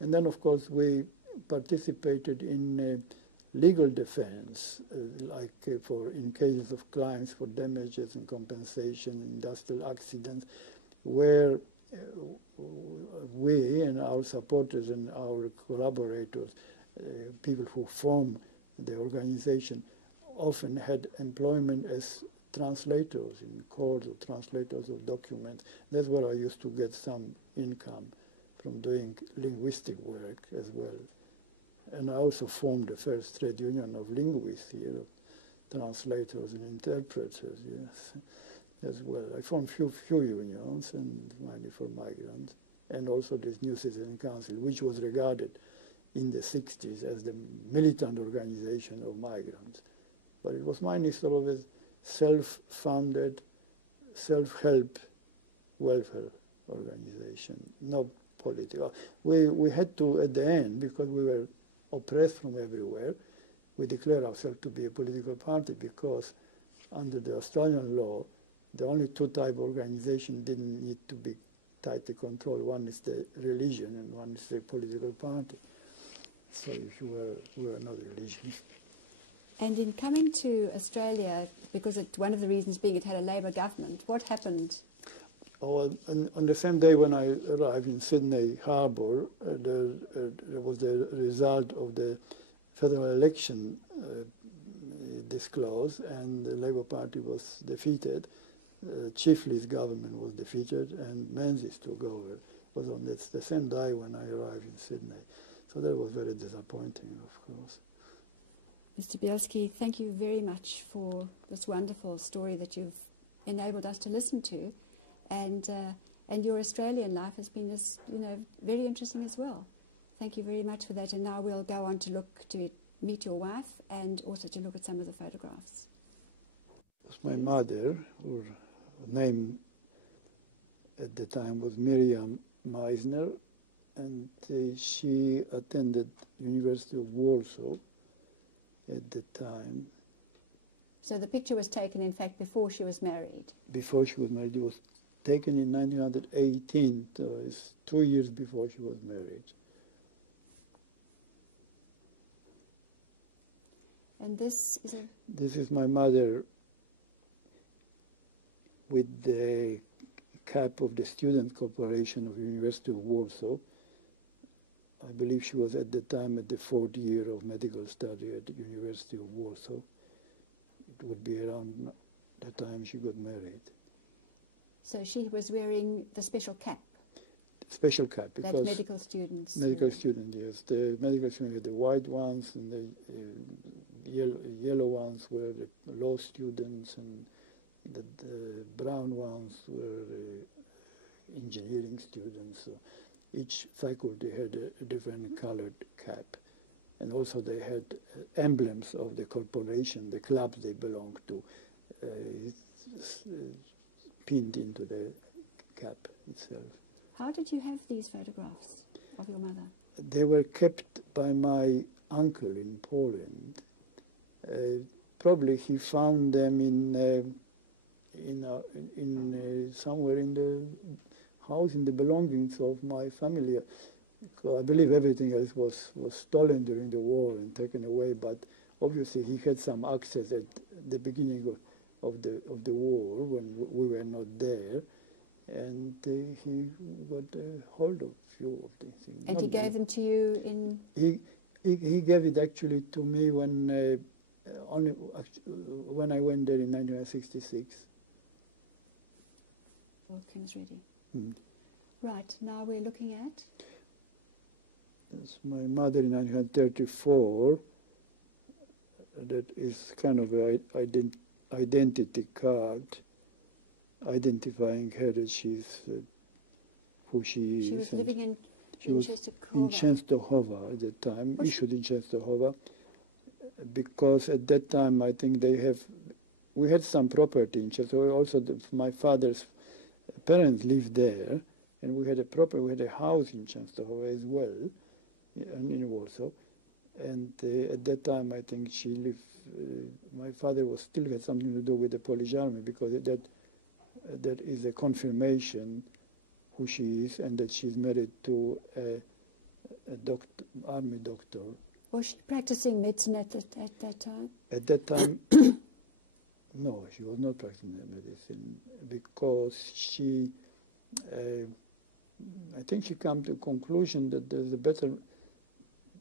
And then, of course, we participated in legal defense, like in cases of claims for damages and compensation, industrial accidents, where we and our supporters and our collaborators, people who form the organization, often had employment as translators in courts or translators of documents. That's where I used to get some income from doing linguistic work as well. And I also formed the first trade union of linguists here, of translators and interpreters, yes, as well. I formed few unions, and mainly for migrants, and also this New Citizen Council, which was regarded in the 60s as the militant organization of migrants. But it was mainly sort of a self-funded, self-help welfare organization, no political. We had to, at the end, because we were oppressed from everywhere, we declared ourselves to be a political party, because under the Australian law, the only two type of organization didn't need to be tightly controlled. One is the religion and one is the political party. So if you were not religion. And in coming to Australia, because one of the reasons being it had a Labour government, what happened? Oh, on the same day when I arrived in Sydney Harbour, there was the result of the federal election disclosed, and the Labour Party was defeated. Chifley's government was defeated, and Menzies took over. It was on the same day when I arrived in Sydney. So that was very disappointing, of course. Mr. Bielski, thank you very much for this wonderful story that you've enabled us to listen to. And your Australian life has been very interesting as well. Thank you very much for that. And now we'll go on to meet your wife and also to look at some of the photographs. It was my mother, her name at the time was Miriam Meisner, and she attended University of Warsaw at the time. So the picture was taken, in fact, before she was married? Before she was married. It was taken in 1918, so it's 2 years before she was married. And this is a... This is my mother with the cap of the Student Corporation of the University of Warsaw. I believe she was at the time at the 4th year of medical study at the University of Warsaw. It would be around the time she got married. So she was wearing the special cap? Special cap, because... That medical students... Medical students, yes. The medical students had the white ones, and the yellow ones were the law students, and the brown ones were engineering students. So each faculty had a different colored cap. And also they had emblems of the corporation, the clubs they belonged to, pinned into the cap itself. How did you have these photographs of your mother? They were kept by my uncle in Poland. Probably he found them somewhere in the house, in the belongings of my family. I believe everything else was stolen during the war and taken away, but obviously he had some access at the beginning of the war when we were not there, and he got a hold of a few of these things. And he gave them to you in... He gave it actually to me when I went there in 1966. King's Ready. Mm. Right, now we're looking at... That's my mother in 1934. That is kind of an identity card, identifying her that she's who she is. She was living in in Częstochowa at the time, issued in Częstochowa, because at that time I think we had some property in Częstochowa. Also, my father's parents lived there, and we had a house in Częstochowa as well, in Warsaw. And at that time, I think she lived. My father still had something to do with the Polish army, because that is a confirmation who she is, and that she's married to a army doctor. Was she practicing medicine at that time? At that time, no, she was not practicing medicine, because she, I think she came to the conclusion that there's a better.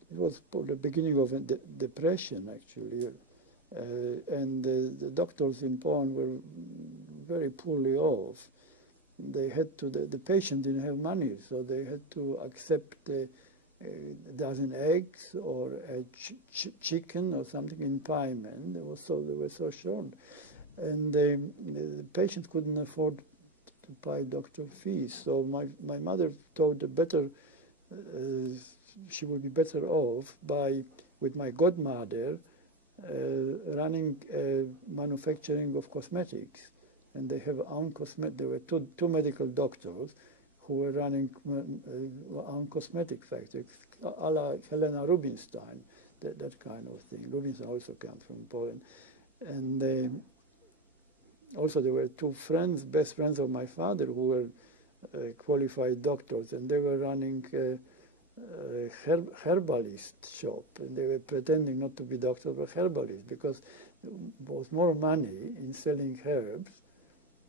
It was the beginning of a depression, actually, and the doctors in Poland were very poorly off. They had to. The patient didn't have money, so they had to accept a dozen eggs or a chicken or something in payment. They were so short, and the patients couldn't afford to pay doctor fees. So my mother thought the better. She would be better off with my godmother running manufacturing of cosmetics, and they have own cosmetic. There were two medical doctors who were running own cosmetic factories, a la Helena Rubinstein, that kind of thing. Rubinstein also comes from Poland, and also there were two friends, best friends of my father, who were qualified doctors, and they were running. Herbalist shop, and they were pretending not to be doctors but herbalists, because there was more money in selling herbs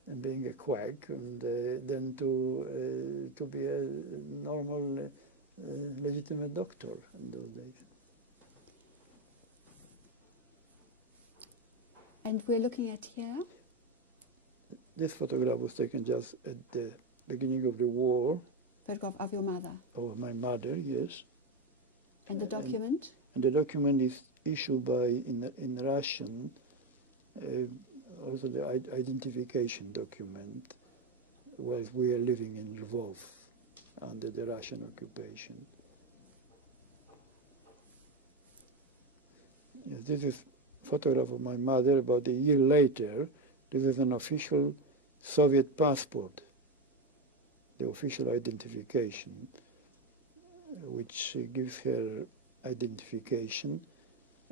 and being a quack than to be a normal legitimate doctor in those days. And we're looking at here? This photograph was taken just at the beginning of the war. Photograph of your mother? Of my mother, yes. And the document? And the document is issued in Russian, also the identification document, while we are living in Lvov under the Russian occupation. Yes, this is a photograph of my mother about a year later. This is an official Soviet passport, the official identification, which gives her identification,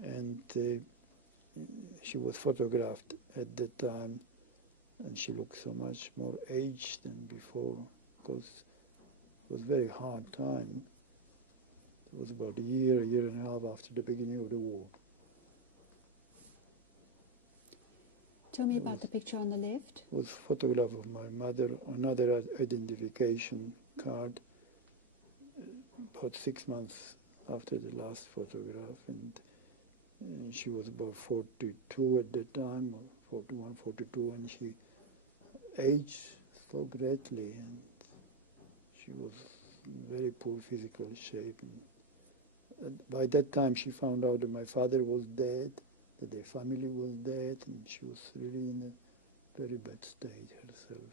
and she was photographed at that time, and she looked so much more aged than before, because it was a very hard time. It was about a year and a half after the beginning of the war. Tell me about the picture on the left. Was photograph of my mother, another identification card, about 6 months after the last photograph, and she was about 42 at that time, or 41, 42, and she aged so greatly, and she was in very poor physical shape. And by that time she found out that my father was dead, that their family was dead, and she was really in a very bad state herself.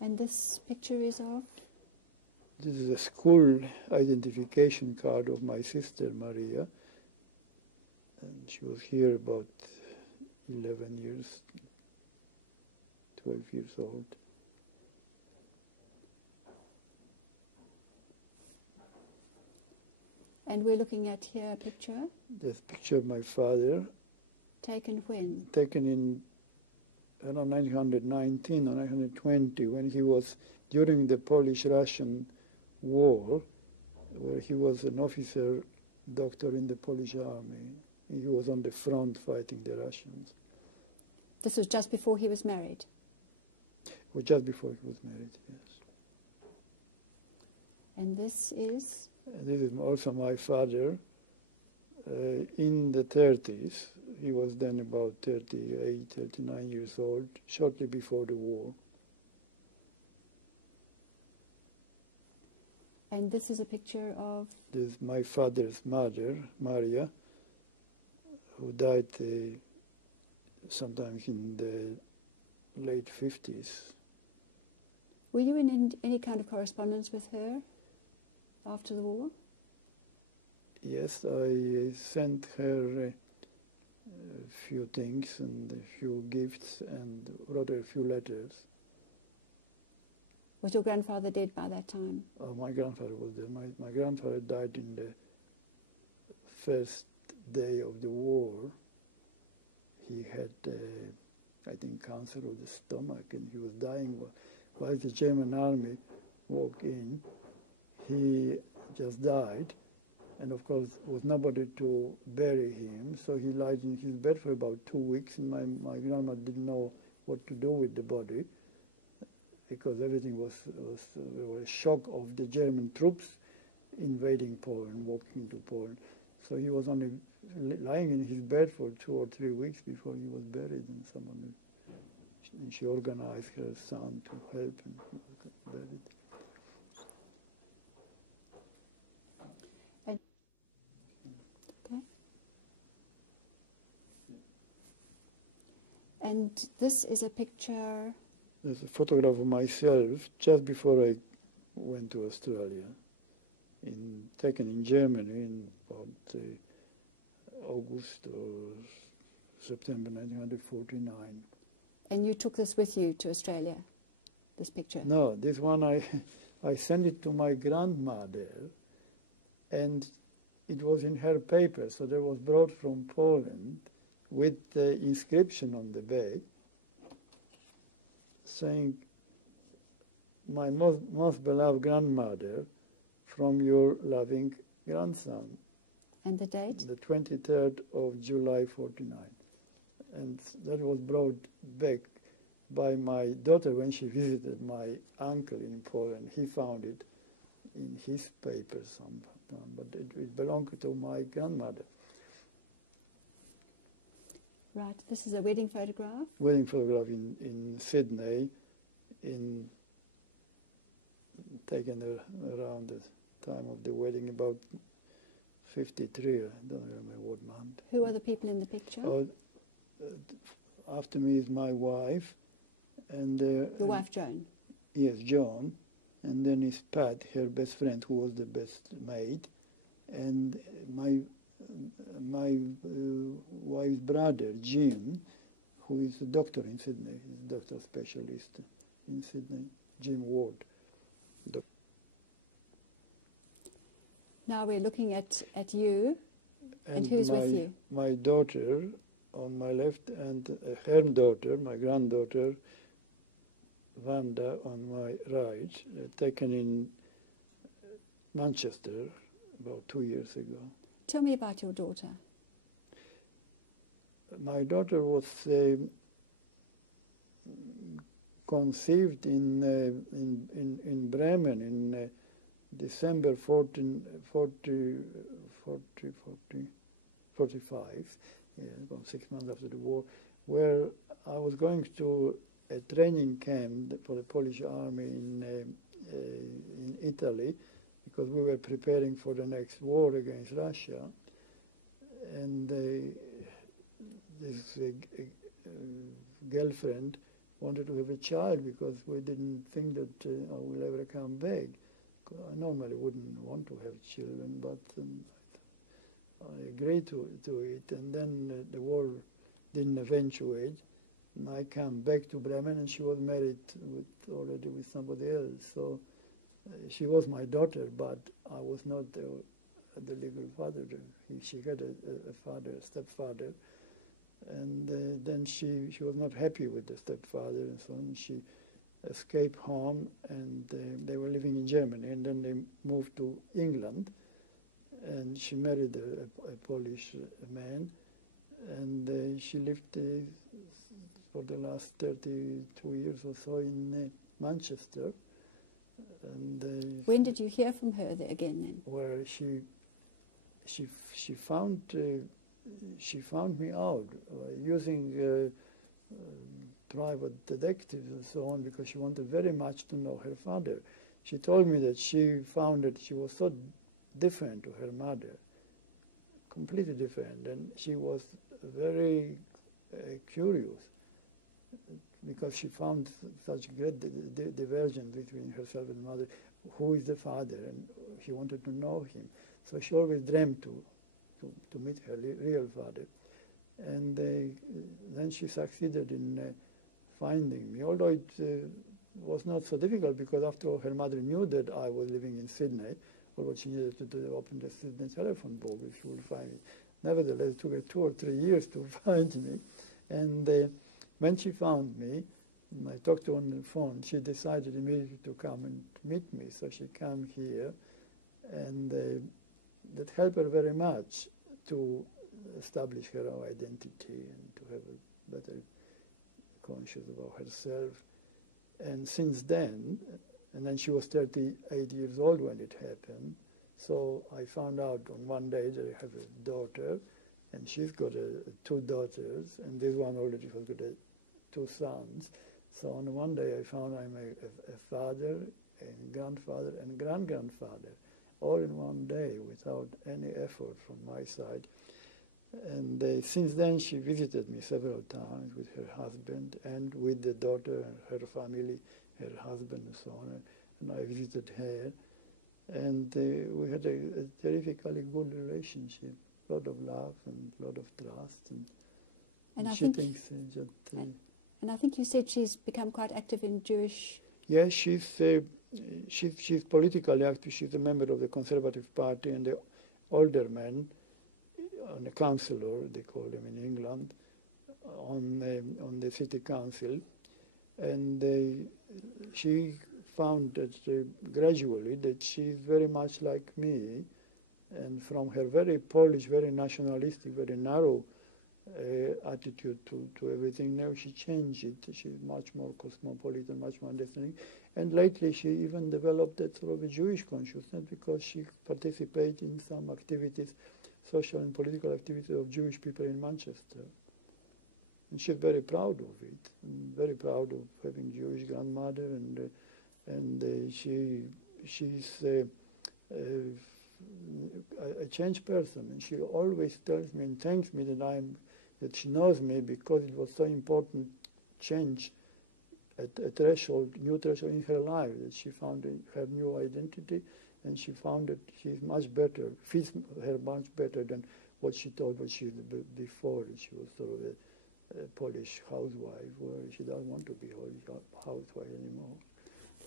And this picture is of? This is a school identification card of my sister Maria, and she was here about 11 years, 12 years old. And we're looking at here a picture. This picture of my father. Taken when? Taken in around 1919 or 1920, when he was during the Polish-Russian War, where he was an officer, doctor in the Polish army. He was on the front fighting the Russians. This was just before he was married? Well, just before he was married, yes. And this is? This is also my father in the 30s. He was then about 38, 39 years old, shortly before the war. And this is a picture of? This is my father's mother, Maria, who died sometimes in the late 50s. Were you in any kind of correspondence with her after the war? Yes, I sent her a few things and a few gifts and wrote her a few letters. Was your grandfather dead by that time? Oh, my grandfather was dead. My grandfather died in the first day of the war. He had, I think, cancer of the stomach, and he was dying while the German army walked in. He just died, and of course there was nobody to bury him, so he lied in his bed for about 2 weeks, and my grandma didn't know what to do with the body, because everything was a shock of the German troops invading Poland, walking into Poland. So he was only lying in his bed for 2 or 3 weeks before he was buried, and she organized her son to help him get buried. And this is a picture? There's a photograph of myself just before I went to Australia, taken in Germany in about August or September 1949. And you took this with you to Australia, this picture? No, this one I sent it to my grandmother, and it was in her paper, so that was brought from Poland with the inscription on the back saying, "My most beloved grandmother, from your loving grandson." And the date? The 23rd of July 49. And that was brought back by my daughter when she visited my uncle in Poland. He found it in his paper sometime, but it belonged to my grandmother. Right, this is a wedding photograph? Wedding photograph in Sydney, taken around the time of the wedding, about 53, I don't remember what month. Who are the people in the picture? After me is my wife. And your wife, Joan? Yes, Joan. And then is Pat, her best friend, who was the best maid. And my wife's brother, Jim, who is a doctor in Sydney. He's a doctor specialist in Sydney, Jim Ward. Now we're looking at you, and who's with you? My daughter on my left, and her daughter, my granddaughter, Wanda, on my right, taken in Manchester about 2 years ago. Tell me about your daughter. my daughter was conceived in Bremen in December 1945, about 6 months after the war, where I was going to a training camp for the Polish army in Italy, because we were preparing for the next war against Russia, and this girlfriend wanted to have a child because we didn't think that I will ever come back. I normally wouldn't want to have children, but I agreed to it, and then the war didn't eventuate. And I came back to Bremen, and she was married already with somebody else. So she was my daughter, but I was not the legal father. She had a stepfather, and then she was not happy with the stepfather, and so on. She escaped home, and they were living in Germany, and then they moved to England, and she married a Polish man, and she lived for the last 32 years or so in Manchester. And when did you hear from her again then? Where she found me out using private detectives and so on, because she wanted very much to know her father. She told me that she found that she was so different to her mother, completely different, and she was very curious, because she found such great divergence between herself and mother. Who is the father? And she wanted to know him. So she always dreamed to meet her real father. And then she succeeded in finding me, although it was not so difficult, because after all, her mother knew that I was living in Sydney. All what she needed to do was open the Sydney telephone book, if she would find me. Nevertheless, it took her 2 or 3 years to find me. And when she found me, and I talked to her on the phone, she decided immediately to come and meet me. So she came here, and that helped her very much to establish her own identity and to have a better conscience about herself. And since then, and then she was 38 years old when it happened, so I found out on one day that I have a daughter, and she's got 2 daughters, and this one already has got 2 sons. So on one day I found I'm a father, a grandfather, and grand-grandfather, all in one day without any effort from my side. And since then she visited me several times with her husband and with the daughter and her family, her husband and so on. And I visited her, and we had a terrifically good relationship, a lot of love and a lot of trust. And I she think, thinks that... and I think you said she's become quite active in Jewish... Yes, she's politically active. She's a member of the Conservative Party and the alderman, and a councillor, they call him in England, on the city council. And she found that gradually that she's very much like me, and from her very Polish, very nationalistic, very narrow attitude to everything, now she changed it. She's much more cosmopolitan, much more understanding. And lately she even developed that sort of a Jewish consciousness, because she participated in some activities, social and political activities of Jewish people in Manchester. And she's very proud of it, and very proud of having Jewish grandmother, and she's a changed person, and she always tells me and thanks me that she knows me, because it was so important change at a threshold, new threshold in her life, that she found her new identity, and she found that she's much better, fits her much better than what she thought what she was before. She was sort of a Polish housewife, where she doesn't want to be a housewife anymore.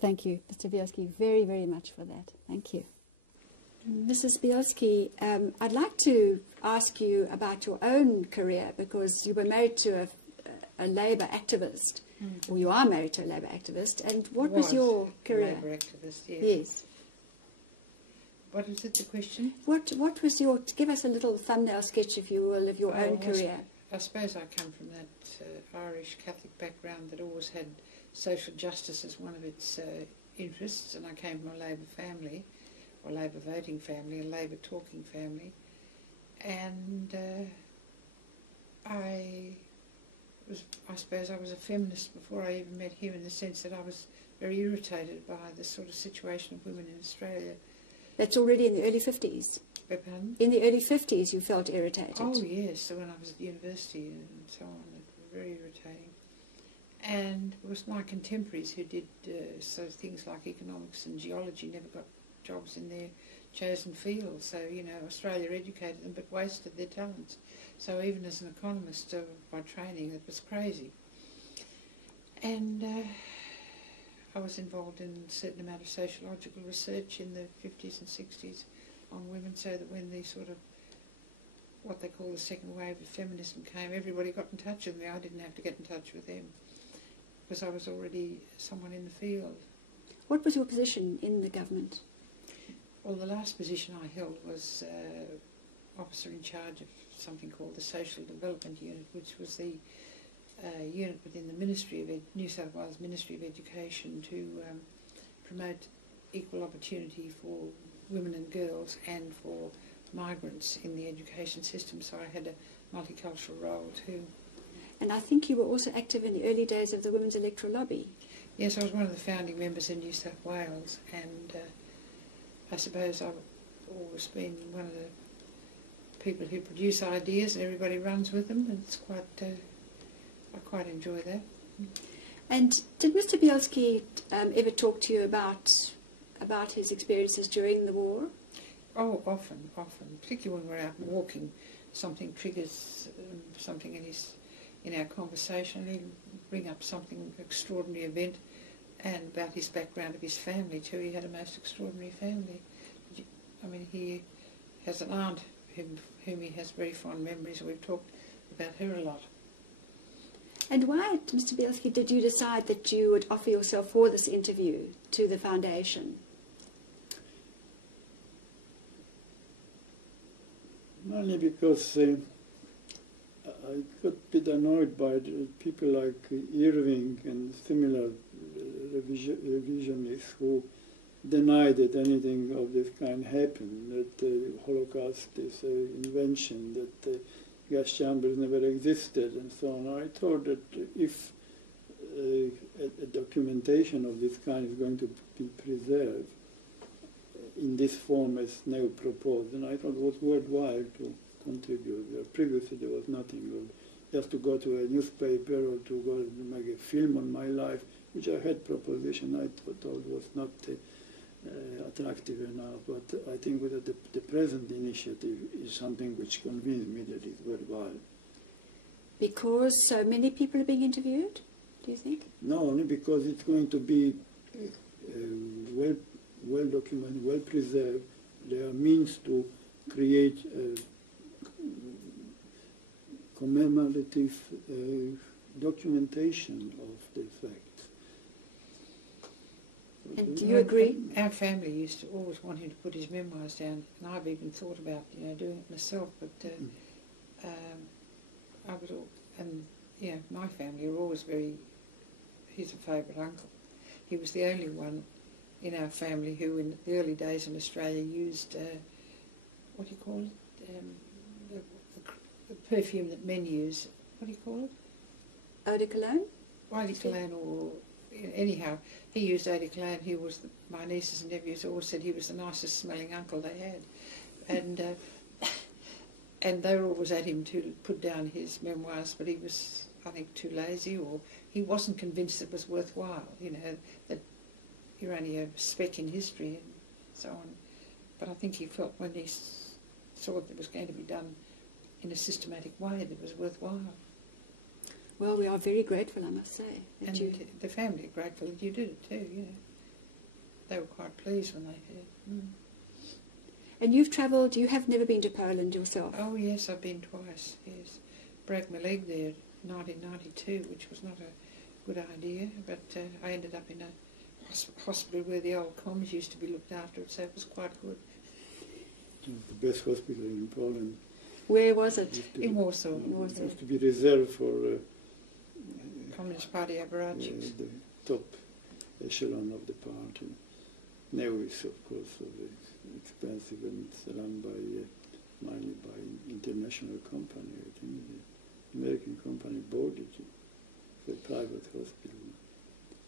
Thank you, Mr. Bielski, very, very much for that. Thank you. Mrs. Bielski, I'd like to ask you about your own career, because you were married to a Labour activist, or you are married to a Labour activist, and what was your career? Labour activist, yes. Yes. What was it, the question? What was your, give us a little thumbnail sketch, if you will, of your own career. I suppose I come from that Irish Catholic background that always had social justice as one of its interests, and I came from a Labor family, or Labor voting family, a Labor talking family, and I suppose I was a feminist before I even met him, in the sense that I was very irritated by the sort of situation of women in Australia. That's already in the early 50s. Pardon? In the early 50s you felt irritated. Oh yes, so when I was at university and so on, it was very irritating. And it was my contemporaries who did so things like economics and geology, never got jobs in their chosen fields. So, you know, Australia educated them but wasted their talents. So even as an economist by training, it was crazy. And I was involved in a certain amount of sociological research in the 50s and 60s on women, so that when the sort of what they call the second wave of feminism came, everybody got in touch with me. I didn't have to get in touch with them because I was already someone in the field. What was your position in the government? Well, the last position I held was officer in charge of something called the Social Development Unit, which was the unit within the Ministry of New South Wales Ministry of Education to promote equal opportunity for women and girls and for migrants in the education system. So I had a multicultural role too. And I think you were also active in the early days of the Women's Electoral Lobby. Yes, I was one of the founding members in New South Wales, and I suppose I've always been one of the people who produce ideas and everybody runs with them. And it's quite, I quite enjoy that. And did Mr. Bielski ever talk to you about his experiences during the war? Oh, often, particularly when we're out walking, something triggers something in our conversation. He'll bring up something, extraordinary event, and about his background of his family too. He had a most extraordinary family. I mean, he has an aunt whom he has very fond memories. We've talked about her a lot. And why, Mr. Bielski, did you decide that you would offer yourself for this interview to the foundation? Mainly because I got a bit annoyed by the people like Irving and similar revisionists who denied that anything of this kind happened, that the Holocaust is an invention, that gas chambers never existed, and so on. I thought that if a documentation of this kind is going to be preserved in this form as now proposed, and I thought it was worthwhile to contribute. Previously there was nothing. Just to go to a newspaper or to go and make a film on my life, which I had proposition, I thought was not attractive enough. But I think that the present initiative is something which convinced me that it's worthwhile. Because so many people are being interviewed, do you think? No, only because it's going to be well documented, well preserved. There are means to create commemorative documentation of the facts. And do you agree? Our family used to always want him to put his memoirs down, and I've even thought about doing it myself. But I was all, and my family were always very. He's a favourite uncle. He was the only one in our family who, in the early days in Australia, used what do you call it? The perfume that men use. What do you call it? Eau de Cologne? Eau de Cologne, or anyhow, he used eau de Cologne. He was my nieces and nephews always said he was the nicest smelling uncle they had, and they were always at him to put down his memoirs, but he was, I think, too lazy, or he wasn't convinced it was worthwhile. That you're only a speck in history and so on. But I think he felt when he saw that it was going to be done in a systematic way that it was worthwhile. Well, we are very grateful, I must say. And the family are grateful that you did it too, They were quite pleased when they heard. Mm. And you've travelled, you have never been to Poland yourself? Oh yes, I've been twice, yes. Broke my leg there in 1992, which was not a good idea, but I ended up in a hospital where the old comms used to be looked after, so it was quite good. The best hospital in Poland. Where was it? In Warsaw. Warsaw. It used to be reserved for Communist Party apparatchiks. the top echelon of the party. Now it's, of course, very expensive and it's run by mainly by international company. I think the American company bought it. It's a private hospital.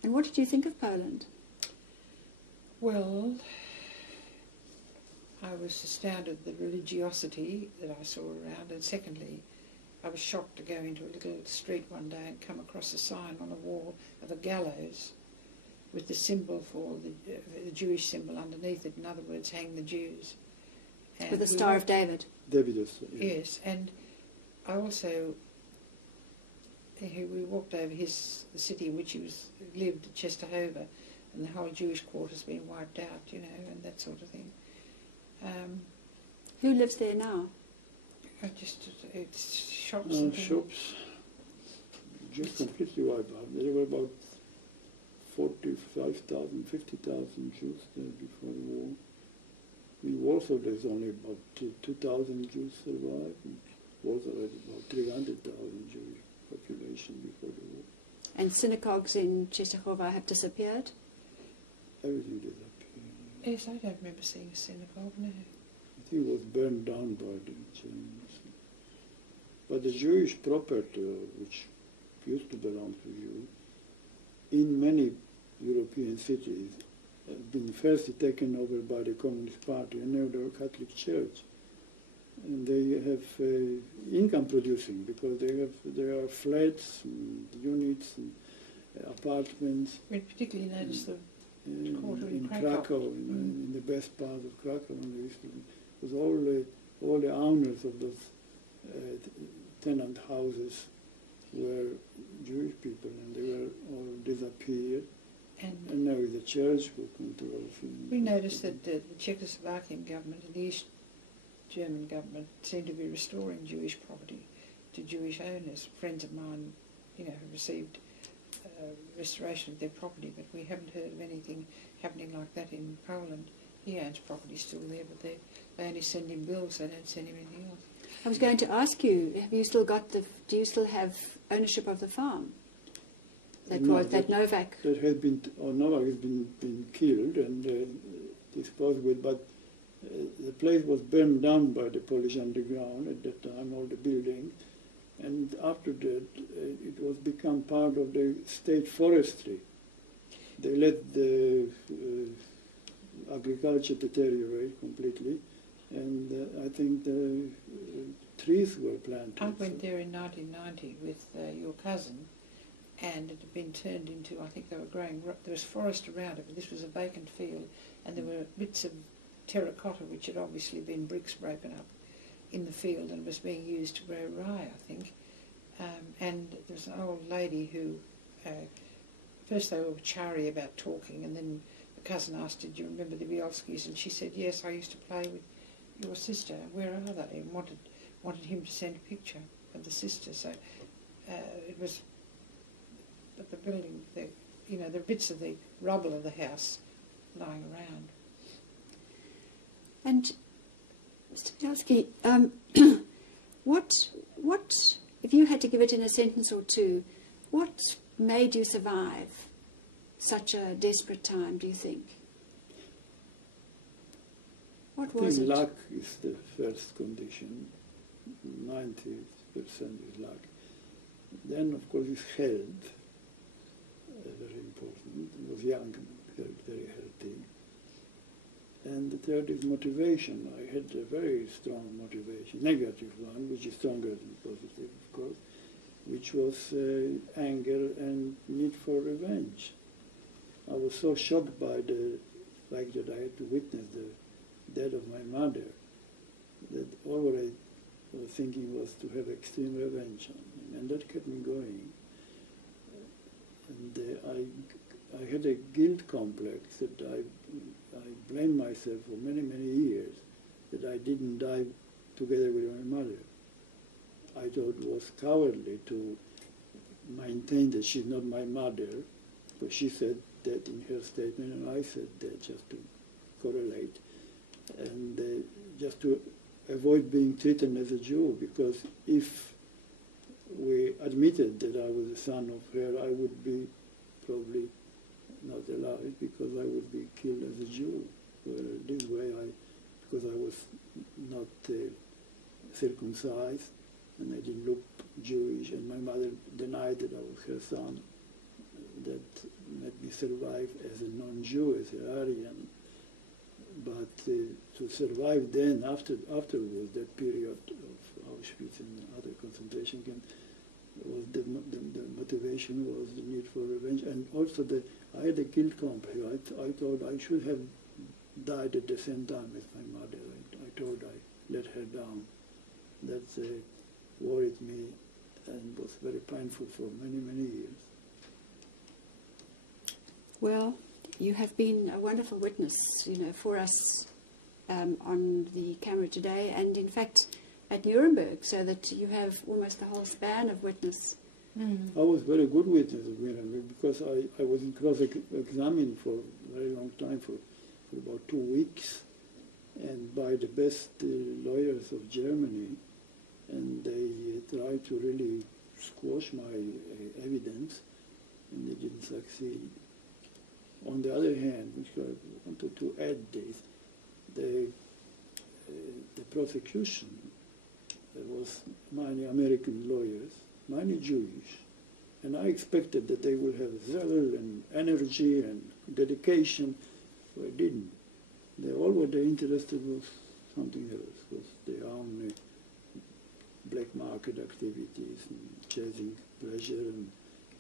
And what did you think of Poland? Well, I was astounded at the religiosity that I saw around, and secondly, I was shocked to go into a little street one day and come across a sign on a wall of a gallows with the symbol for the Jewish symbol underneath it, in other words, hang the Jews. And With the Star of David. David also, yeah. Yes, and I also, we walked over the city in which he lived, Czestochowa, and the whole Jewish quarter's been wiped out, you know, and that sort of thing. Who lives there now? It's shops and things. Shops just completely wiped out. There were about 45,000, 50,000 Jews there before the war. In Warsaw there's only about 2,000 Jews survived. Warsaw had about 300,000 Jewish population before the war. And synagogues in Czestochowa have disappeared? Everything disappeared. Yes, I don't remember seeing a synagogue, no. I think it was burned down by the Germans. But the Jewish property, which used to belong to Jews, in many European cities, have been first taken over by the Communist Party and now the Catholic Church. And they have income producing because there are flats, and units, and apartments. We particularly noticed the quarter in in Krakow. in the best part of Krakow, and there used to be, because all the owners of those tenant houses were Jewish people, and they were all disappeared. And now the church who controls it. We noticed that the Czechoslovakian government and the East German government seemed to be restoring Jewish property to Jewish owners. Friends of mine, you know, have received restoration of their property, but we haven't heard of anything happening like that in Poland. He owns property still there, but they only send him bills, they don't send him anything else. I was going to ask you, have you still got do you still have ownership of the farm? That Novak. That has been, Novak has been killed and disposed with, but the place was burned down by the Polish underground at that time, all the buildings, and after that it was become part of the state forestry. They let the agriculture deteriorate completely, and I think the trees were planted. I went there in 1990 with your cousin, and it had been turned into, I think they were growing, there was forest around it, but this was a vacant field, and there were bits of terracotta which had obviously been bricks broken up in the field and was being used to grow rye, I think. And there was an old lady who, first they were chary about talking, and then the cousin asked, did you remember the Bielskis? And she said, yes, I used to play with your sister, where are they? And wanted him to send a picture of the sister. So it was, but the building, you know, the bits of the rubble of the house lying around. And Mr. Bielski, what, if you had to give it in a sentence or two, what made you survive such a desperate time, do you think? What was it? Luck is the first condition. 90% is luck. Then, of course, is health. Very important. I was young, very, very healthy. And the third is motivation. I had a very strong motivation, negative one, which is stronger than positive, of course, which was anger and need for revenge. I was so shocked by the fact that I had to witness the death of my mother that all what I was thinking was to have extreme revenge on him, and that kept me going. And I had a guilt complex that I blamed myself for many, many years that I didn't die together with my mother. I thought it was cowardly to maintain that she's not my mother, but she said that in her statement, and I said that just to correlate, and just to avoid being treated as a Jew, because if we admitted that I was the son of her, I would be probably not alive, because I would be killed as a Jew. Well, this way, because I was not circumcised, and I didn't look Jewish, and my mother denied that I was her son. That made me survive as a non-Jew, as an Aryan. But to survive then, afterwards, that period of Auschwitz and other concentration camps, was the motivation was the need for revenge, and also I had a guilt complex. I thought I should have died at the same time as my mother. I thought I let her down. That worried me and was very painful for many, many years. Well, you have been a wonderful witness, for us on the camera today, and in fact at Nuremberg, so that you have almost the whole span of witness. Mm. I was very good witness of Nuremberg, because I was in cross-examined for a very long time, for about 2 weeks, and by the best lawyers of Germany, and they tried to really squash my evidence, and they didn't succeed. On the other hand, which I wanted to add this, the prosecution, there was many American lawyers, many Jewish, and I expected that they would have zeal and energy and dedication, but I didn't. They all were interested was something else, was their own black market activities and chasing pleasure and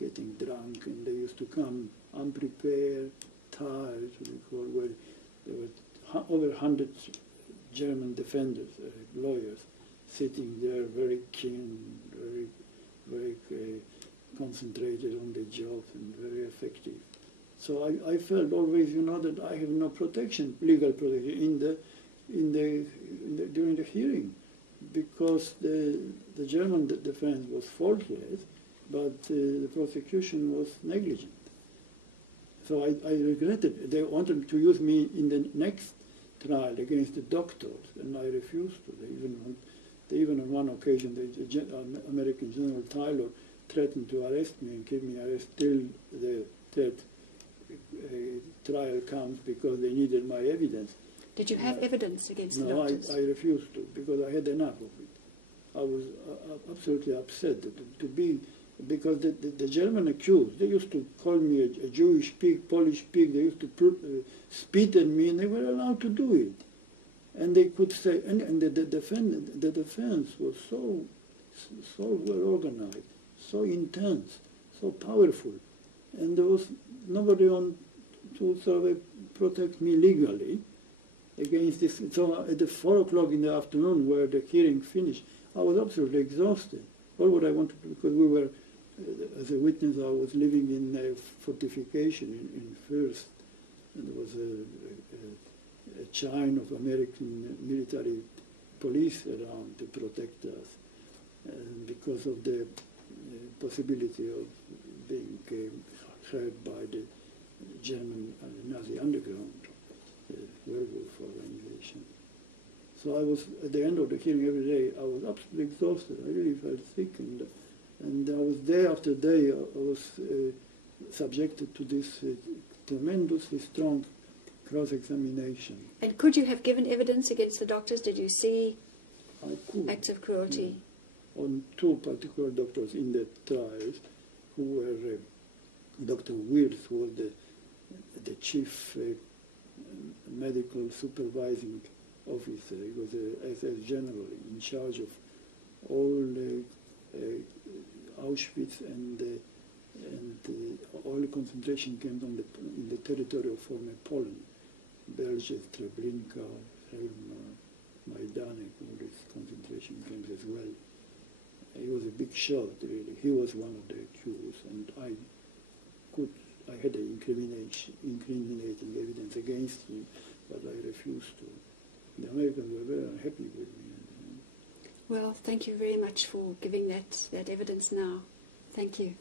getting drunk, and they used to come unprepared, tired, where there were over 100 German defenders, lawyers, sitting there very keen, very concentrated on their job and very effective. So I felt always, that I have no protection, legal protection, during the hearing, because the German defense was faultless, but the prosecution was negligent. So I regretted. They wanted to use me in the next trial against the doctors, and I refused to. They even on one occasion, the American General Taylor threatened to arrest me and keep me arrested till the third trial comes, because they needed my evidence. Did you have evidence against the doctors? No, I refused to, because I had enough of it. I was absolutely upset to be, because the German accused, they used to call me a Jewish pig, Polish pig, they used to spit at me, and they were allowed to do it. And they could say, and the defense was so well organized, so intense, so powerful, and there was nobody on to sort of protect me legally against this. So at 4 o'clock in the afternoon, where the hearing finished, I was absolutely exhausted. All what I wanted to, because we were, as a witness, I was living in a fortification in First, and there was a chain of American military police around to protect us, because of the possibility of being heard by the German Nazi underground, werewolf organization. So I was, at the end of the hearing every day, I was absolutely exhausted. I really felt sick, and I was day after day, I was subjected to this tremendously strong cross-examination. And could you have given evidence against the doctors? Did you see acts of cruelty? Yeah. On 2 particular doctors in the trials, who were Dr. Wirth, who was the chief medical supervising officer. He was a SS general in charge of all Auschwitz and all the concentration camps in the territory of former Poland, Belzec, Treblinka, Helma, Majdanek, all these concentration camps as well. He was a big shot, really. He was one of the accused, and I had incriminating evidence against him, but I refused to. The Americans were very unhappy with me. Well, thank you very much for giving that evidence now. Thank you.